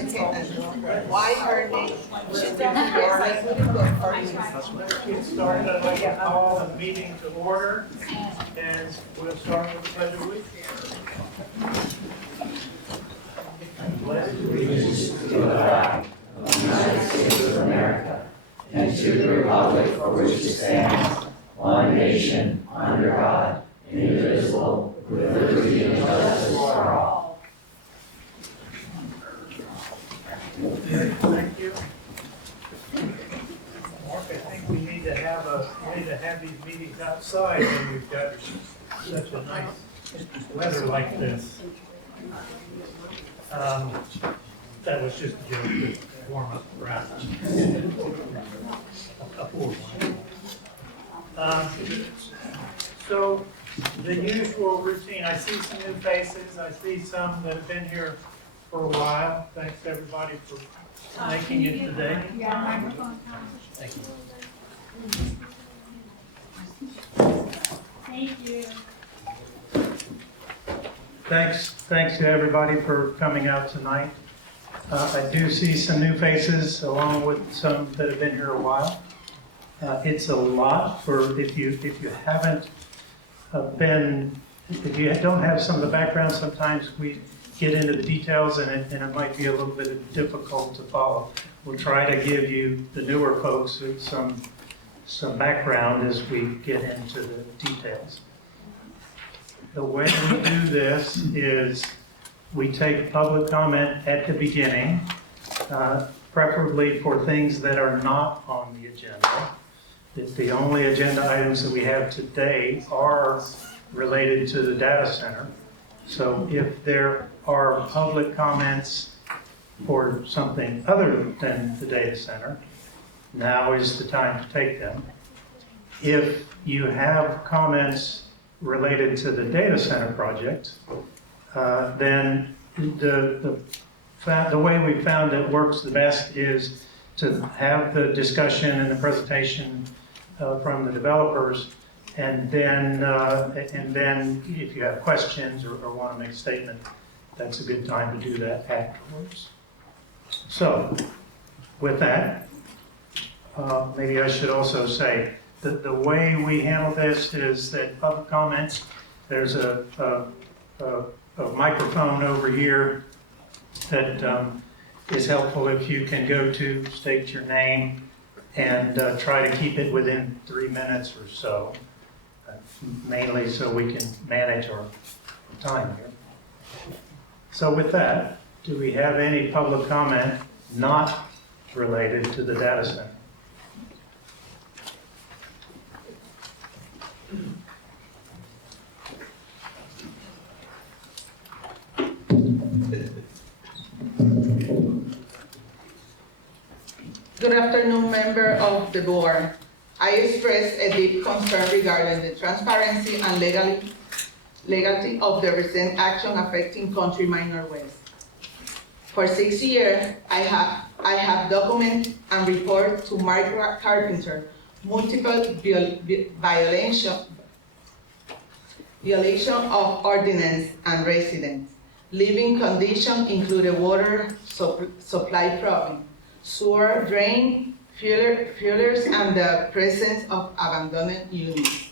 Why her name? She's done it right. Let's get started. I'd like to call the meeting to order, and we'll start with the pledge of allegiance. Pledge allegiance to the flag of the United States of America and to the republic for which it stands, one nation, under God, indivisible, with liberty and justice for all. Thank you. Mark, I think we need to have these meetings outside when we've got such a nice weather like this. That was just a joke, to warm up the crowd. A poor one. So the usual routine, I see some new faces, I see some that have been here for a while. Thanks everybody for making it today. Thank you. Thanks to everybody for coming out tonight. I do see some new faces along with some that have been here a while. It's a lot for if you haven't if you don't have some of the background, sometimes we get into the details and it might be a little bit difficult to follow. We'll try to give you, the newer folks, some background as we get into the details. The way we do this is we take public comment at the beginning, preferably for things that are not on the agenda. The only agenda items that we have today are related to the data center. So if there are public comments for something other than the data center, now is the time to take them. If you have comments related to the data center project, then the way we found it works the best is to have the discussion and the presentation from the developers, and then if you have questions or want to make a statement, that's a good time to do that afterwards. So, with that, maybe I should also say that the way we handle this is that public comments, there's a microphone over here that is helpful if you can go to, state your name, and try to keep it within 3 minutes or so, mainly so we can manage our time here. So with that, do we have any public comment not related to the data center? Good afternoon, member of the board. I express a deep concern regarding the transparency and legality of the recent action affecting Country Minor West. For 6 years, I have documented and reported to Mark Carpenter multiple violation of ordinance and residents. Living conditions include water supply problem, sewer drain, fuelers, and the presence of abandoned units.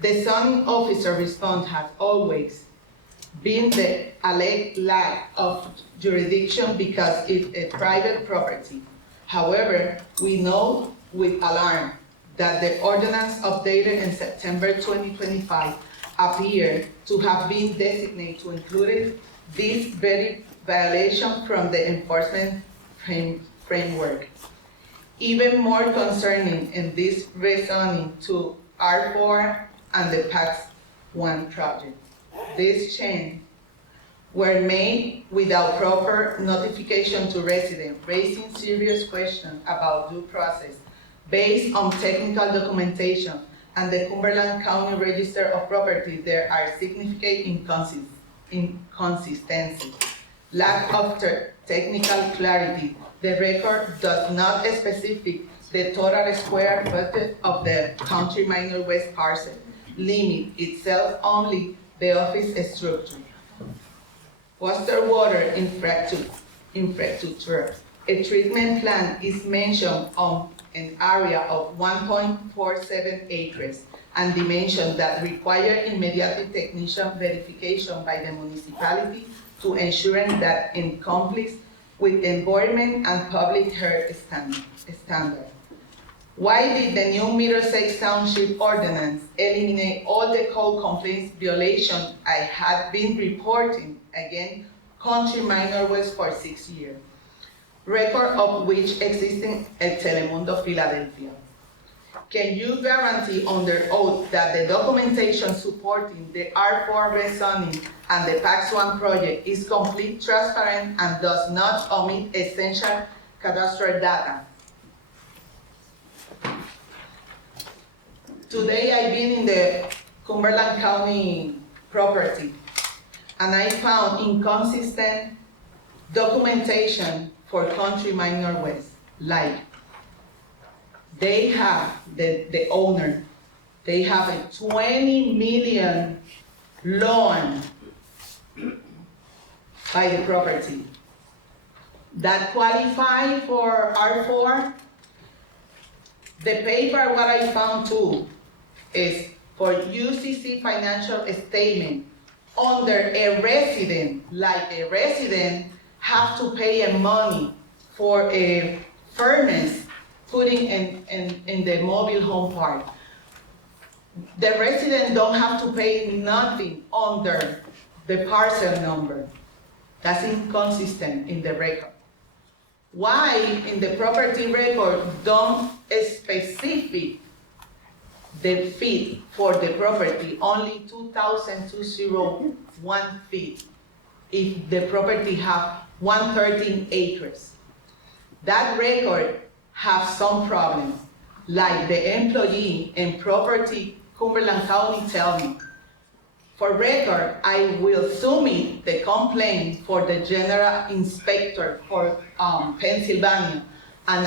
The zoning officer response has always been the alleged lack of jurisdiction because it's a private property. However, we know with alarm that the ordinance updated in September 2025 appear to have been designated to include this very violation from the enforcement framework. Even more concerning in this rezoning to R4 and the PAX 1 project. These changes were made without proper notification to residents, raising serious questions about due process based on technical documentation and the Cumberland County Register of Property. There are significant inconsistencies, lack of technical clarity. The record does not specify the total square footage of the Country Minor West parcel, limit itself only the office structure. Foster water infrastructure. A treatment plant is mentioned on an area of 1.47 acres and dimensions that require immediate technician verification by the municipality to ensure that it complies with environment and public health standards. Why did the new Middlesex Township Ordinance eliminate all the code complaints violations I had been reporting against Country Minor West for 6 years? Record of which existing at Telemundo, Philadelphia. Can you guarantee under oath that the documentation supporting the R4 rezoning and the PAX 1 project is complete, transparent, and does not omit essential cadastral data? Today I've been in the Cumberland County property and I found inconsistent documentation for Country Minor West. Like, they have, the owner, they have a 20 million loan by the property. That qualify for R4? The paper, what I found too, is for UCC financial statement under a resident, like a resident have to pay a money for a furnace putting in the mobile home park. The resident don't have to pay nothing under the parcel number. That's inconsistent in the record. Why in the property record don't specify the feet for the property, only 2,201 feet, if the property have 113 acres? That record have some problems, like the employee in property Cumberland County tell me. For record, I will submit the complaint for the general inspector for Pennsylvania and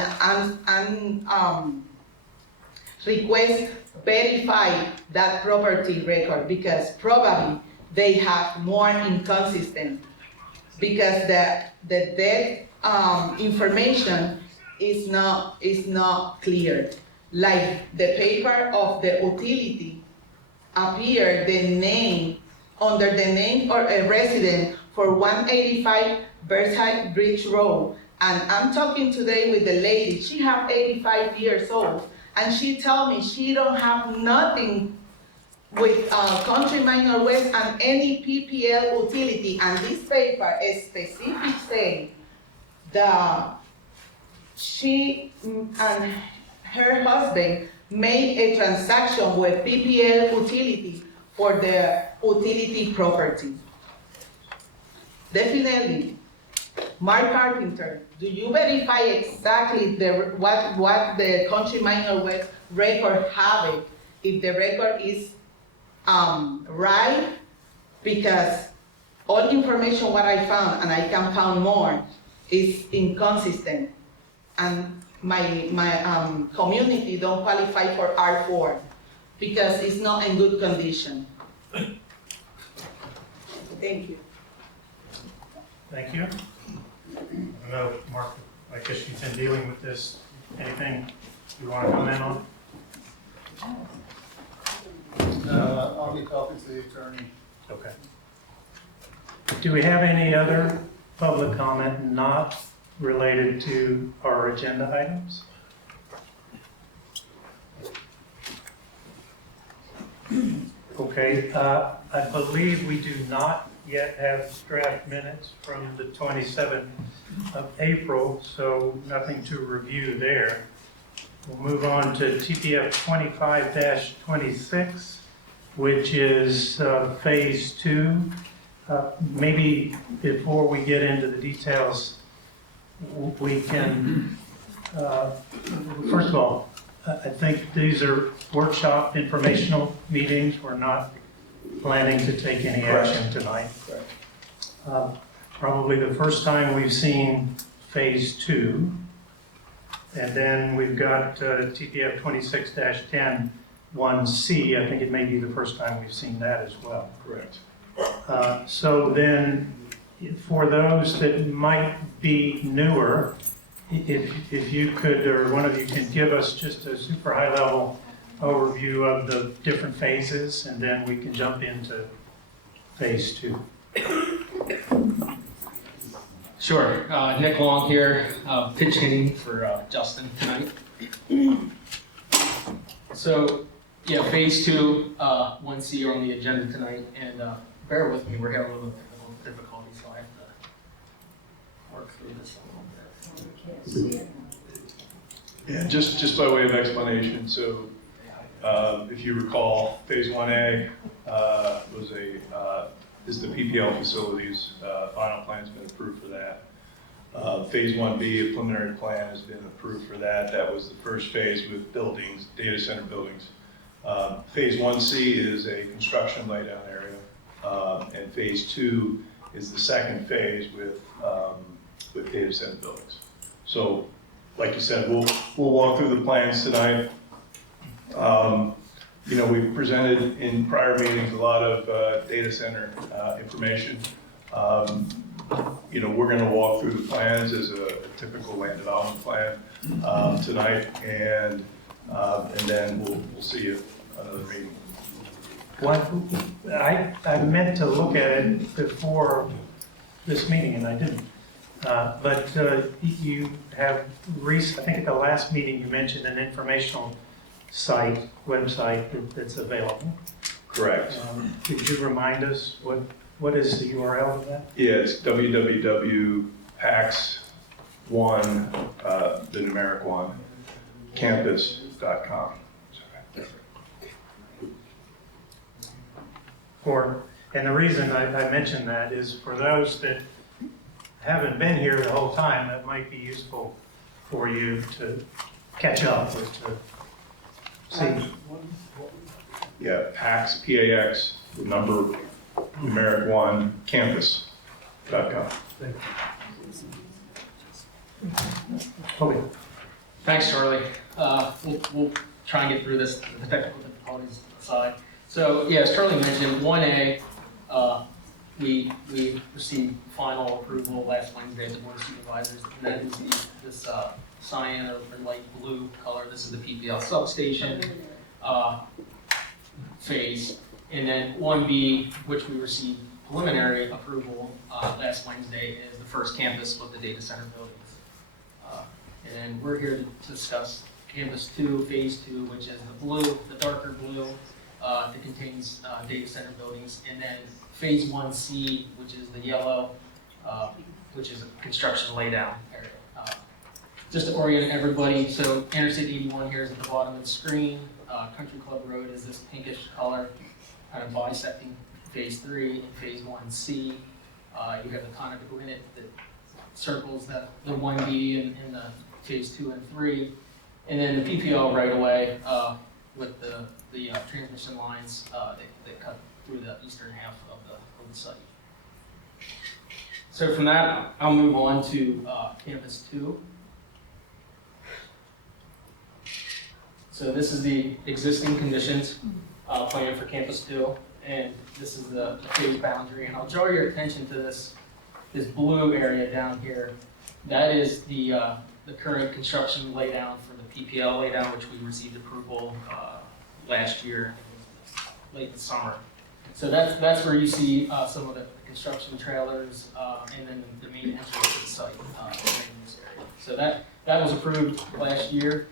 request verify that property record, because probably they have more inconsistent, because the debt information is not clear. Like the paper of the utility appear the name under the name or a resident for 185 Versailles Bridge Road. And I'm talking today with the lady, she have 85 years old, and she tell me she don't have nothing with Country Minor West and any PPL utility. And this paper is specific saying that she and her husband made a transaction with PPL utility for the utility property. Definitely, Mark Carpenter, do you verify exactly what the Country Minor West record have it, if the record is right? Because all information what I found, and I can find more, is inconsistent, and my community don't qualify for R4 because it's not in good condition. Thank you. Thank you. I don't know, Mark, I guess you've been dealing with this. Anything you want to comment on? I'll be talking to the attorney. Okay. Do we have any other public comment not related to our agenda items? Okay, I believe we do not yet have draft minutes from the 27th of April, so nothing to review there. We'll move on to TPF 25-26, which is phase 2. Maybe before we get into the details, we can, first of all, I think these are workshop informational meetings. We're not planning to take any action tonight. Probably the first time we've seen phase 2. And then we've got TPF 26-10 1C. I think it may be the first time we've seen that as well. Correct. So then For those that might be newer, if you could, or one of you can give us just a super high level overview of the different phases, and then we can jump into phase 2. Sure. Nick Long here, pitch hitting for Justin tonight. So, yeah, phase 2, 1C are on the agenda tonight, and bear with me, we're having a little difficulty, so I have to work through this a little bit. Yeah, just by way of explanation, so if you recall, phase 1A is the PPL facilities. Final plan's been approved for that. Phase 1B, a preliminary plan, has been approved for that. That was the first phase with buildings, data center buildings. Phase 1C is a construction laydown area, and phase 2 is the second phase with data center buildings. So, like you said, we'll walk through the plans tonight. You know, we've presented in prior meetings a lot of data center information. You know, we're going to walk through the plans as a typical land development plan tonight, and then we'll see you another meeting. I meant to look at it before this meeting, and I didn't. But you have, I think at the last meeting you mentioned an informational website that's available. Correct. Could you remind us what is the URL of that? Yeah, it's www.pax1, the numeric 1, campus.com. And the reason I mention that is for those that haven't been here the whole time, that might be useful for you to catch up or to see. Yeah, PAX, P-A-X, the number, numeric 1, campus.com. Okay. Thanks, Charlie. We'll try and get through this, the technical difficulties aside. So, yeah, as Charlie mentioned, 1A, we received final approval last Wednesday at the Board of Supervisors, and that is this cyan or light blue color. This is the PPL substation phase. And then 1B, which we received preliminary approval last Wednesday, is the first campus with the data center buildings. And then we're here to discuss campus 2, phase 2, which is the blue, the darker blue, that contains data center buildings. And then phase 1C, which is the yellow, which is a construction laydown area. Just to orient everybody, so Interstate 81 here is at the bottom of the screen. Country Club Road is this pinkish color, kind of bisecting phase 3 and phase 1C. You have the conduit granite that circles the 1D and the phase 2 and 3. And then the PPL right away with the transmission lines that cut through the eastern half of the site. So from that, I'll move on to campus 2. So this is the existing conditions plan for campus 2, and this is the phase boundary. And I'll draw your attention to this blue area down here. That is the current construction laydown for the PPL laydown, which we received approval last year, late in the summer. So that's where you see some of the construction trailers and then the main entrance to the site in this area. So that was approved last year,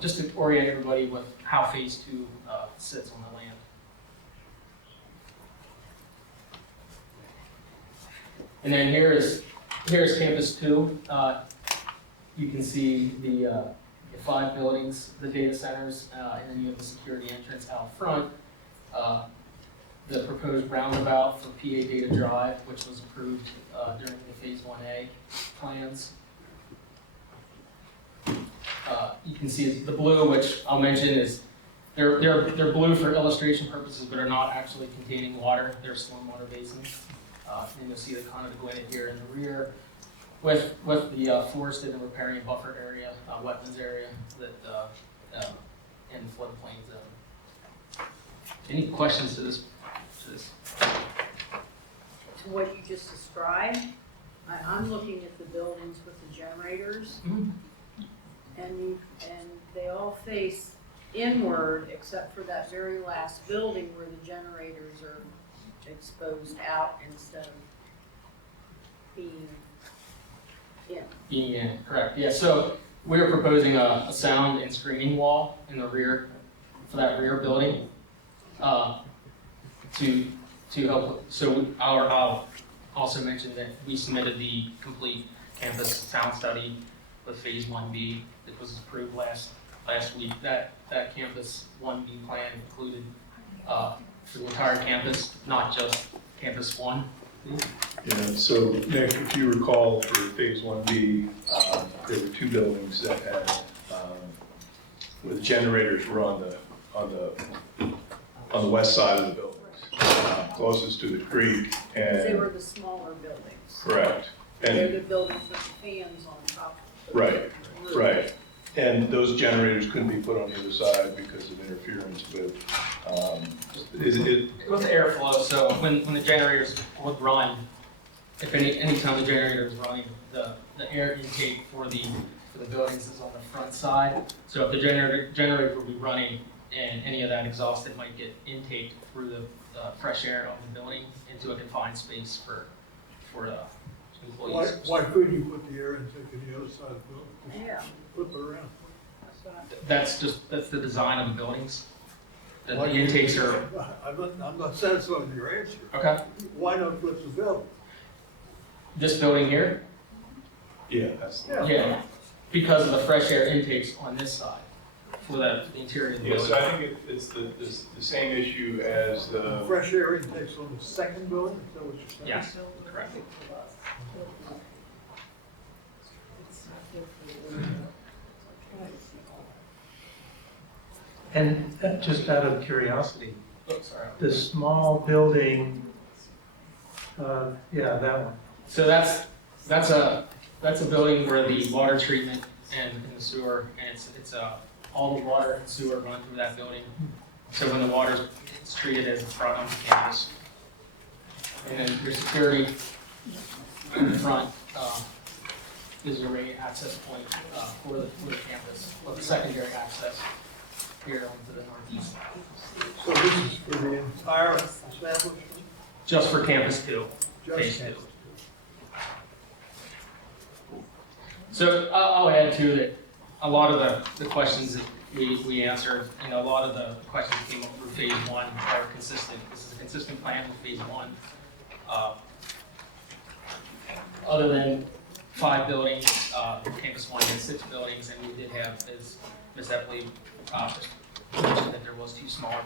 just to orient everybody with how phase 2 sits on the land. And then here's campus 2. You can see the 5 buildings, the data centers, and then you have the security entrance out front. The proposed roundabout for PA Data Drive, which was approved during the phase 1A plans. You can see the blue, which I'll mention is they're blue for illustration purposes, but are not actually containing water. They're stormwater basins. And you'll see the conduit granite here in the rear, with the forested and riparian buffer area, wetlands area that in the floodplain zone. Any questions to this? to what you just described, I'm looking at the buildings with the generators, and they all face inward except for that very last building where the generators are exposed out instead of being in. Being in, correct, yeah, so we're proposing a sound and screening wall in the rear, for that rear building, to help, so I'll also mention that we submitted the complete campus sound study with phase 1B that was approved last week. That campus 1B plan included for the entire campus, not just campus 1. Yeah, so Nick, if you recall, for phase 1B, there were two buildings that had, where the generators were on the west side of the buildings, closest to the creek, Because they and, were the smaller buildings. correct. They're And, the buildings with the fans on top of the right, roof. right. And those generators couldn't be put on the other side because of interference with, It was airflow, so when the generators would run, if anytime the generator is running, the air intake for the buildings is on the front side. So if the generator would be running and any of that exhaust, it might get intaked through the fresh air of the building into a confined space for employees. Why couldn't you put the air intake on the other side of the building? Yeah, Flip it around. that's what That's the design of the buildings. The Why- intakes are, I'm not satisfied with your answer. okay, Why not flip the building? this building here, yeah, that's, yeah, because of the fresh air intakes on this side for the interior of the yeah, building. so I think it's the same issue as the, Fresh air intakes on the second building, is that what you're saying? Yes, correct. And just out of curiosity, Oops, sorry. the small building, yeah, that one. So that's a building where the water treatment and the sewer, and it's all the water and sewer run through that building. So when the water is treated as a front on the campus. And then your security in the front is your main access point for the campus, with the secondary access here onto the northeast. So this is for the entire establishment? Just for campus 2, phase Just 2. So I'll add too that a lot of the questions that we answered, a lot of the questions came up through phase 1 are consistent. This is a consistent plan with phase 1. Other than 5 buildings, campus 1 had 6 buildings, and we did have, as Ms. Epley mentioned, that there was 2 smaller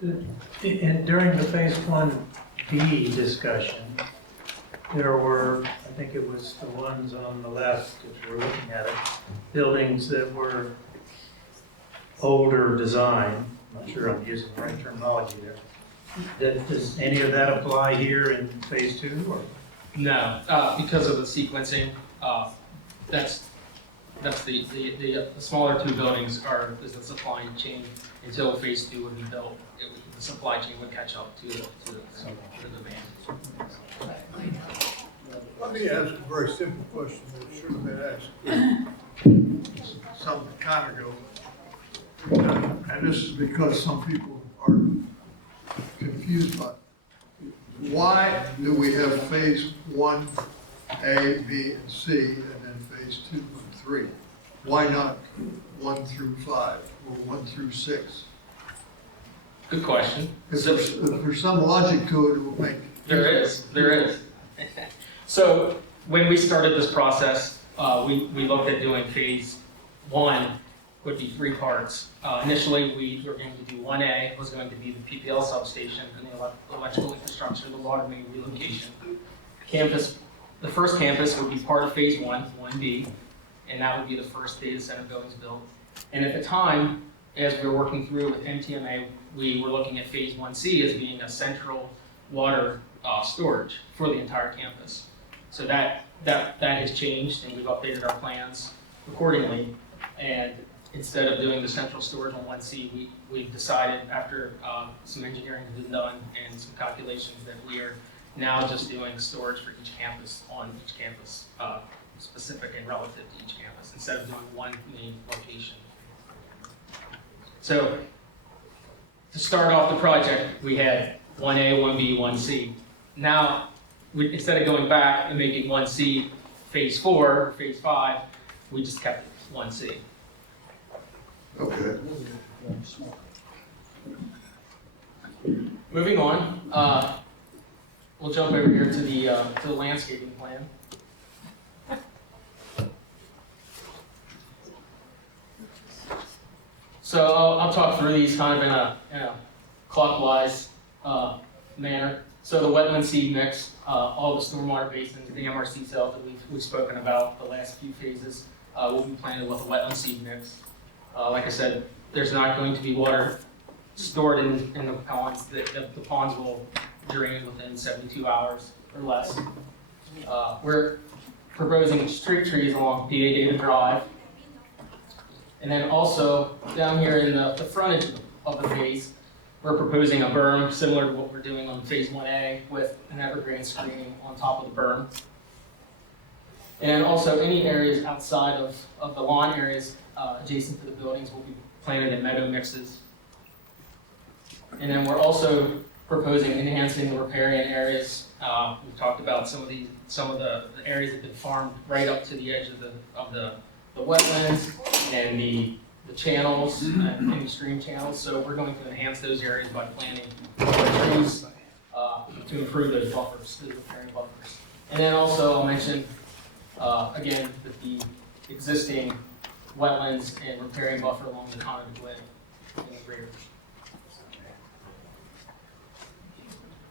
buildings. And during the phase 1B discussion, there were, I think it was the ones on the left, if we're looking at it, buildings that were older design. I'm not sure I'm using the right terminology there. Does any of that apply here in phase 2? Or? No, because of the sequencing, that's the smaller 2 buildings is the supply chain until phase 2 would be built. The supply chain would catch up to the demand. Let me ask a very simple question that should have been asked some time ago. And this is because some people are confused by it. Why do we have phase 1, A, B, and C, and then phase 2 and 3? Why not 1 through 5 or 1 through 6? Good question. If there's some logic to it, it will make. There is. So when we started this process, we looked at doing phase 1 would be 3 parts. Initially, we were going to do 1A, was going to be the PPL substation and the electrical infrastructure, the water main relocation. The first campus would be part of phase 1, 1B, and that would be the first data center buildings built. And at the time, as we were working through with MTMA, we were looking at phase 1C as being a central water storage for the entire campus. So that has changed, and we've updated our plans accordingly. And instead of doing the central storage on 1C, we've decided after some engineering has been done and some calculations that we are now just doing storage for each campus on each campus, specific and relative to each campus, instead of doing one main location. So to start off the project, we had 1A, 1B, 1C. Now, instead of going back and making 1C phase 4, phase 5, we just kept it 1C. Okay. Moving on, we'll jump over here to the landscaping plan. So I'll talk through these kind of in a clockwise manner. So the wetland seed mix, all the stormwater basins, the MRC cells that we've spoken about the last few phases, will be planted with a wetland seed mix. Like I said, there's not going to be water stored in the ponds. The ponds will drain within 72 hours or less. We're proposing street trees along PA Data Drive. And then also down here in the frontage of the phase, we're proposing a berm similar to what we're doing on phase 1A with an evergreen screening on top of the berm. And also any areas outside of the lawn areas adjacent to the buildings will be planted in meadow mixes. And then we're also proposing enhancing the riparian areas. We've talked about some of the areas that have been farmed right up to the edge of the wetlands and the channels, any stream channels. So we're going to enhance those areas by planting trees to improve those buffers, those riparian buffers. And then also I'll mention again that the existing wetlands and riparian buffer along the Conneaut Way in the rear.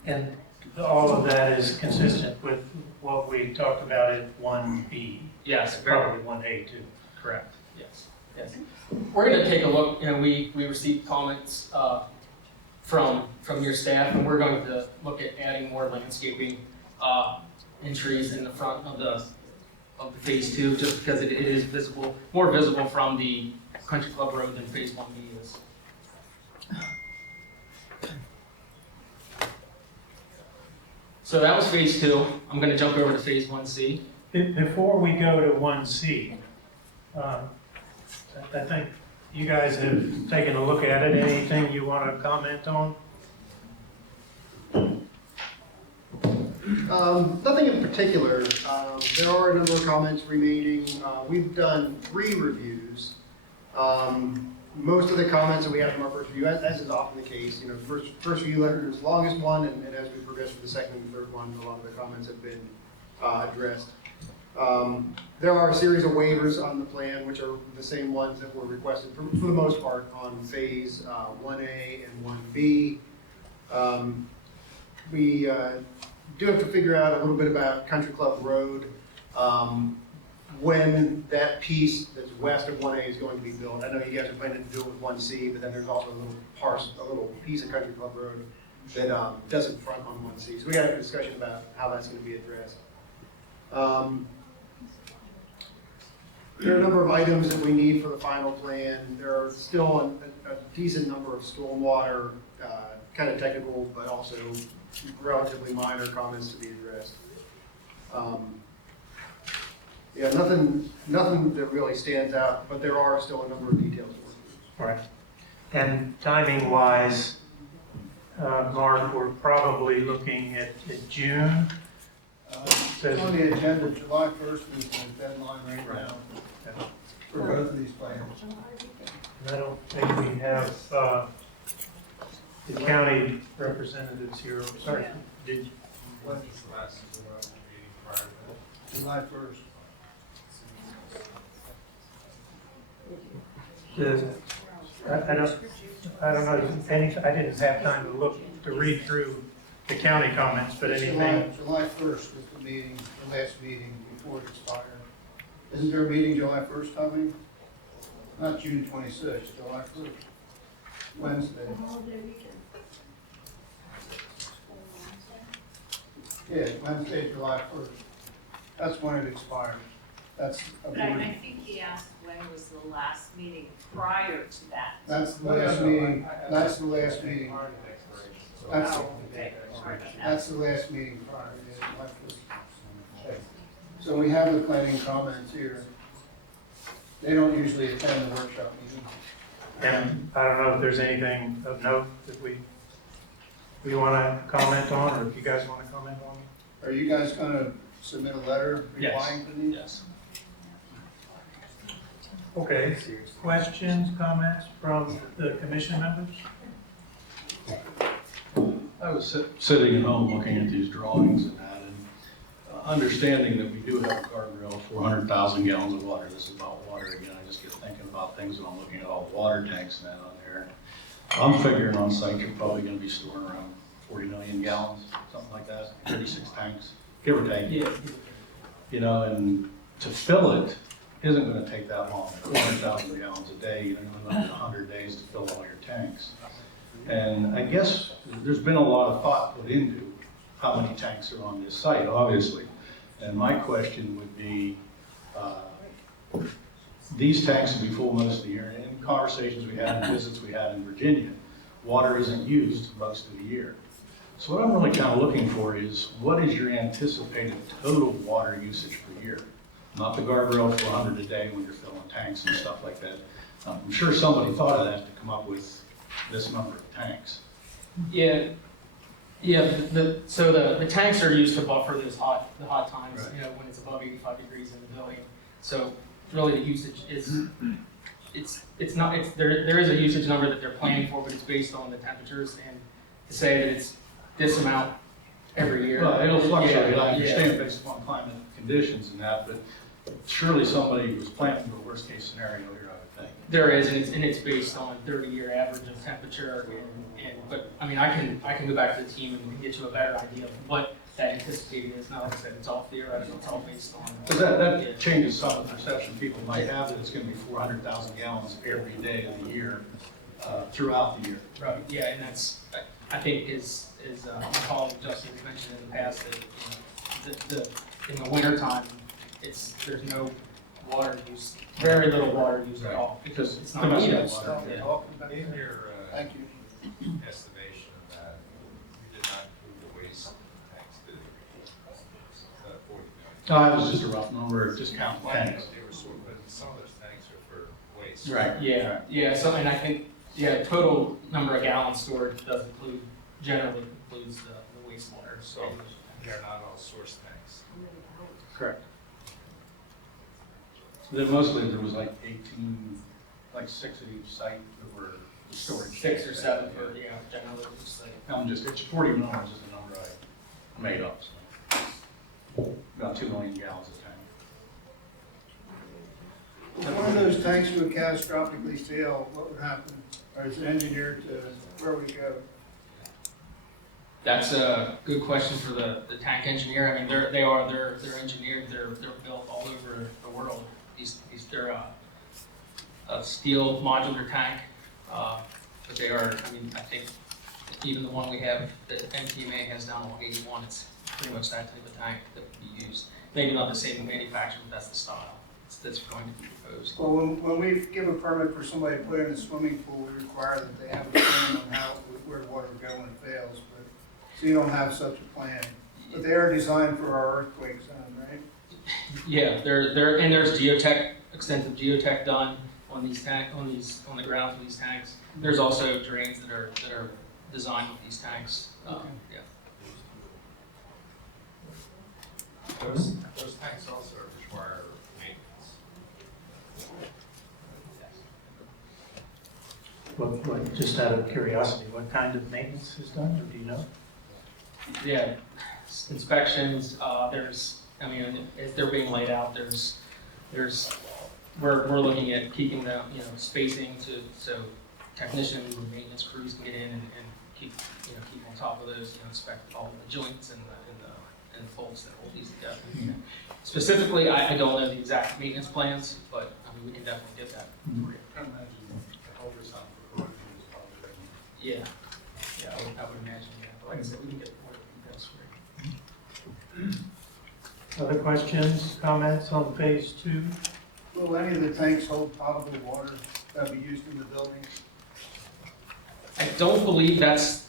And all of that is consistent with what we talked about at 1B. Yes, Probably 1A too. correct. Yes. Yes. We're going to take a look. You know, we received comments from your staff, and we're going to look at adding more landscaping and trees in the front of the phase 2, just because it is visible, more visible from the Country Club Road than phase 1B is. So that was phase 2. I'm going to jump over to phase 1C. Before we go to 1C, I think you guys have taken a look at it. Anything you want to comment on? Nothing in particular. There are a number of comments remaining. We've done 3 reviews. Most of the comments that we have from our first review, as is often the case, you know, first review letter is the longest one, and as we progress to the second and third one, a lot of the comments have been addressed. There are a series of waivers on the plan, which are the same ones that were requested for the most part on phase 1A and 1B. We do have to figure out a little bit about Country Club Road, when that piece that's west of 1A is going to be built. I know you guys are planning to do it with 1C, but then there's also a little piece of Country Club Road that doesn't front on 1C. So we got to have a discussion about how that's going to be addressed. There are a number of items that we need for the final plan. There are still a decent number of stormwater, kind of technical, but also relatively minor comments to be addressed. Yeah, nothing that really stands out, but there are still a number of details. Right. And timing-wise, Mark, we're probably looking at June. It's on the agenda, July 1st is the deadline right now for both of these plans. I don't think we have the county representatives here. Sorry, did you? When is the last meeting prior to that? July 1st. I don't know, I didn't have time to read through the county comments, but anything. July 1st is the meeting, the last meeting before it expired. Isn't there a meeting July 1st, Tommy? Not June 26th, July 1st. Wednesday. Yeah, Wednesday, July 1st. That's when it expires. That's a But I board, think he asked when was the last meeting prior to that. that's the last meeting, that's the last meeting. That's, Oh, okay, sorry about that. that's the last meeting prior to my first. So we have the planning comments here. They don't usually attend the workshop meeting. And I don't know if there's anything of note that we want to comment on, or if you guys want to comment on. Are you guys gonna submit a letter Yes. replying to these? Yes. Okay, questions, comments from the commission members? I was sitting at home looking at these drawings and that, and understanding that we do have a guardrail, 400,000 gallons of water. This is about water again. I just get thinking about things when I'm looking at all the water tanks and that on there. I'm figuring on site you're probably going to be storing around 40 million gallons, something like that, 36 tanks, give or take. Yeah. You know, and to fill it isn't going to take that long. 400,000 gallons a day, you're going to have 100 days to fill all your tanks. And I guess there's been a lot of thought put into how many tanks are on this site, obviously. And my question would be, these tanks will be full most of the year. And in conversations we had and visits we had in Virginia, water isn't used most of the year. So what I'm really kind of looking for is, what is your anticipated total water usage per year? Not the guardrail for 100 a day when you're filling tanks and stuff like that. I'm sure somebody thought of that to come up with this number of tanks. Yeah, so the tanks are used to buffer the hot times, Right. you know, when it's above 85 degrees in the building. So really the usage is, there is a usage number that they're planning for, but it's based on the temperatures, and to say that it's this amount every year. Well, it'll fluctuate, Yeah, I understand, based upon climate conditions and that, but surely somebody was planning for a worst case scenario here, I would think. There is, and it's based on 30-year average of temperature, but I mean, I can go back to the team and get you a better idea of what that anticipated is. Not like I said, it's all theoretical, it's all based on. Because that changes some of the perception people might have that it's going to be 400,000 gallons every day of the year, throughout the year. Right, yeah, and that's, I think is my colleague Justin has mentioned in the past that, you know, in the wintertime, there's no water use, very little water use at all, because it's not Because needed. it's water, Yeah. In your Thank you. estimation of that, you did not include the waste tanks, did you? 40 million. No, that was just a rough number, just count tanks. They were sort of, but some of those tanks are for waste. Right. Yeah, so, and I think, total number of gallons stored does generally includes the wastewater. So they're not all source tanks. Correct. Then mostly there was like 18, like 6 at each site that were storage. 6 or 7 for, generally, just like. It's 40 million is the number I made up, so. About 2 million gallons a tank. If one of those tanks would catastrophically fail, what would happen? Or is it engineered to, where would it go? That's a good question for the tank engineer. I mean, they're engineered, they're built all over the world. They're a steel modular tank, but they are, I mean, I think even the one we have, that NTMA has down on 81, it's pretty much that type of tank that would be used. Maybe not the same manufacturer, but that's the style that's going to be proposed. Well, when we give a permit for somebody to put in a swimming pool, we require that they have a plan on where the water will go when it fails, but, so you don't have such a plan. But they are designed for our earthquake zone, right? Yeah, and there's extensive geotech done on the ground for these tanks. There's also drains that are designed with these tanks. Yeah. Those tanks also require maintenance. What, just out of curiosity, what kind of maintenance is done, or do you know? Yeah, inspections, I mean, as they're being laid out, we're looking at keeping them, spacing so technicians and maintenance crews can get in and keep on top of those, inspect all the joints and the bolts that hold these together. Specifically, I don't know the exact maintenance plans, but I mean, we can definitely get that for you. I imagine the ultrasound for corrosion is probably ready. Yeah, I would imagine, yeah. But like I said, we can get more details for you. Other questions, comments on phase 2? Will any of the tanks hold potable water that be used in the building? I don't believe that's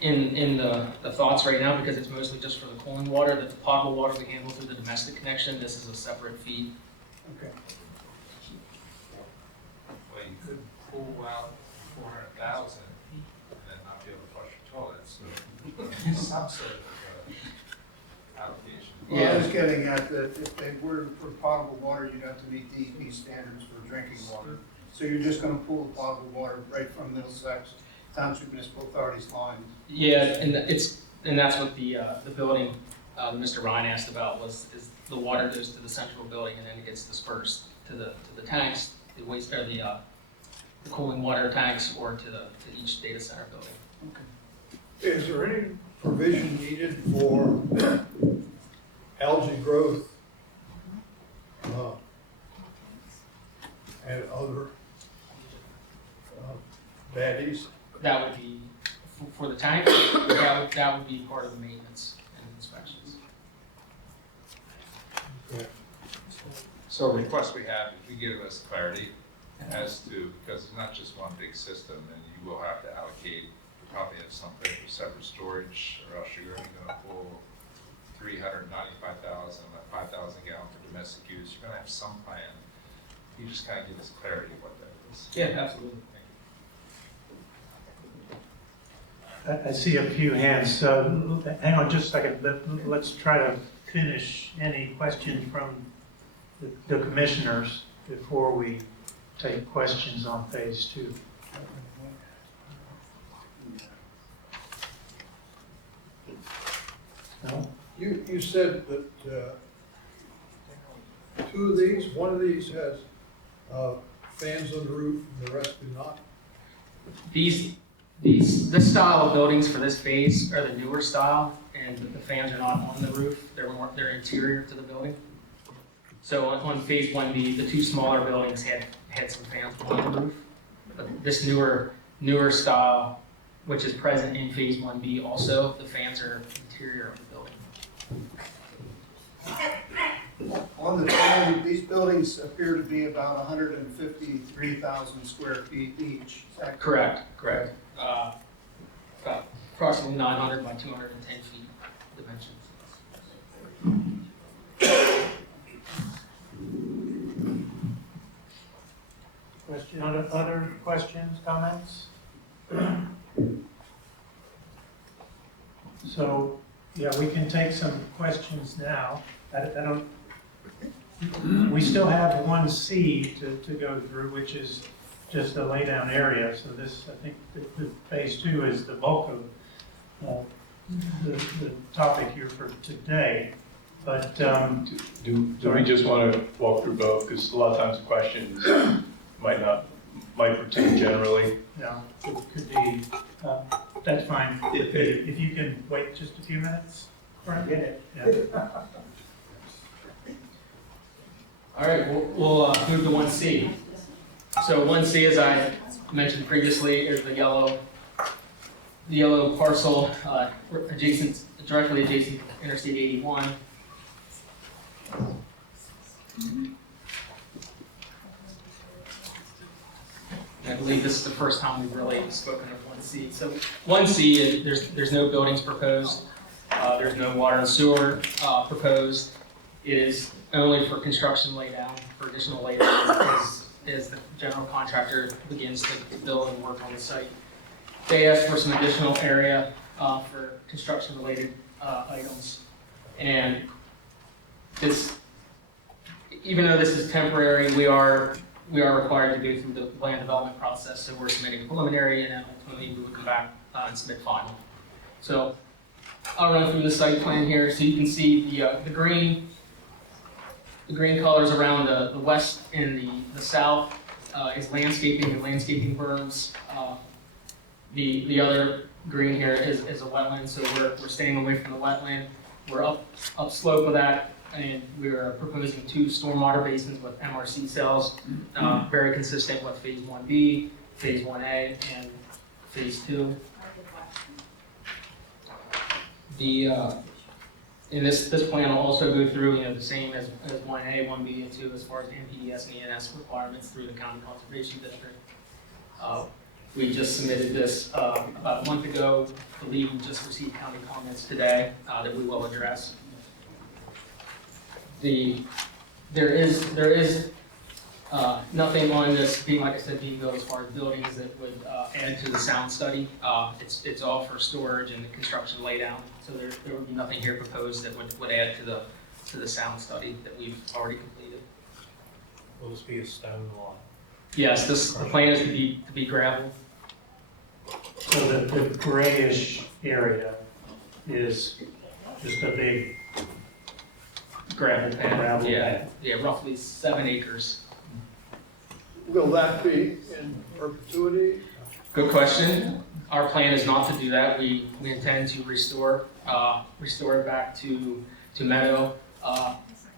in the thoughts right now, because it's mostly just for the cooling water. That the potable water we handle through the domestic connection. This is a separate fee. Okay. Well, you could pull out 400,000 and then not be able to flush your toilets, so some sort of allocation. Well, I was getting at that if they were for potable water, you'd have to meet DEP standards for drinking water. So you're just gonna pull the potable water right from Middlesex Township Municipal Authority's lines? Yeah, and that's what the building Mr. Ryan asked about is the water goes to the central building and then it gets dispersed to the tanks, the waste or the cooling water tanks, or to each data center building. Is there any provision needed for algae growth and other baddies? That would be for the tank. that would be part of the maintenance and inspections. So a request we have, if you give us clarity as to, because it's not just one big system, and you will have to allocate, probably have something for separate storage, or else you're only gonna pull 395,000, 5,000 gallons for domestic use. You're gonna have some plan. You just kind of give us clarity of what that is. Yeah, absolutely. I see a few hands, so hang on just a second. Let's try to finish any questions from the commissioners before we take questions on phase 2. No? You said that two of these, one of these has fans on the roof and the rest do not? This style of buildings for this phase are the newer style, and the fans are not on the roof. They're interior to the building. So on phase 1B, the two smaller buildings had some fans on the roof. But this newer style, which is present in phase 1B also, the fans are interior of the building. On the plan, these buildings appear to be about 153,000 square feet each. Is that Correct. About approximately 900 by 210 feet dimensions. Other questions, comments? So, yeah, we can take some questions now. We still have 1C to go through, which is just a laydown area. So this, I think, the phase 2 is the bulk of the topic here for today. But Do we just want to walk through both? Because a lot of times questions might pertain generally. yeah, it could be, that's fine. If you can wait just a few minutes. Right. Yeah. All right, we'll move to 1C. So 1C, as I mentioned previously, is the yellow parcel directly adjacent to Interstate 81. I believe this is the first time we've really spoken of 1C. So 1C, there's no buildings proposed. There's no water and sewer proposed. It is only for construction laydown, for additional laydown, as the general contractor begins to build and work on the site. They asked for some additional area for construction-related items. And this, even though this is temporary, we are required to go through the land development process. So we're submitting a preliminary, and then ultimately we would come back and submit final. So I'll run through the site plan here, so you can see the green colors around the west and the south is landscaping and landscaping berms. The other green here is a wetland, so we're staying away from the wetland. We're upslope of that, and we're proposing 2 stormwater basins with MRC cells, very consistent with phase 1B, phase 1A, and phase 2. And this plan will also go through, the same as 1A, 1B, and 2 as far as NPDES and ENS requirements through the County Conservation District. We just submitted this about a month ago. I believe we just received county comments today that we will address. There is nothing on this being, like I said, being built as far as buildings that would add to the sound study. It's all for storage and the construction laydown, so there would be nothing here proposed that would add to the sound study that we've already completed. Will this be a stone lot? Yes, the plan is to be gravel. So the grayish area is just a big Gravel pad. gravel Yeah, pad. yeah, roughly 7 acres. Will that be in perpetuity? Good question. Our plan is not to do that. We intend to restore it back to meadow.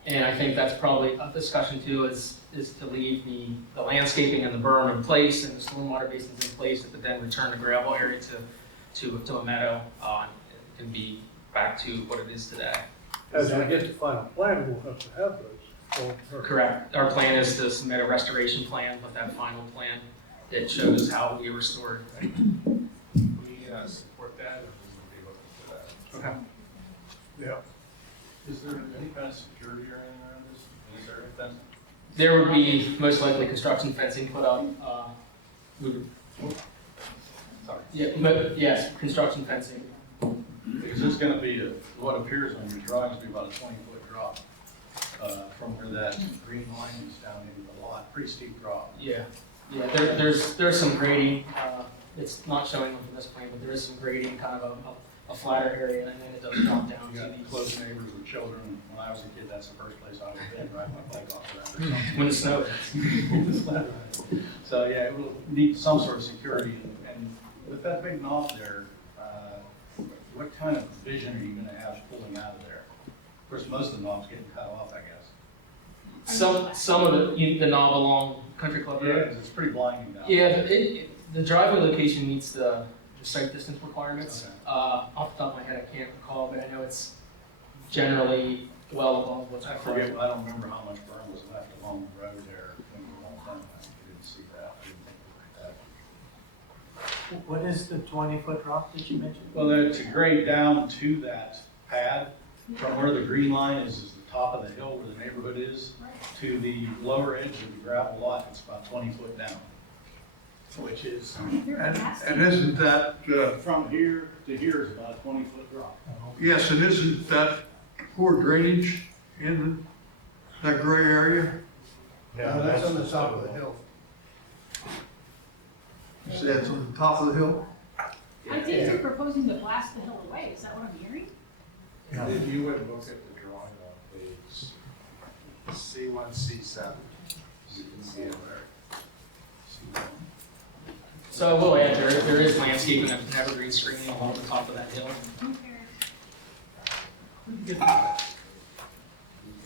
And I think that's probably a discussion too, is to leave the landscaping and the berm in place and the stormwater basins in place, but then return the gravel area to a meadow and be back to what it is today. As we get the final plan, we'll have to have those. Correct. Our plan is to submit a restoration plan with that final plan that shows how we restored. We support that, or will we be looking for that? Okay. Yeah. Is there any kind of security or anything around this? Is there a fence? There would be most likely construction fencing put up. We would, Sorry. yes, construction fencing. Because it's gonna be what appears on your drawings to be about a 20-foot drop from where that green line is down into the lot, pretty steep drop. Yeah, there's some grading. It's not showing on this plan, but there is some grading, kind of a flatter area, and then it does drop down You to got these. close neighbors with children. When I was a kid, that's the first place I would have been, riding my bike off of that or something. When it snows. So yeah, it will need some sort of security, and with that big knob there, what kind of vision are you gonna have pulling out of there? Of course, most of the knobs getting cut off, I guess. Some of the knob along Country Club Yeah, Road. 'cause it's pretty blinding down. Yeah, the driveway location meets the site distance requirements. Okay. Off the top of my head, I can't recall, but I know it's generally well above what's I required. forget, I don't remember how much berm was left along the road there when we were all done. I didn't see that, I didn't think it was like that. What is the 20-foot drop that you mentioned? Well, to grade down to that pad, from where the green line is the top of the hill where the neighborhood is, to the lower edge of the gravel lot, it's about 20 foot down. Which is, And isn't that, from here to here is about a 20-foot drop. yes, and isn't that poor drainage in that gray area? No, that's on the top of the hill. You say it's on the top of the hill? I think you're proposing to blast the hill away, is that what I'm hearing? If you would look at the drawing on page C1, C7, you can see it there. So I will add, there is landscaping and evergreen screening along the top of that hill.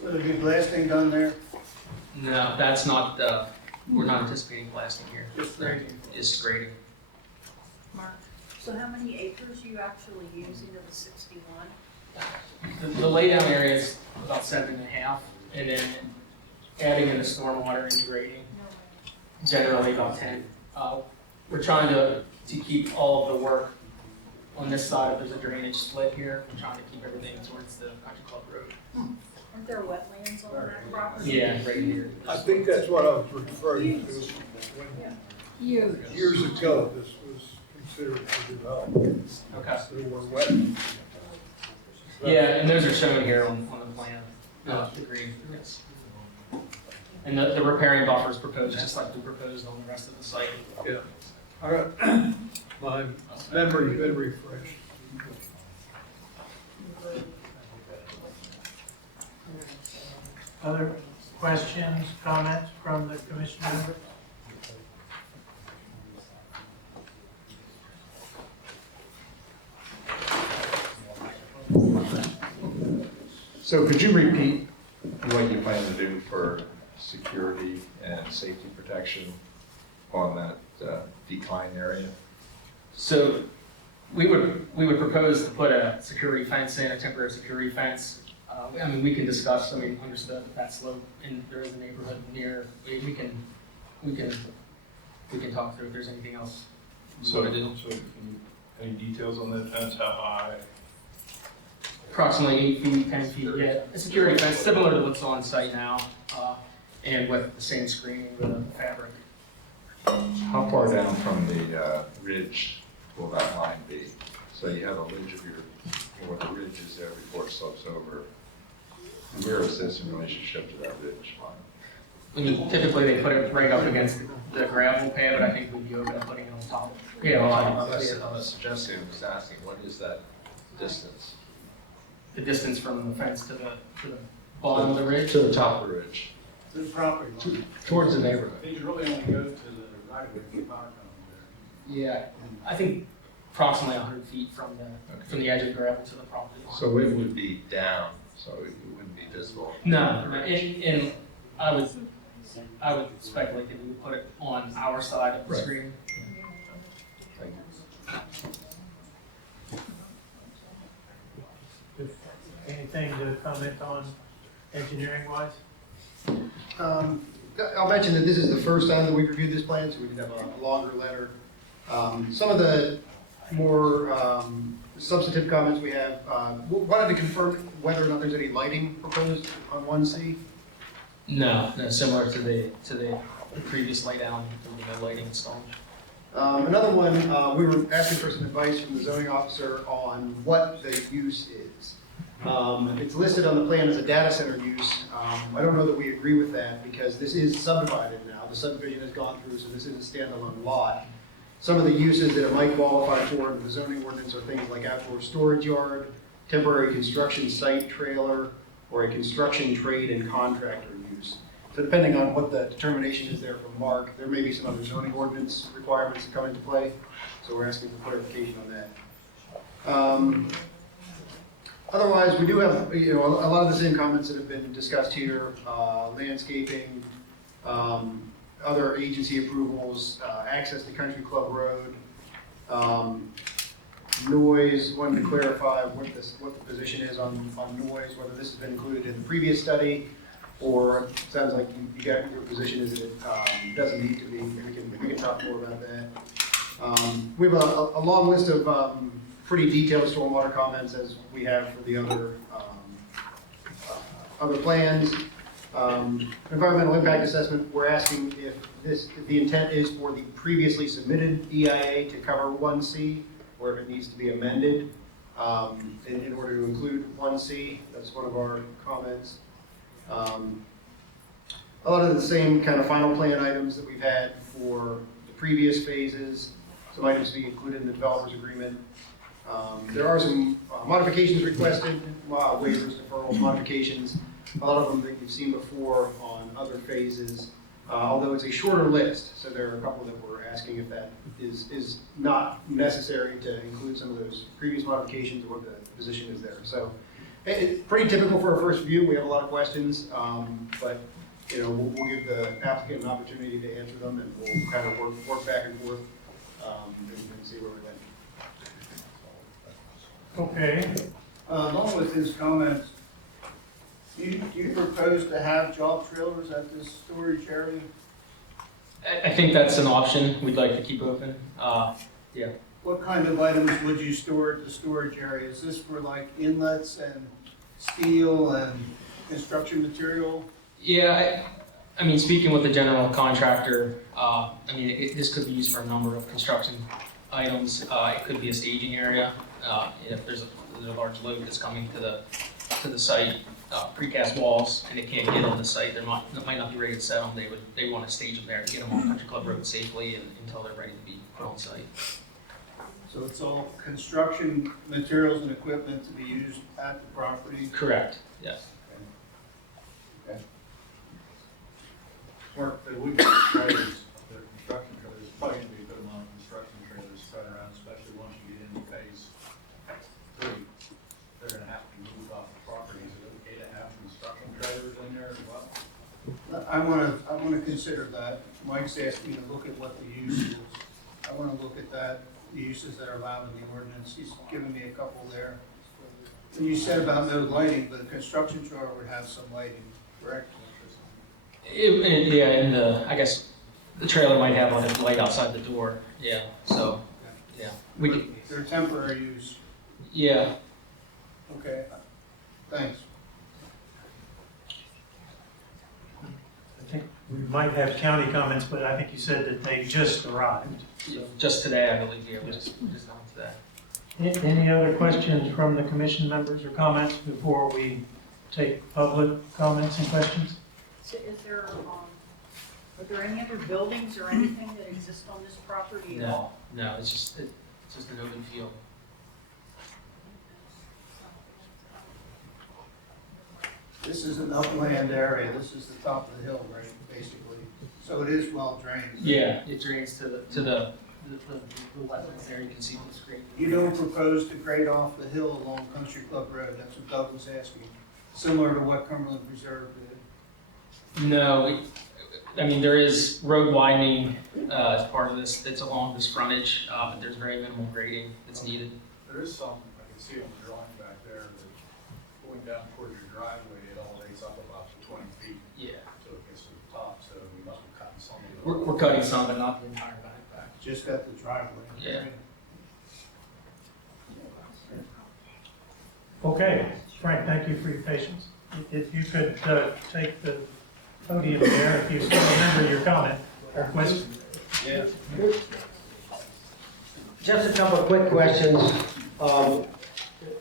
Will there be blasting done there? No, that's not, we're not anticipating blasting here. Just grading. It's grading. Mark, so how many acres are you actually using of the 61? The laydown area is about 7.5, and then adding in the stormwater and grading, generally about 10. We're trying to keep all of the work on this side. If there's a drainage split here, we're trying to keep everything towards the Country Club Road. Aren't there wetlands on that property? Yeah, right here. I think that's what I was referring to. When Huge. years ago, this was considered for development. Okay. There were wetlands. Yeah, and those are shown here on the plan, the green, yes. And the repairing buffer is proposed, just like we proposed on the rest of the site. Yeah. All right. My memory's been refreshed. Other questions, comments from the commission members? So could you repeat what you plan to do for security and safety protection on that decline area? So we would propose to put a security fence in, a temporary security fence, I mean, we can discuss, I mean, understood that slope, and there is a neighborhood near, we can talk through if there's anything else. So can you, any details on that fence, how high? Approximately 8 feet, 10 feet, yeah, a security fence, similar to what's on site now, and with the same screening with the fabric. How far down from the ridge will that line be? So you have a ridge of where the ridge is there before it slopes over. And where is this in relationship to that ridge line? I mean, typically they put it right up against the gravel pad, but I think we'd be open to putting it on top. Yeah, I'm not suggesting, I'm just asking, what is that distance? The distance from the fence to the bottom of the ridge. To the top of the ridge. To the property line. Towards the neighborhood. They should really only go to the right of way for power company there. Yeah, I think approximately 100 feet from the edge of the gravel to the property line. So it would be down, so it wouldn't be visible. No, and I would speculate that we would put it on our side of the Right. screen. Thank you. Anything to comment on engineering wise? I'll mention that this is the first time that we've reviewed this plan, so we did have a longer letter. Some of the more substantive comments we have, wanted to confirm whether or not there's any lighting proposed on 1C. No, similar to the previous laydown, there will be no lighting installed. Another one, we were asking for some advice from the zoning officer on what the use is. It's listed on the plan as a data center use. I don't know that we agree with that because this is subdivided now. The subdivision has gone through, so this is a standalone lot. Some of the uses that it might qualify for in the zoning ordinance are things like outdoor storage yard, temporary construction site trailer, or a construction trade and contractor use. So depending on what the determination is there from Mark, there may be some other zoning ordinance requirements that come into play. So we're asking for clarification on that. Otherwise, we do have, a lot of the same comments that have been discussed here, landscaping, other agency approvals, access to Country Club Road, noise. Wanted to clarify what the position is on noise, whether this has been included in the previous study, or it sounds like you got your position is that it doesn't need to be. We can talk more about that. We have a long list of pretty detailed stormwater comments as we have for the other plans. Environmental impact assessment, we're asking if the intent is for the previously submitted EIA to cover 1C, or if it needs to be amended in order to include 1C. That's one of our comments. A lot of the same kind of final plan items that we've had for the previous phases, some items to be included in the developer's agreement. There are some modifications requested, waivers, deferrals, modifications. A lot of them that you've seen before on other phases, although it's a shorter list. So there are a couple that we're asking if that is not necessary to include some of those previous modifications or what the position is there. So it's pretty typical for a first review. We have a lot of questions, but we'll give the applicant an opportunity to answer them, and we'll kind of work back and forth and see where we land. Okay. Along with his comments, do you propose to have job trailers at this storage area? I think that's an option we'd like to keep open. Yeah. What kind of items would you store at the storage area? Is this for like inlets and steel and construction material? Yeah, I mean, speaking with the general contractor, this could be used for a number of construction items. It could be a staging area. If there's a large load that's coming to the site, precast walls, and they can't get on the site, they might not be ready to set them. They want to stage them there to get them on Country Club Road safely until they're ready to be put on site. So it's all construction materials and equipment to be used at the property? Correct. Yes. Mark, the weekend trailers, they're construction trailers, probably going to be put them on construction trailers spread around, especially once you get into phase 3. They're going to have to move off the property. Is it okay to have construction trailers in there as well? I want to consider that. Mike's asked me to look at what the use is. I want to look at that, the uses that are allowed in the ordinance. He's given me a couple there. And you said about no lighting, but the construction trailer would have some lighting, correct? Yeah, and I guess the trailer might have like a light outside the door, yeah, so, yeah. We could, They're temporary use. yeah, Okay, thanks. I think we might have county comments, but I think you said that they just arrived. So, just today, I believe, yeah, we just on today. Any other questions from the commission members or comments before we take public comments and questions? So is there, are there any other buildings or anything that exist on this property at all? No, it's just an open field. This is an upland area, this is the top of the hill, right, basically. So it is well drained. Yeah, it drains to the wetlands there, you can see on the screen. You don't propose to grade off the hill along Country Club Road, that's what Doug was asking, similar to what Cumberland Preserve did. No, I mean, there is road widening as part of this, that's along this frontage, but there's very minimal grading that's needed. There is some, I can see on the drawing back there, that going down towards your driveway, it all rates up about 20 feet. Yeah. So it gets to the top, so we must have cut some of it. We're cutting some, but not the entire back. Just at the driveway. Yeah. Okay, Frank, thank you for your patience. If you could take the podium there, if you still remember your comment or question. Yeah. Just a couple of quick questions, and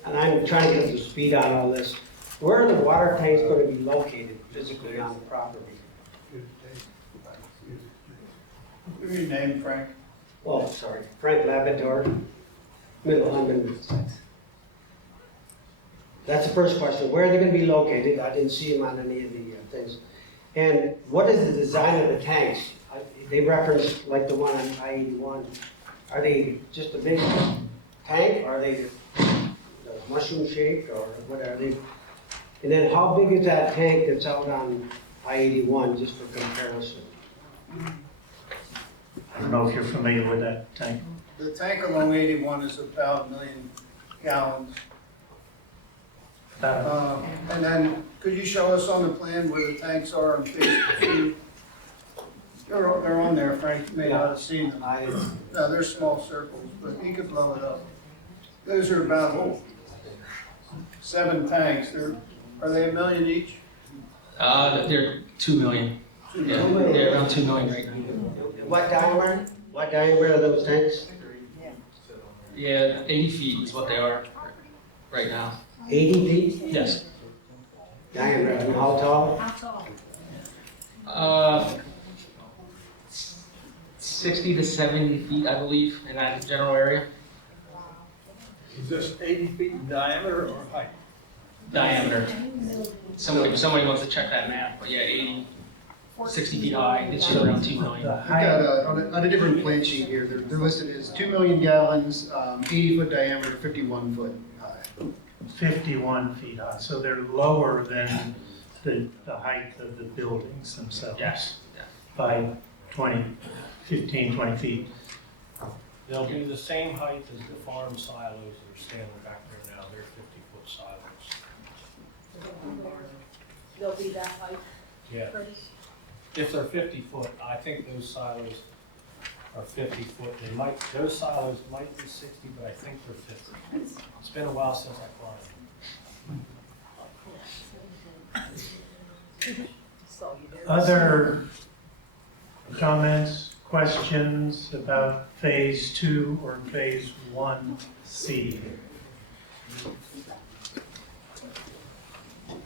I'm trying to get up to speed on all this. Where are the water tanks going to be located physically on the property? Give me your name, Frank. Oh, sorry, Frank Labrador, Middlesex. That's the first question. Where are they going to be located? I didn't see them on any of the things. And what is the design of the tanks? They reference like the one on I-81. Are they just a big tank? Are they mushroom shaped or what are they? And then how big is that tank that's out on I-81, just for comparison? I don't know if you're familiar with that tank. The tank along 81 is about 1 million gallons. And then, could you show us on the plan where the tanks are on phase 2? They're on there, Frank, you may not have seen them. No, they're small circles, but you could blow it up. Those are about 7 tanks. Are they 1 million each? They're 2 million. Yeah, they're around 2 million right now. What diameter? What diameter are those tanks? Yeah, 80 feet is what they are right now. 80 feet? Yes. Diameter, and how tall? How tall? 60 to 70 feet, I believe, in that general area. Is this 80 feet in diameter or height? Diameter. Somebody wants to check that math, but yeah, 80, 60 feet high, it's around 2 million. The We've height, got, on a different plan sheet here, they're listed as 2 million gallons, 80-foot diameter, 51-foot high. 51 feet high, so they're lower than the height of the buildings themselves. Yes. Yeah. By 15, 20 feet. They'll be the same height as the farm silos that are standing back there now. They're 50-foot silos. They'll be that height, Yeah. Chris? If they're 50-foot, I think those silos are 50-foot. Those silos might be 60, but I think they're 50. It's been a while since I climbed. So you do. Other comments, questions about phase 2 or phase 1C?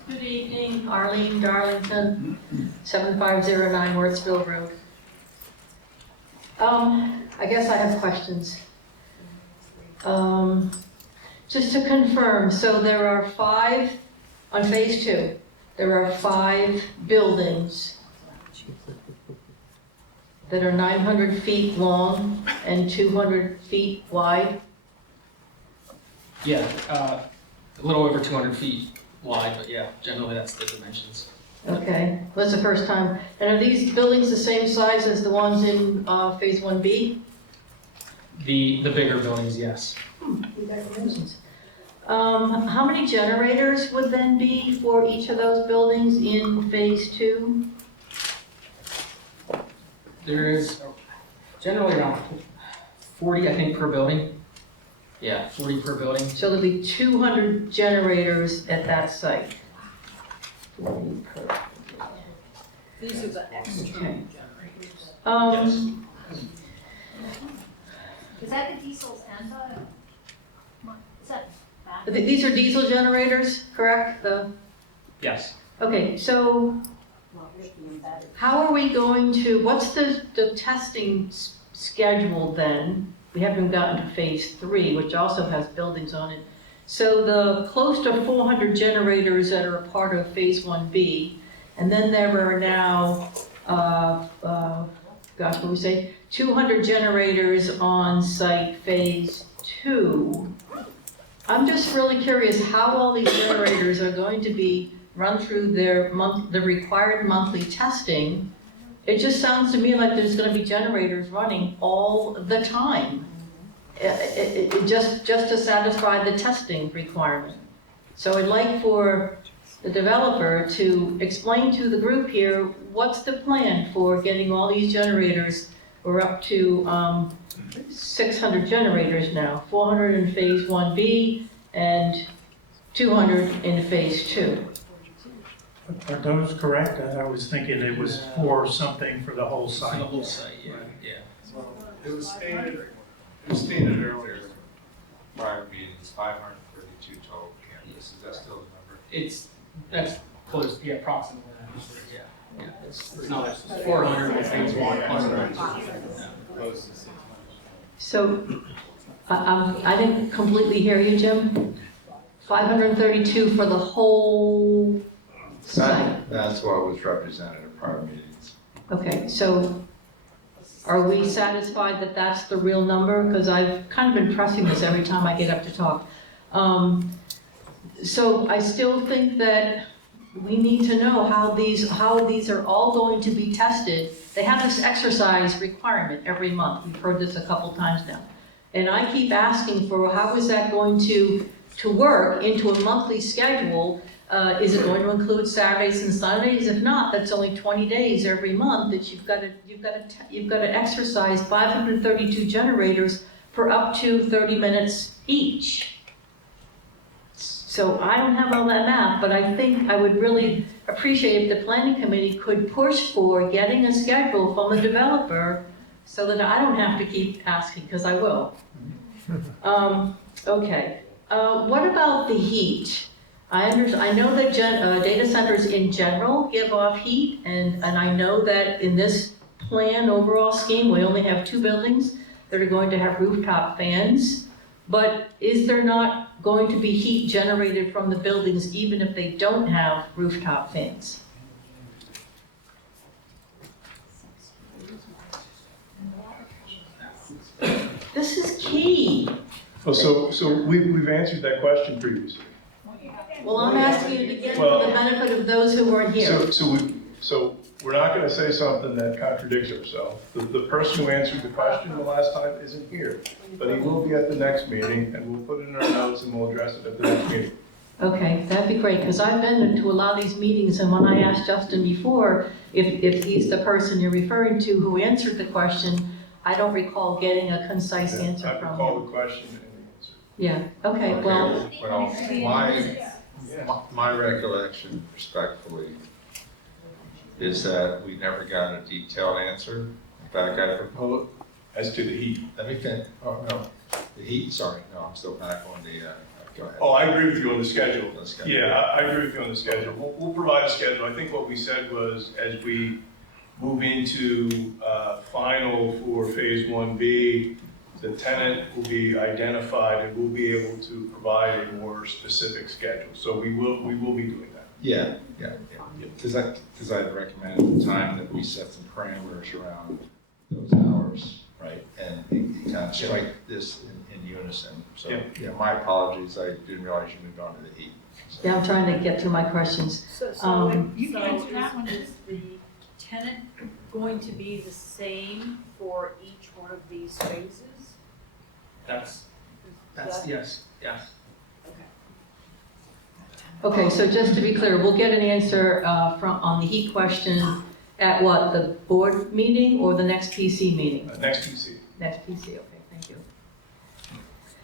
Good evening, Arlene Darlington, 7509 Worthsville Road. I guess I have questions. Just to confirm, so there are 5, on phase 2, there are 5 buildings that are 900 feet long and 200 feet wide? Yeah, a little over 200 feet wide, but yeah, generally that's the dimensions. Okay, well, that's the first time. And are these buildings the same size as the ones in phase 1B? The bigger buildings, yes. We got dimensions. How many generators would then be for each of those buildings in phase 2? There is generally around 40, I think, per building. Yeah, 40 per building. So there'll be 200 generators at that site. 40 per. These are the external Okay. generators. Is that the diesels and is that that? These are diesel generators, correct? Yes. Okay, so how are we going to, what's the testing schedule then? We haven't gotten to phase 3, which also has buildings on it. So the close to 400 generators that are a part of phase 1B, and then there are now, gosh, what do we say? 200 generators on site phase 2. I'm just really curious how all these generators are going to be run through the required monthly testing. It just sounds to me like there's going to be generators running all the time, just to satisfy the testing requirement. So I'd like for the developer to explain to the group here, what's the plan for getting all these generators? We're up to 600 generators now, 400 in phase 1B and 200 in phase 2. Are those correct? I was thinking it was for something for the whole For site. the whole site, yeah. It was stated earlier, prior meetings, 532 total campus. Is that still the number? That's close, yeah, approximately. Yeah. It's not 400 in phase 1. So I didn't completely hear you, Jim. 532 for the whole site. That's what was represented at prior meetings. Okay, so are we satisfied that that's the real number? Because I've kind of been pressing this every time I get up to talk. So I still think that we need to know how these are all going to be tested. They have this exercise requirement every month. We've heard this a couple times now. And I keep asking for how is that going to work into a monthly schedule? Is it going to include Saturdays and Sundays? If not, that's only 20 days every month that you've got to exercise 532 generators for up to 30 minutes each. So I don't have all that math, but I think I would really appreciate if the planning committee could push for getting a schedule from the developer so that I don't have to keep asking, because I will. Okay. What about the heat? I know that data centers in general give off heat, and I know that in this plan overall scheme, we only have 2 buildings that are going to have rooftop fans. But is there not going to be heat generated from the buildings even if they don't have rooftop fans? This is key. Well, so we've answered that question previously. Well, I'm asking it again for the benefit of those who weren't here. So we're not gonna say something that contradicts ourselves. The person who answered the question the last time isn't here, but he will be at the next meeting, and we'll put it in our notes and we'll address it at the next meeting. Okay, that'd be great, because I've been to a lot of these meetings, and when I asked Justin before, if he's the person you're referring to who answered the question, I don't recall getting a concise answer I from recall him. the question and the answer. Yeah, okay, well, Well, my recollection, respectfully, is that we never got a detailed answer. In fact, I proposed. As to the heat. Let me finish. Oh, no, the heat, sorry, no, I'm still back on the, go ahead. Oh, I agree with you on the schedule. On the schedule. Yeah, I agree with you on the schedule. We'll provide a schedule. I think what we said was, as we move into final for phase 1B, the tenant will be identified and we'll be able to provide a more specific schedule. So we will be doing that. Yeah. Because I'd recommend at the time that we set some parameters around those hours, right? And it kind of strike this in unison. So, yeah, my apologies. I didn't realize you moved on to the heat. So. yeah, I'm trying to get through my questions. You can answer that one. Is the tenant going to be the same for each one of these phases? That's yes. Okay. Okay, so just to be clear, we'll get an answer on the heat question at what, the board meeting or the next PC meeting? Next PC. Next PC, okay, thank you.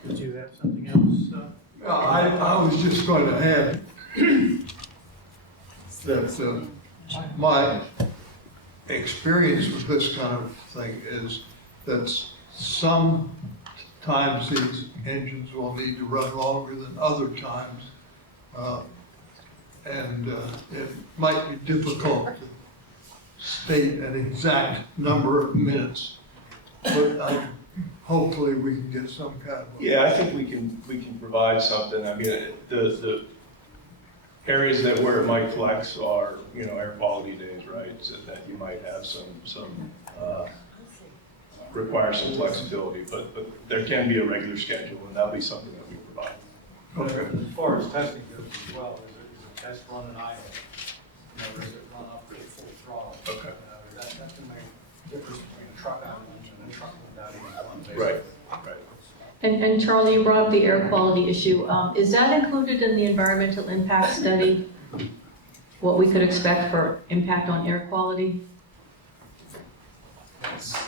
Did you have something else? I was just going to add that my experience with this kind of thing is that sometimes these engines will need to run longer than other times. It might be difficult to state an exact number of minutes, but hopefully we can get some kind of. Yeah, I think we can provide something. I mean, the areas where it might flex are, air quality days, right? So that you might have require some flexibility, but there can be a regular schedule, and that'll be something that we provide. Okay. As far as testing goes as well, is a test run an idle? Or is it run up to full throttle? Okay. That can make a difference between a truck out and a truck without even one base. Right. And Charlie, you brought up the air quality issue. Is that included in the environmental impact study? What we could expect for impact on air quality?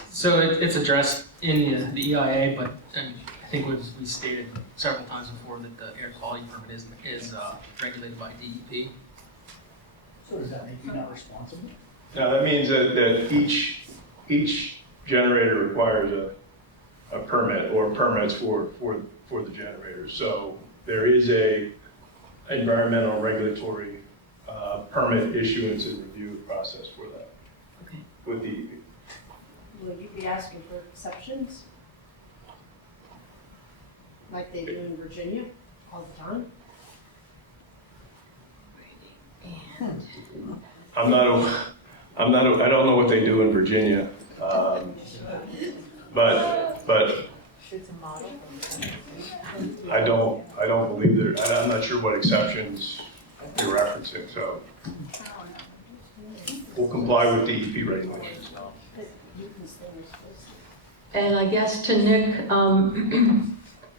So it's addressed in the EIA, but I think we stated several times before that the air quality permit is regulated by DEP. So does that make you not responsible? Now, that means that each generator requires a permit or permits for the generator. So there is a environmental regulatory permit issuance and review process for that. Okay. With DEP. Will you be asking for exceptions? Like they do in Virginia all the time? I don't know what they do in Virginia, but I don't believe I'm not sure what exceptions you're referencing, so we'll comply with DEP regulations. And I guess to Nick,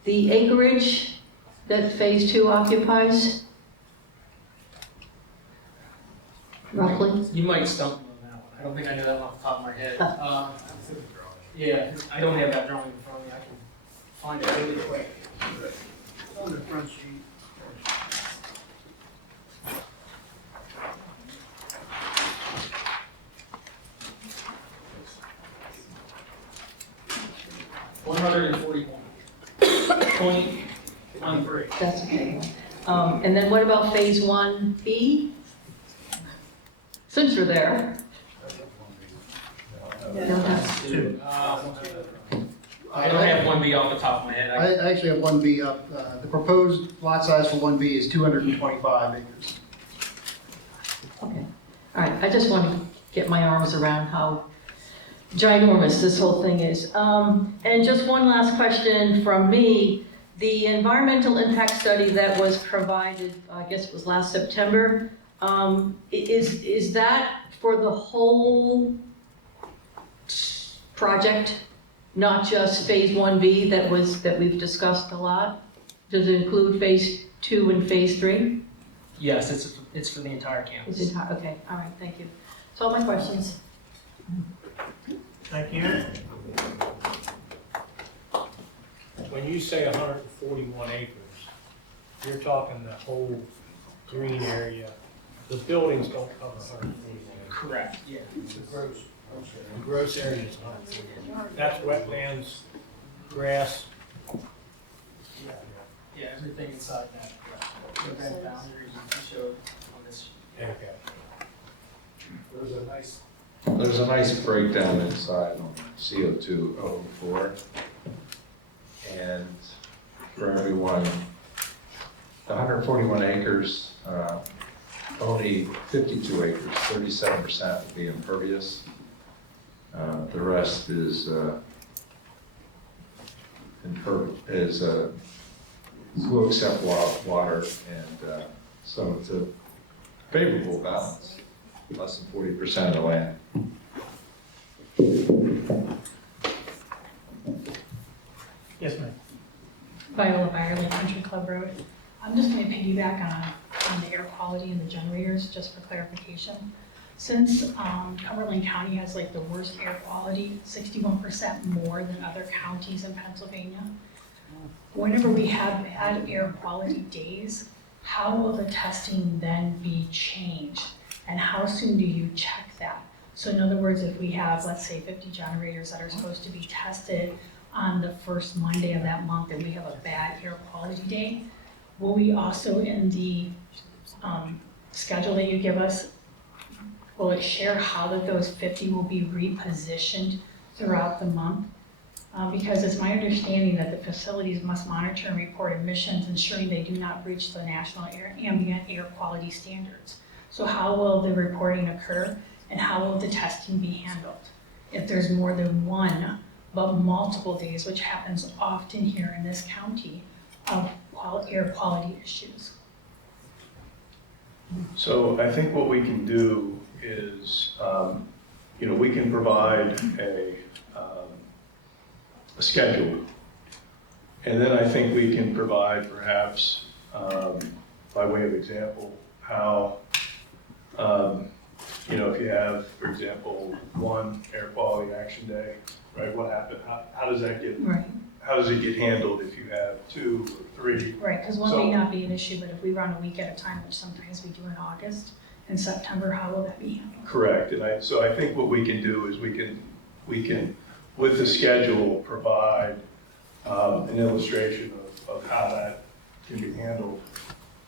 the acreage that Phase 2 occupies, roughly? You might stump me on that one. I don't think I know that one off the top of my head. Yeah, I don't have that drawing in front of me. I can find it really quick. It's on the front sheet. 141.13. That's okay. And then what about Phase 1B? Since you're there. I don't have 1B off the top of my head. I actually have 1B up. The proposed lot size for 1B is 225 acres. Okay. All right. I just want to get my arms around how ginormous this whole thing is. And just one last question from me. The environmental impact study that was provided, I guess it was last September, is that for the whole project, not just Phase 1B that we've discussed a lot? Does it include Phase 2 and Phase 3? Yes, it's for the entire campus. Okay, all right, thank you. That's all my questions. Thank you. When you say 141 acres, you're talking the whole green area. The buildings don't cover 141 acres. Correct, yeah. The gross area is 141. That's wetlands, grass. Yeah, everything inside that. The red boundaries you showed on this. Okay. There's a nice breakdown inside on CO2 04. And for everyone, the 141 acres, only 52 acres, 37% will be impervious. The rest is will accept water, and so it's a favorable balance, less than 40% of the land. Yes, ma'am. Viola Byerly, Country Club Road. I'm just going to piggyback on on the air quality and the generators, just for clarification. Since Cumberland County has like the worst air quality, 61% more than other counties in Pennsylvania, whenever we have bad air quality days, how will the testing then be changed? And how soon do you check that? So in other words, if we have, let's say, 50 generators that are supposed to be tested on the first Monday of that month and we have a bad air quality day, will we also in the schedule that you give us, will it share how that those 50 will be repositioned throughout the month? Because it's my understanding that the facilities must monitor and report emissions, ensuring they do not breach the national ambient air quality standards. So how will the reporting occur and how will the testing be handled? If there's more than one, but multiple days, which happens often here in this county, of air quality issues. So I think what we can do is, we can provide a schedule. And then I think we can provide perhaps, by way of example, how, if you have, for example, one air quality action day, right, what happened? How does that get, right. How does it get handled if you have 2 or 3? Right, because one may not be an issue, but if we run a week at a time, which sometimes we do in August and September, how will that be handled? Correct, and so I think what we can do is we can, with the schedule, provide an illustration of how that can be handled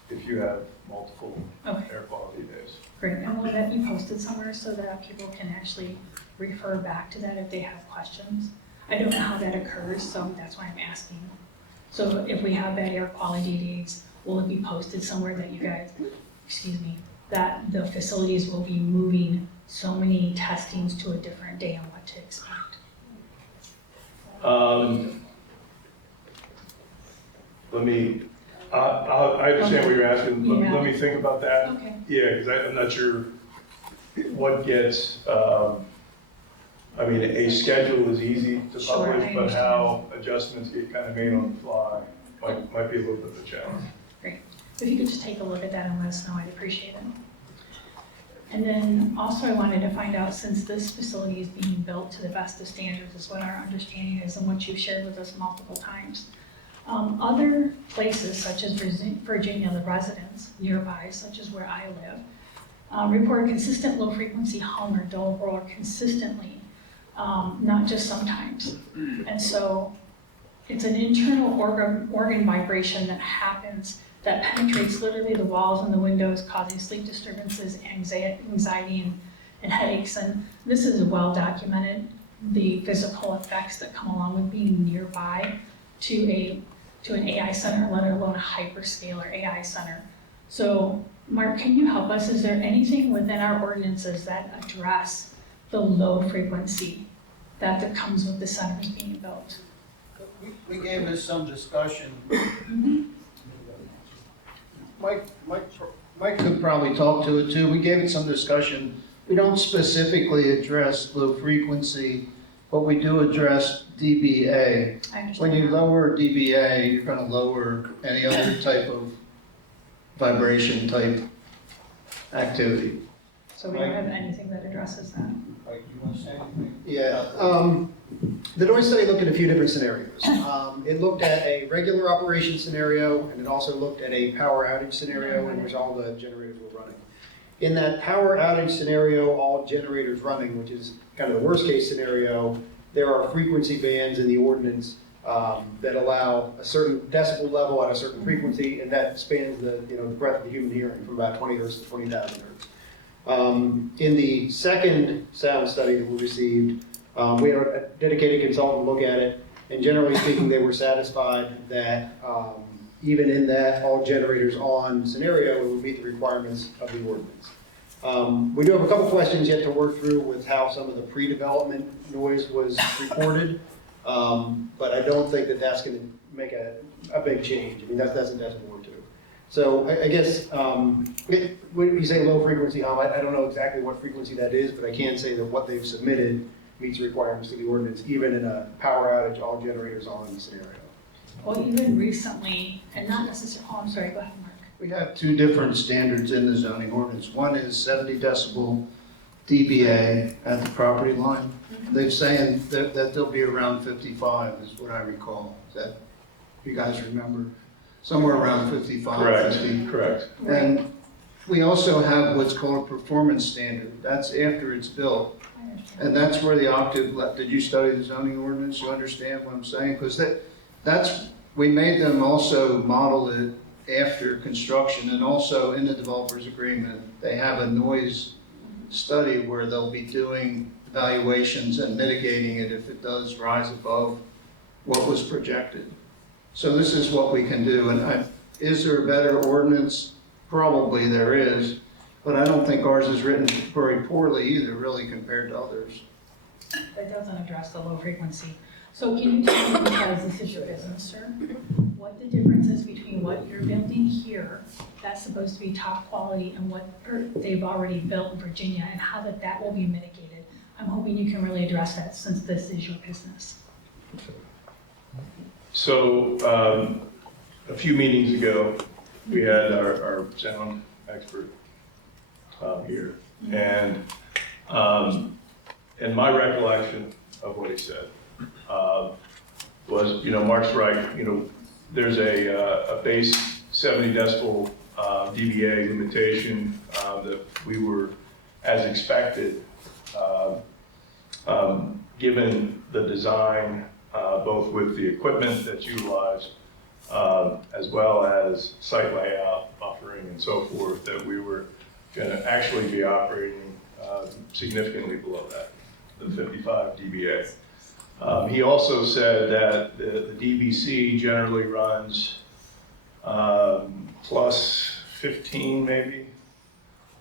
if you have multiple air quality days. Great, and will that be posted somewhere so that people can actually refer back to that if they have questions? I don't know how that occurs, so that's why I'm asking. So if we have bad air quality days, will it be posted somewhere that you guys, that the facilities will be moving so many testings to a different day and what to expect? I understand what you're asking. Yeah. Let me think about that. Okay. Yeah, because I'm not sure what gets, a schedule is easy to Sure, publish, I but understand. how adjustments get kind of made on the fly might be a little bit of a challenge. Great. If you could just take a look at that and let us know, I'd appreciate it. And then also I wanted to find out, since this facility is being built to the best of standards is what our understanding is and what you've shared with us multiple times. Other places such as Virginia, the residents nearby, such as where I live, report consistent low frequency hum or dull roar consistently, not just sometimes. And so it's an internal organ vibration that happens that penetrates literally the walls and the windows, causing sleep disturbances, anxiety and headaches. And this is well documented, the physical effects that come along with being nearby to an AI center, let alone a hyperscaler AI center. So Mark, can you help us? Is there anything within our ordinances that address the low frequency that comes with the centers being built? We gave this some discussion. Mike could probably talk to it too. We gave it some discussion. We don't specifically address low frequency, but we do address DBA. When you lower DBA, you're going to lower any other type of vibration type activity. So we don't have anything that addresses that. Mike, you want to say anything? Yeah. The noise study looked at a few different scenarios. It looked at a regular operation scenario, and it also looked at a power outage scenario in which all the generators were running. In that power outage scenario, all generators running, which is kind of the worst case scenario, there are frequency bands in the ordinance that allow a certain decibel level at a certain frequency, and that spans the breadth of the human hearing from about 20 hertz to 20,000 hertz. In the second sound study that we received, we had a dedicated consultant look at it, and generally speaking, they were satisfied that even in that all generators on scenario, it would meet the requirements of the ordinance. We do have a couple questions yet to work through with how some of the pre-development noise was recorded, but I don't think that that's going to make a big change. I mean, that's a decibel or two. So I guess when you say low frequency hum, I don't know exactly what frequency that is, but I can say that what they've submitted meets requirements to the ordinance, even in a power outage, all generators on scenario. Well, even recently, and not necessarily, I'm sorry, go ahead, Mark. We have two different standards in the zoning ordinance. One is 70 decibel dBA at the property line. They're saying that they'll be around 55 is what I recall. Is that, you guys remember? Somewhere around 55, Correct, 50. correct. And we also have what's called a performance standard. That's after it's built. And that's where the octave, did you study the zoning ordinance? You understand what I'm saying? Because we made them also model it after construction, and also in the developer's agreement, they have a noise study where they'll be doing evaluations and mitigating it if it does rise above what was projected. So this is what we can do. And is there a better ordinance? Probably there is, but I don't think ours is written very poorly either, really, compared to others. That doesn't address the low frequency. So can you tell me, because this is your business, sir, what the difference is between what you're building here, that's supposed to be top quality, and what they've already built in Virginia, and how that will be mitigated? I'm hoping you can really address that, since this is your business. So a few meetings ago, we had our sound expert here, and in my recollection of what he said was, Mark's right, there's a base 70 decibel dBA limitation that we were, as expected, given the design, both with the equipment that's utilized, as well as site layout, buffering, and so forth, that we were going to actually be operating significantly below that, the 55 dBA. He also said that the DVC generally runs plus 15 maybe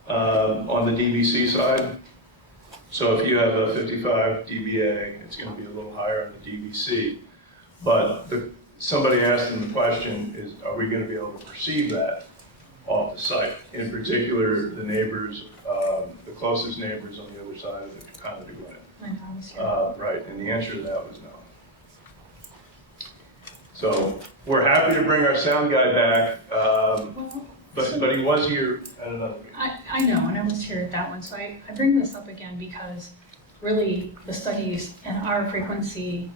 on the DVC side. So if you have a 55 dBA, it's going to be a little higher on the DVC. But somebody asked him the question is, are we going to be able to perceive that off the site? In particular, the neighbors, the closest neighbors on the other side of the conduit unit. Right, and the answer to that was no. So we're happy to bring our sound guy back, but he was here at another meeting. I know, and I was here at that one, so I bring this up again because really the studies and our frequency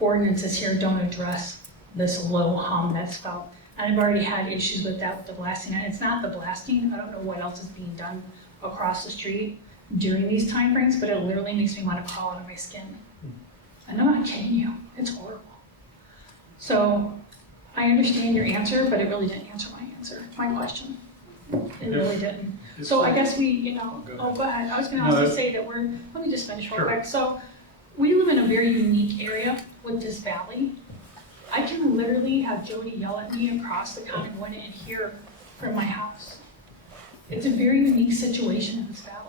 ordinances here don't address this low hum that's felt. And I've already had issues with that with the blasting. And it's not the blasting, I don't know what else is being done across the street during these timeframes, but it literally makes me want to crawl out of my skin. And I'm not kidding you, it's horrible. So I understand your answer, but it really didn't answer my question. It really didn't. So I guess we, go ahead. I was gonna also say that let me just finish real quick. So we live in a very unique area with this valley. I can literally have Jody yell at me across the common and hear from my house. It's a very unique situation in this valley.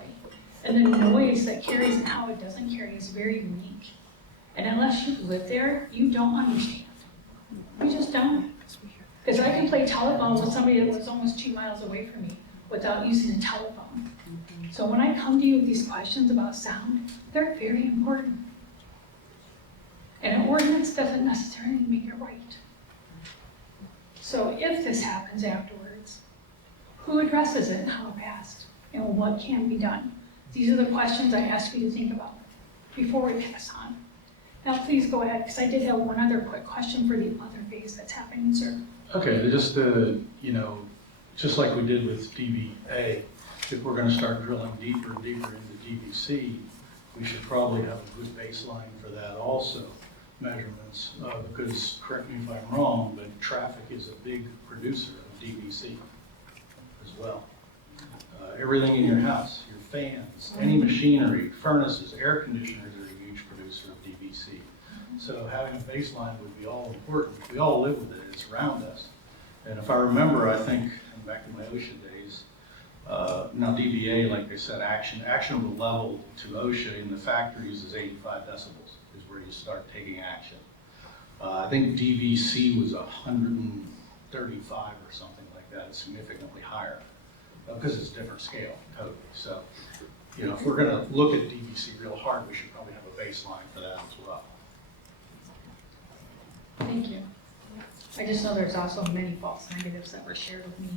And the noise that carries and how it doesn't carry is very unique. And unless you live there, you don't understand. You just don't. Because I can play telephone with somebody that was almost 2 miles away from me without using a telephone. So when I come to you with these questions about sound, they're very important. And an ordinance doesn't necessarily make it right. So if this happens afterwards, who addresses it and how it passed? And what can be done? These are the questions I ask you to think about before we pass on. Now please go ahead, because I did have one other quick question for the other phase that's happening, sir. Okay, just like we did with DBA, if we're going to start drilling deeper and deeper into DVC, we should probably have a good baseline for that also, measurements, because correct me if I'm wrong, but traffic is a big producer of DVC as well. Everything in your house, your fans, any machinery, furnaces, air conditioners are a huge producer of DVC. So having a baseline would be all important. We all live with it, it's around us. And if I remember, I think back in my OSHA days, now DBA, like I said, actionable level to OSHA in the factories is 85 decibels is where you start taking action. I think DVC was 135 or something like that. It's significantly higher because it's a different scale totally. So, if we're going to look at DVC real hard, we should probably have a baseline for that as well. Thank you. I just know there's also many false negatives that were shared with me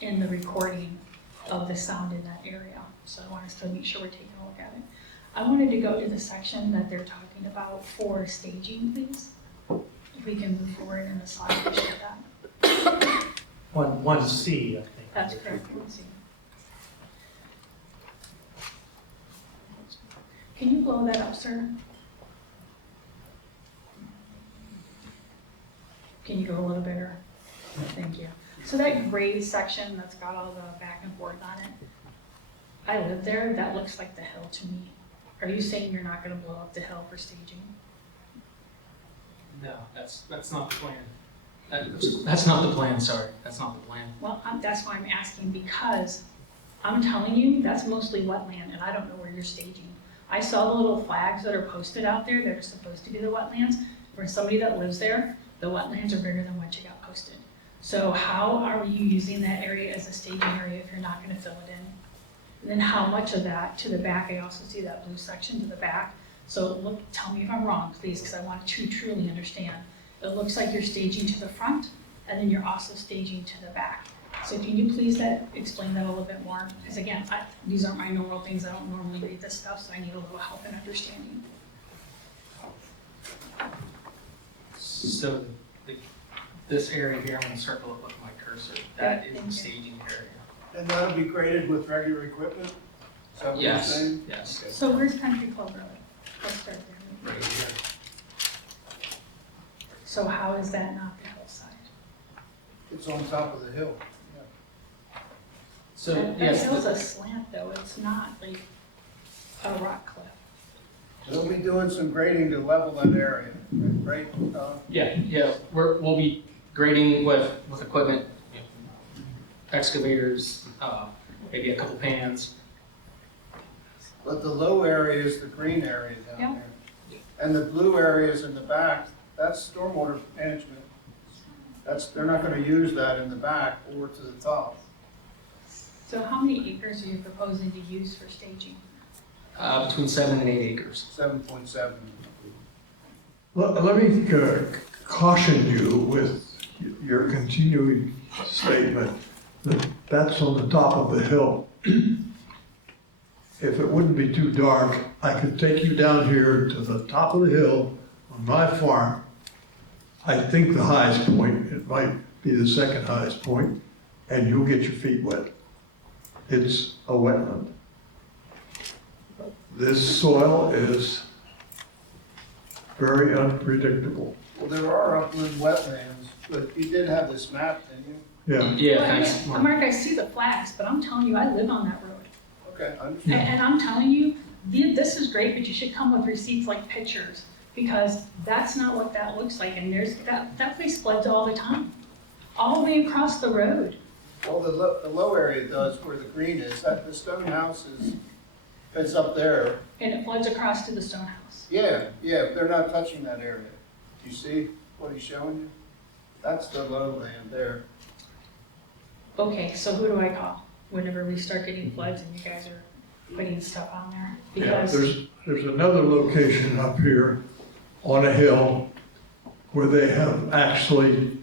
in the recording of the sound in that area. So I want us to make sure we're taking a look at it. I wanted to go to the section that they're talking about for staging, please. If we can move forward in the slide to show that. 1C, I think. That's correct, 1C. Can you blow that up, sir? Can you go a little bigger? Thank you. So that grade section that's got all the back and forth on it, I live there, that looks like the hill to me. Are you saying you're not gonna blow up the hill for staging? No, that's not the plan. That's not the plan, sorry, that's not the plan. Well, that's why I'm asking, because I'm telling you, that's mostly wetland, and I don't know where you're staging. I saw the little flags that are posted out there that are supposed to be the wetlands. For somebody that lives there, the wetlands are bigger than what you got posted. So how are you using that area as a staging area if you're not gonna fill it in? And then how much of that to the back? I also see that blue section to the back. So look, tell me if I'm wrong, please, because I want to truly understand. It looks like you're staging to the front, and then you're also staging to the back. So can you please explain that a little bit more? Because again, these aren't my normal things. I don't normally read this stuff, so I need a little help in understanding. So this area here, I'm gonna circle it with my cursor. That is the staging area. And that'll be graded with regular equipment? Is that what you're Yes, saying? yes. So where's Country Club Road? Let's start there. Right here. So how is that not the hillside? It's on top of the hill. So, That yes. hill's a slant though. It's not like a rock cliff. They'll be doing some grading to level that area, right? Yeah, we'll be grading with equipment, excavators, maybe a couple pans. But the low area is the green area down Yeah. there. And the blue areas in the back, that's stormwater management. They're not gonna use that in the back or to the top. So how many acres are you proposing to use for staging? Between 7 and 8 acres. 7.7. Let me caution you with your continuing statement that that's on the top of the hill. If it wouldn't be too dark, I could take you down here to the top of the hill on my farm. I think the highest point, it might be the second highest point, and you'll get your feet wet. It's a wetland. This soil is very unpredictable. Well, there are upland wetlands, but you did have this map, didn't you? Yeah. Yeah, Well, thanks. Mark, I see the flags, but I'm telling you, I live on that road. Okay, I understand. And I'm telling you, this is great, but you should come with receipts like pictures, because that's not what that looks like, and that place floods all the time, all the way across the road. Well, the low area does where the green is. The stone house it's up there. And it floods across to the stone house. Yeah, they're not touching that area. You see what he's showing you? That's the lowland there. Okay, so who do I call whenever we start getting floods and you guys are putting stuff on there? Yeah, Because there's another location up here on a hill where they have actually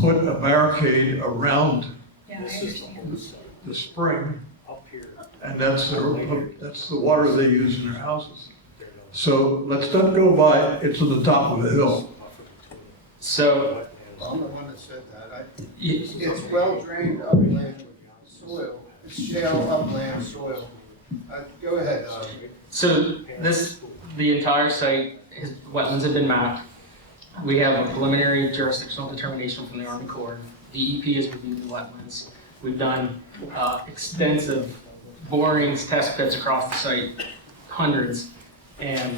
put a barricade around yeah, I understand. the spring, Up here. and that's the water they use in their houses. So let's not go by, it's on the top of the hill. So, I'm the one that said that. y- It's well-drained upland soil. It's shale upland soil. Go ahead, so the entire site, wetlands have been mapped. We have a preliminary jurisdictional determination from the Army Corps. DEP has reviewed the wetlands. We've done extensive borings, test pits across the site, hundreds. And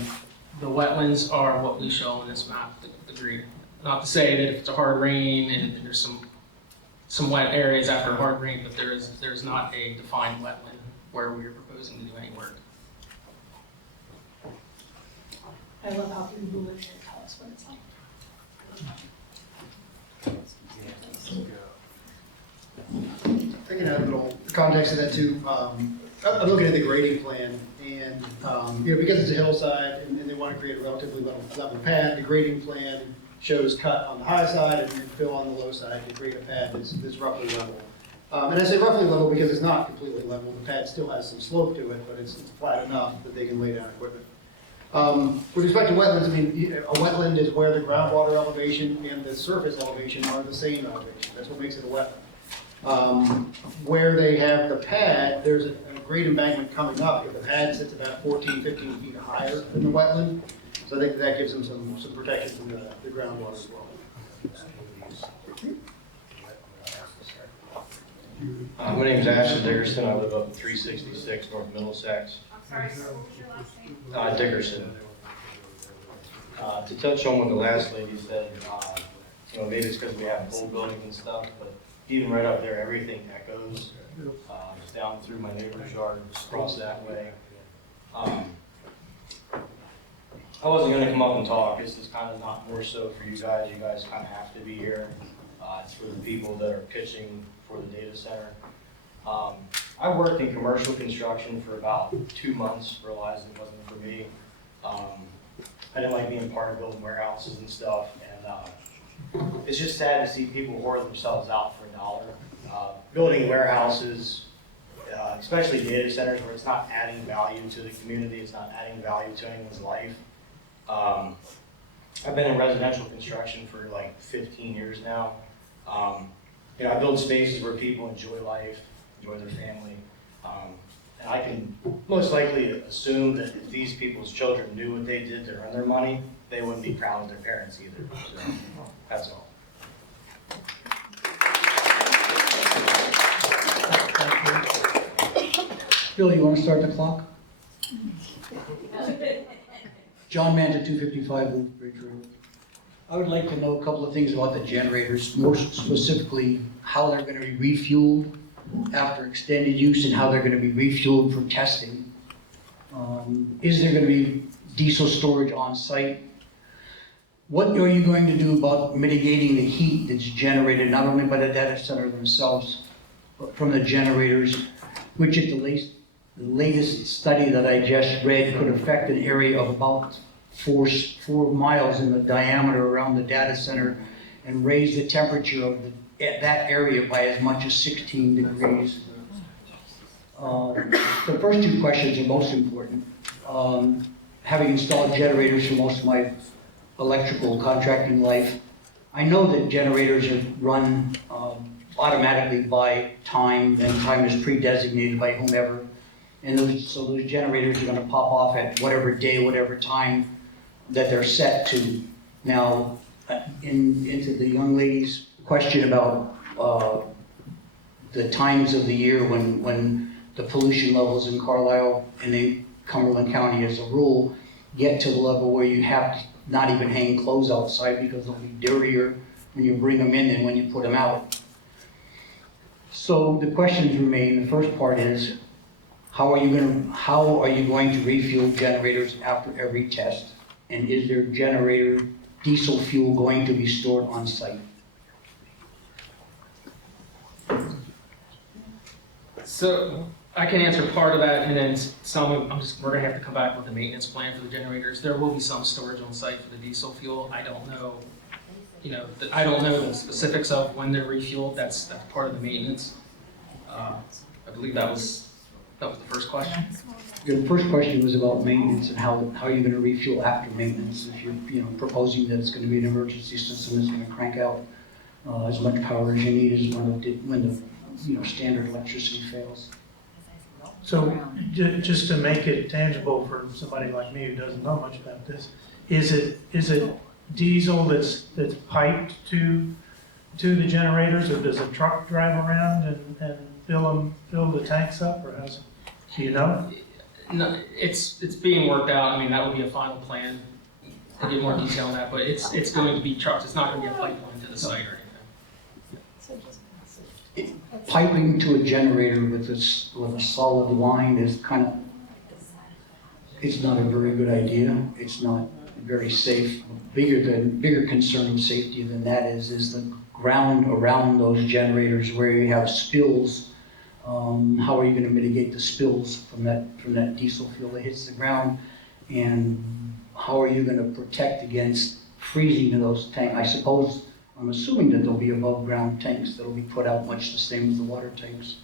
the wetlands are what we show on this map, the green. Not to say that if it's a hard rain and there's some wet areas after a hard rain, but there's not a defined wetland where we are proposing to do any work. I love how people who live here tell us what it's like. I can add a little context to that too. I'm looking at the grading plan and, because it's a hillside and they want to create a relatively level pad, the grading plan shows cut on the high side and fill on the low side to create a pad that's roughly level. And I say roughly level because it's not completely level. The pad still has some slope to it, but it's flat enough that they can lay down equipment. With respect to wetlands, I mean, a wetland is where the groundwater elevation and the surface elevation are the same elevation. That's what makes it a wetland. Where they have the pad, there's a grade embankment coming up. If the pad sits about 14, 15 feet higher than the wetland, so I think that gives them some protection from the groundwater as well. My name's Ashton Dickerson. I live up at 366 North Middlesex. I'm sorry, sir, what was your last name? Dickerson. To touch on what the last lady said, maybe it's because we have old buildings and stuff, but even right up there, everything echoes. It's down through my neighbor's yard, across that way. I wasn't going to come up and talk. This is kind of not more so for you guys. You guys kind of have to be here. It's for the people that are pitching for the data center. I worked in commercial construction for about 2 months, realized it wasn't for me. I didn't like being part of building warehouses and stuff, and it's just sad to see people hoard themselves out for $1. Building warehouses, especially data centers where it's not adding value to the community, it's not adding value to anyone's life. I've been in residential construction for like 15 years now. I build spaces where people enjoy life, enjoy their family. And I can most likely assume that if these people's children knew what they did to earn their money, they wouldn't be proud of their parents either. So that's all. Bill, you want to start the clock? John Manta, 255 Wolf Bridge Road. I would like to know a couple of things about the generators, more specifically how they're going to be refueled after extended use and how they're going to be refueled for testing. Is there going to be diesel storage on site? What are you going to do about mitigating the heat that's generated not only by the data center themselves, but from the generators, which at the latest study that I just read could affect an area of about 4 miles in the diameter around the data center and raise the temperature of that area by as much as 16 degrees. The first 2 questions are most important. Having installed generators for most of my electrical contracting life, I know that generators are run automatically by time, and time is pre-designated by whomever. And so those generators are going to pop off at whatever day, whatever time that they're set to. Now, into the young lady's question about the times of the year when the pollution levels in Carlisle and in Cumberland County as a rule get to the level where you have to not even hang clothes outside because they'll be dirtier when you bring them in than when you put them out. So the questions remain. The first part is, how are you going to refuel generators after every test? And is there generator diesel fuel going to be stored on site? So I can answer part of that, and then we're gonna have to come back with a maintenance plan for the generators. There will be some storage on site for the diesel fuel. I don't know, I don't know the specifics of when they're refueled. That's part of the maintenance. I believe that was the first question. The first question was about maintenance and how are you going to refuel after maintenance if you're proposing that it's going to be an emergency system that's going to crank out as much power as you need as when the standard electricity fails. So just to make it tangible for somebody like me who doesn't know much about this, is it diesel that's piped to the generators, or does a truck drive around and fill the tanks up, or how's it? Do you know? No, it's being worked out. I mean, that would be a final plan to get more detail on that, but it's going to be trucks. It's not going to be a pipeline to the site or anything. Piping to a generator with a solid line is it's not a very good idea. It's not very safe. Bigger concern of safety than that is the ground around those generators where you have spills. How are you going to mitigate the spills from that diesel fuel that hits the ground? And how are you going to protect against freezing of those tanks. I suppose, I'm assuming that there'll be above ground tanks that'll be put out much the same as the water tanks.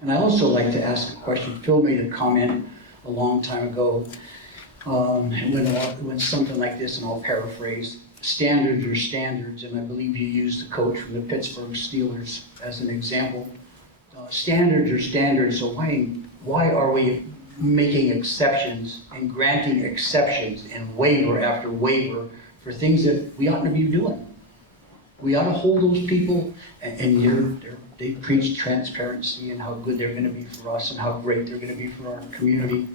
And I also like to ask a question. Phil made a comment a long time ago, when something like this, and I'll paraphrase, standards are standards, and I believe you used the coach from the Pittsburgh Steelers as an example. Standards are standards, so why are we making exceptions and granting exceptions and waiver after waiver for things that we ought to be doing? We ought to hold those people, and they preach transparency and how good they're going to be for us and how great they're going to be for our community.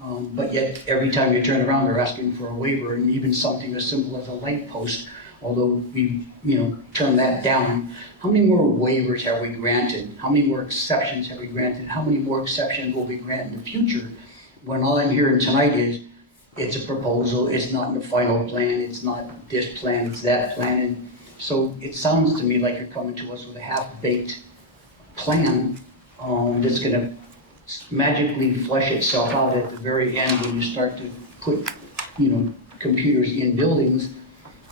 But yet, every time you turn around, they're asking for a waiver, and even something as simple as a light post, although we, turned that down. How many more waivers have we granted? How many more exceptions have we granted? How many more exceptions will we grant in the future? When all I'm hearing tonight is, it's a proposal, it's not in the final plan, it's not this plan, it's that plan. And so it sounds to me like you're coming to us with a half-baked plan that's going to magically flush itself out at the very end when you start to put, computers in buildings,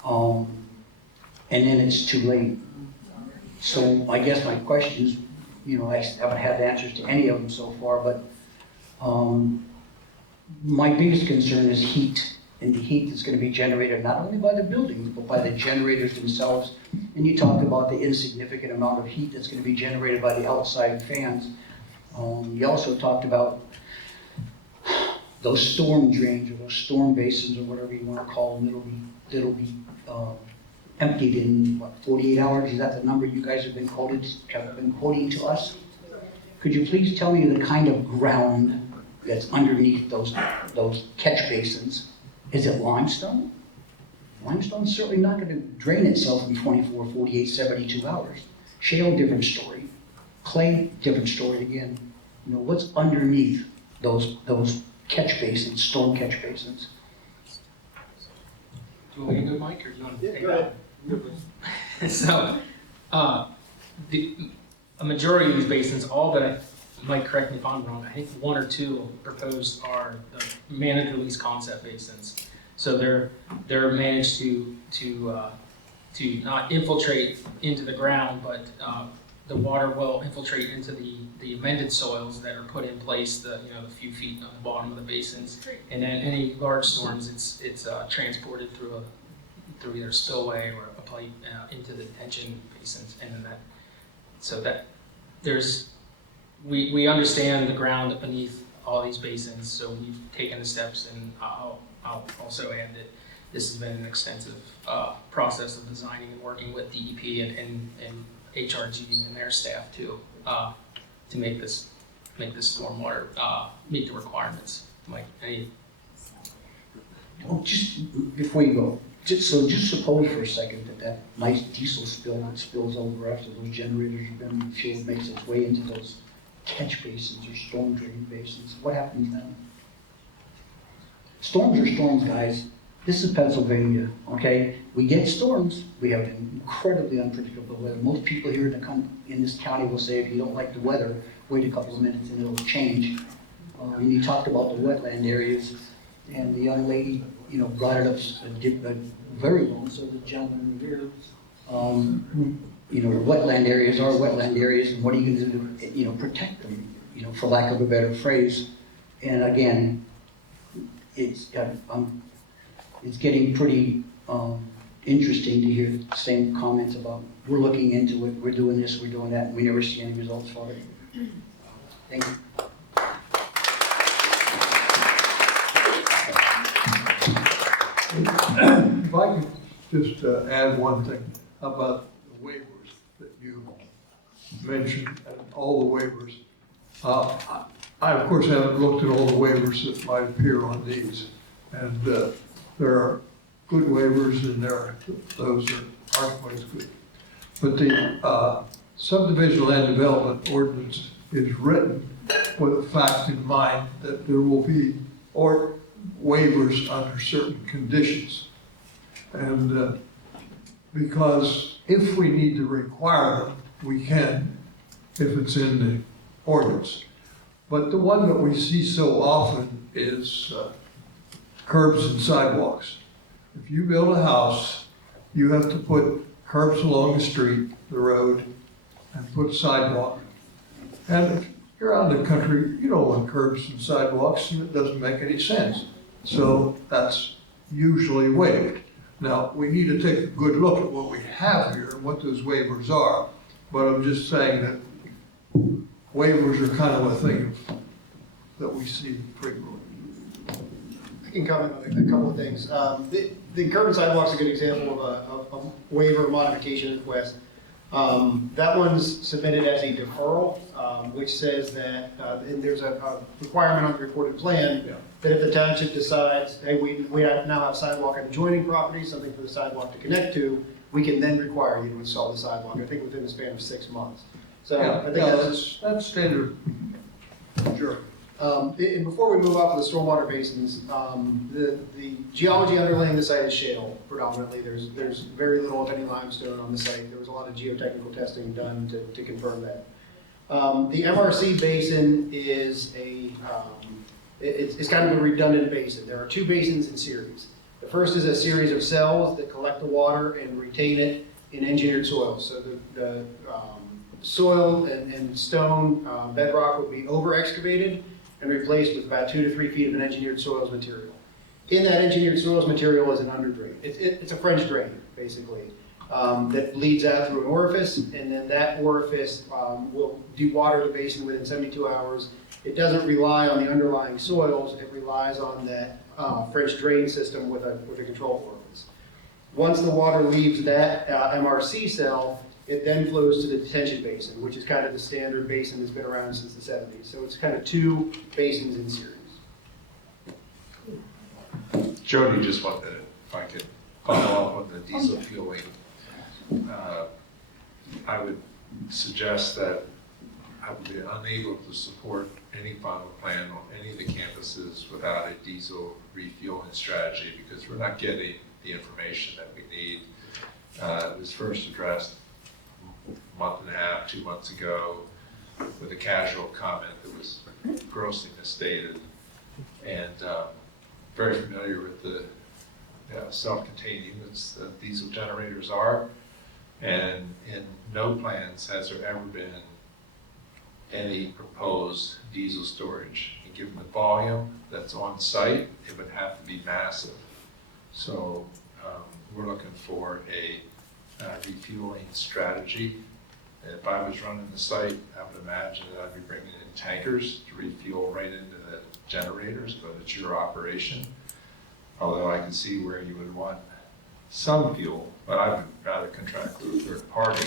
and then it's too late. So I guess my questions, I haven't had answers to any of them so far, but my biggest concern is heat, and the heat that's going to be generated not only by the buildings, but by the generators themselves. And you talked about the insignificant amount of heat that's going to be generated by the outside fans. You also talked about those storm drains or those storm basins or whatever you want to call them that'll be emptied in 48 hours. Is that the number you guys have been quoting to us? Could you please tell me the kind of ground that's underneath those catch basins? Is it limestone? Limestone's certainly not going to drain itself in 24, 48, 72 hours. Shale, different story. Clay, different story again. What's underneath those catch basins, storm catch basins? Do you want me to go, Mike, or do you want to take Go that? So, a majority of these basins, all but Mike, correct me if I'm wrong, I think one or two proposed are the managed release concept basins. So they're managed to not infiltrate into the ground, but the water will infiltrate into the amended soils that are put in place, the few feet on the bottom of the basins, and then any large storms, it's transported through either a spillway or a pipe into the detention basins, and then we understand the ground beneath all these basins, so we've taken the steps, and I'll also add that this has been an extensive process of designing and working with DEP and HRG and their staff to make this stormwater meet the requirements. Mike, Just before you go, just suppose for a second that nice diesel spill that spills over after those generators have been fueled makes its way into those catch basins or storm drain basins. What happens then? Storms are storms, guys. This is Pennsylvania, okay? We get storms. We have incredibly unpredictable weather. Most people here in this county will say, if you don't like the weather, wait a couple of minutes and it'll change. And you talked about the wetland areas, and the young lady, brought it up very well. So the gentleman here, wetland areas are wetland areas, and what are you going to do to, protect them? For lack of a better phrase. And again, it's getting pretty interesting to hear the same comments about we're looking into it, we're doing this, we're doing that, and we never see any results for it. Thank you. If I could just add one thing about the waivers that you mentioned, and all the waivers. I, of course, haven't looked at all the waivers that might appear on these, and there are good waivers and there are those that aren't quite as good. But the subdivision land development ordinance is written with the fact in mind that there will be waivers under certain conditions. And because if we need to require them, we can, if it's in the ordinance. But the one that we see so often is curbs and sidewalks. If you build a house, you have to put curbs along the street, the road, and put sidewalk. And if you're out in the country, you don't want curbs and sidewalks, and it doesn't make any sense. So that's usually waived. Now, we need to take a good look at what we have here and what those waivers are. But I'm just saying that waivers are kind of a thing that we see frequently. I can comment on a couple of things. The curb and sidewalk is a good example of a waiver modification request. That one's submitted as a deferral, which says that, and there's a requirement on the recorded plan, that if the township decides, hey, we now have sidewalk on adjoining property, something for the sidewalk to connect to, we can then require you to install the sidewalk, I think within the span of 6 months. So I think that's standard. Sure. And before we move up to the stormwater basins, the geology underlying the site is shale predominantly. There's very little, if any, limestone on the site. There was a lot of geotechnical testing done to confirm that. The MRC basin is it's kind of a redundant basin. There are 2 basins in series. The first is a series of cells that collect the water and retain it in engineered soil. So the soil and stone bedrock would be over excavated and replaced with about 2 to 3 feet of an engineered soils material. In that engineered soils material is an underdrain. It's a French drain, basically, that leads out through an orifice, and then that orifice will dewater the basin within 72 hours. It doesn't rely on the underlying soils, it relies on that French drain system with a control orifice. Once the water leaves that MRC cell, it then flows to the detention basin, which is kind of the standard basin that's been around since the 70s. So it's kind of 2 basins in series. Jody just wanted, if I could follow up on the diesel fueling. I would suggest that I would be unable to support any final plan on any of the campuses without a diesel refueling strategy, because we're not getting the information that we need. It was first addressed a month and a half, 2 months ago, with a casual comment that was grossly misstated, and very familiar with the self-contained units that diesel generators are, and in no plans has there ever been any proposed diesel storage. And given the volume that's on site, it would have to be massive. So we're looking for a refueling strategy. If I was running the site, I would imagine that I'd be bringing in tankers to refuel right into the generators, but it's your operation. Although I can see where you would want some fuel, but I would rather contract with a third party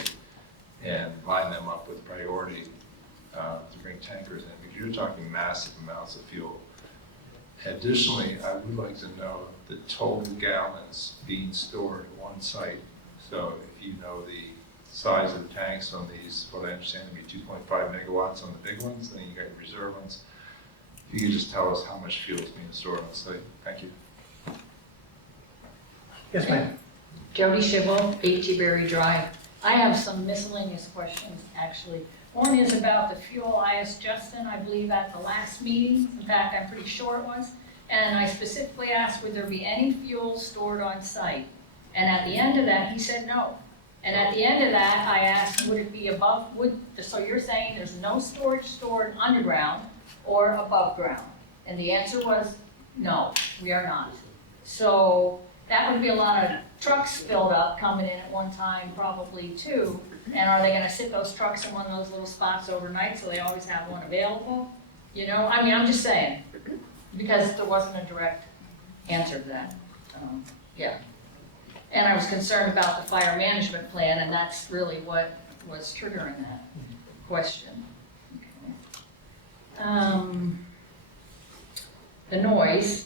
and line them up with priority to bring tankers in, because you're talking massive amounts of fuel. Additionally, I would like to know the total gallons being stored on site. So if you know the size of the tanks on these, what I understand to be 2.5 megawatts on the big ones, then you got your reserve ones. If you could just tell us how much fuel is being stored on site. Thank you. Yes, ma'am. Jody Shibble, 8 Berry Drive. I have some miscellaneous questions, actually. One is about the fuel. I asked Justin, I believe, at the last meeting. In fact, I'm pretty sure it was. And I specifically asked, would there be any fuel stored on site? And at the end of that, he said no. And at the end of that, I asked, would it be above, so you're saying there's no storage stored underground or above ground? And the answer was, no, we are not. So that would be a lot of trucks filled up coming in at one time, probably too. And are they gonna sit those trucks in one of those little spots overnight so they always have one available? You know, I mean, I'm just saying, because there wasn't a direct answer to that. Yeah. And I was concerned about the fire management plan, and that's really what was triggering that question. Okay. The noise.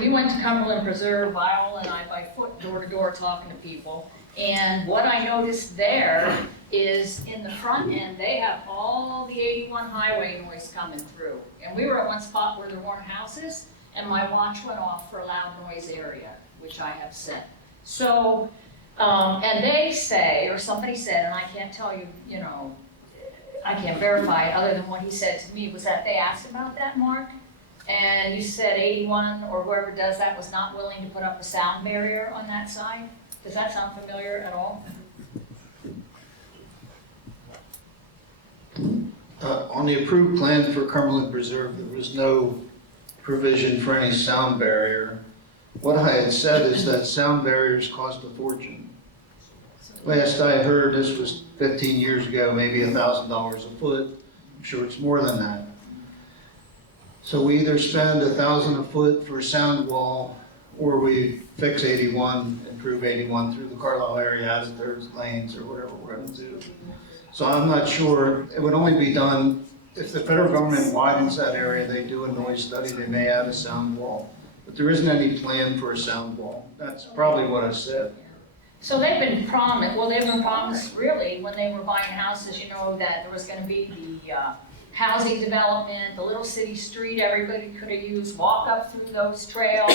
We went to Cumberland Preserve, Viola and I, by foot, door to door, talking to people. And what I noticed there is in the front end, they have all the 81 highway noise coming through. And we were at one spot where there weren't houses, and my watch went off for a loud noise area, which I have set. So, and they say, or somebody said, and I can't tell you, you know, I can't verify it other than what he said to me, was that they asked about that, Mark, and and you said 81 or whoever does that was not willing to put up a sound barrier on that side? Does that sound familiar at all? On the approved plan for Cumberland Preserve, there was no provision for any sound barrier. What I had said is that sound barriers cost a fortune. Last I heard, this was 15 years ago, maybe $1,000 a foot. I'm sure it's more than that. So we either spend $1,000 a foot for a sound wall, or we fix 81, improve 81 through the Carlisle area, out of third lanes, or whatever we're gonna do. So I'm not sure, it would only be done, if the federal government widens that area, they do a noise study, they may add a sound wall. But there isn't any plan for a sound wall. That's probably what I said. So they've been promised really when they were buying houses, you know, that there was gonna be the housing development, the little city street everybody could have used, walk up through those trails.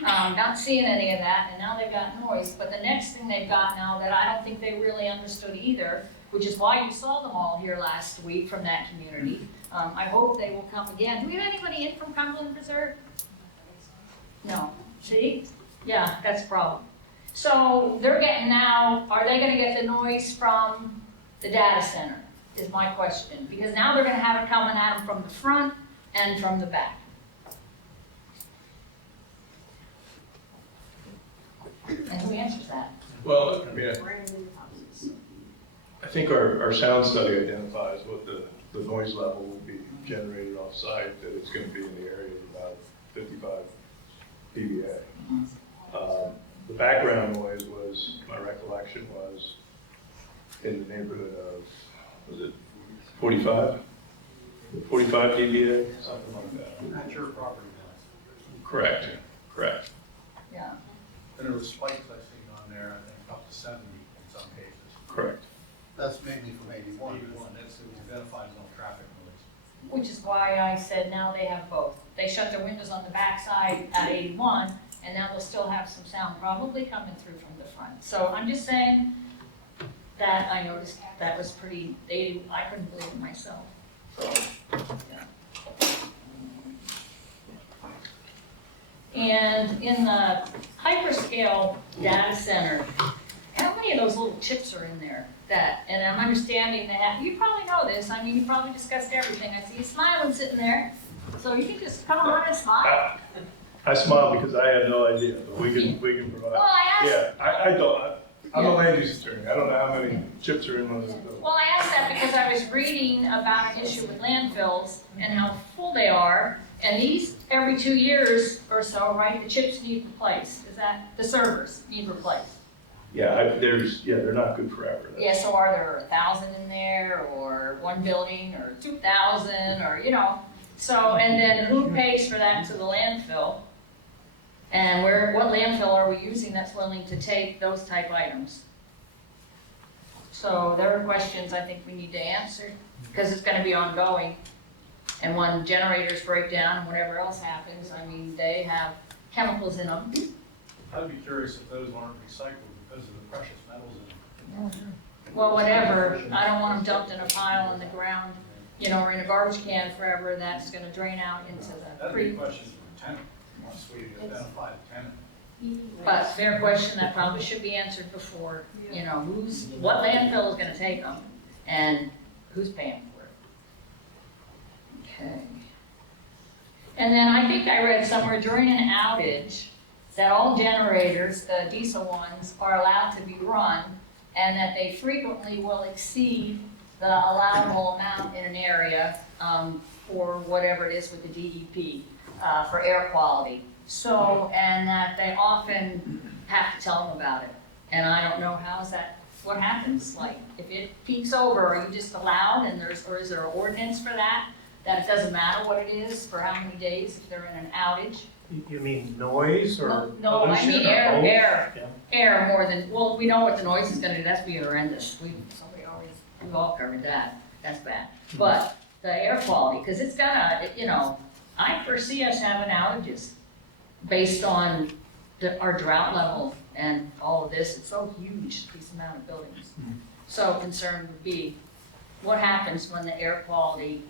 Not seeing any of that, and now they've got noise. But the next thing they've got now that I don't think they really understood either, which is why you saw them all here last week from that community. I hope they will come again. Do we have anybody in from Cumberland Preserve? No. See? Yeah, that's a problem. So they're getting now, are they gonna get the noise from the data center, is my question. Because now they're gonna have it coming at them from the front and from the back. And who answers that? Well, I mean, I think our sound study identifies what the noise level will be generated off-site, that it's going to be in the area of about 55 dBA. The background noise was, my recollection was, in the neighborhood of, was it 45? 45 dBA, something like that. At your property Correct, correct. Yeah. And there were spikes I've seen on there, I think up to 70 in some cases. Correct. That's mainly from 81. 81, that's, it was identified as no traffic noise. Which is why I said now they have both. They shut their windows on the backside at 81, and now they'll still have some sound probably coming through from the front. So I'm just saying that I noticed that was pretty, I couldn't believe it myself. So, yeah. And in the hyperscale data center, how many of those little chips are in there? And I'm understanding that, you probably know this, I mean, you probably discussed everything. I see you smiling sitting there, so you can just come on and smile. I smile because I have no idea, but we can provide. Well, I asked. Yeah, I don't. I'm a land use attorney. I don't know how many chips are in one of those buildings. Well, I asked that because I was reading about an issue with landfills and how full they are, and these, every 2 years or so, right, the chips need replaced. Is that, the servers need replaced? Yeah, they're not good forever. Yeah, so are there 1,000 in there, or one building, or 2,000, or, you know, so, and then who pays for that to the landfill? And what landfill are we using that's willing to take those type items? So there are questions I think we need to answer, because it's gonna be ongoing. And when generators break down and whatever else happens, I mean, they have chemicals in them. I'd be curious if those aren't recycled because of the precious metals in them. Well, whatever, I don't want them dumped in a pile on the ground, you know, or in a garbage can forever, that's gonna drain out into the That'd be a creek. question for the tenant, once we identify the tenant. But fair question, that probably should be answered before, you know, what landfill is gonna take them, and who's paying for it? Okay. And then I think I read somewhere during an outage, that all generators, the diesel ones, are allowed to be run, and that they frequently will exceed the allowable amount in an area for whatever it is with the DEP, for air quality. So, and that they often have to tell them about it. And I don't know what happens? Like, if it peaks over, are you just allowed, or is there an ordinance for that? That it doesn't matter what it is, for how many days, if they're in an outage? You mean noise or No, I pollution mean or air, both? air, Yeah. air more than, well, we know what the noise is gonna do, that's be horrendous. We've all covered that, that's bad. But the air quality, because it's gonna, you know, I foresee us having outages based on our drought level and all of this. It's so huge, these amount of buildings. So concern would be, what happens when the air quality,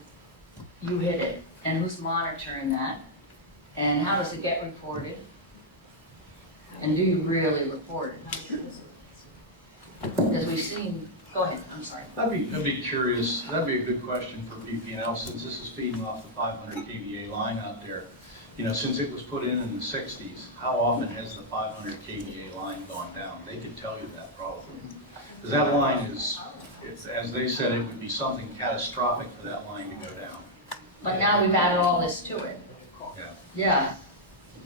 you hit it, and who's monitoring that? And how does it get reported? And do you really report it? Because we've seen, go ahead, I'm sorry. I'd be curious, that'd be a good question for PPL, since this is feeding off the 500 KVA line out there. You know, since it was put in the 60s, how often has the 500 KVA line gone down? They could tell you that probably. Because that line is, as they said, it would be something catastrophic for that line to go down. But now we've added all this to it. Yeah. Yeah,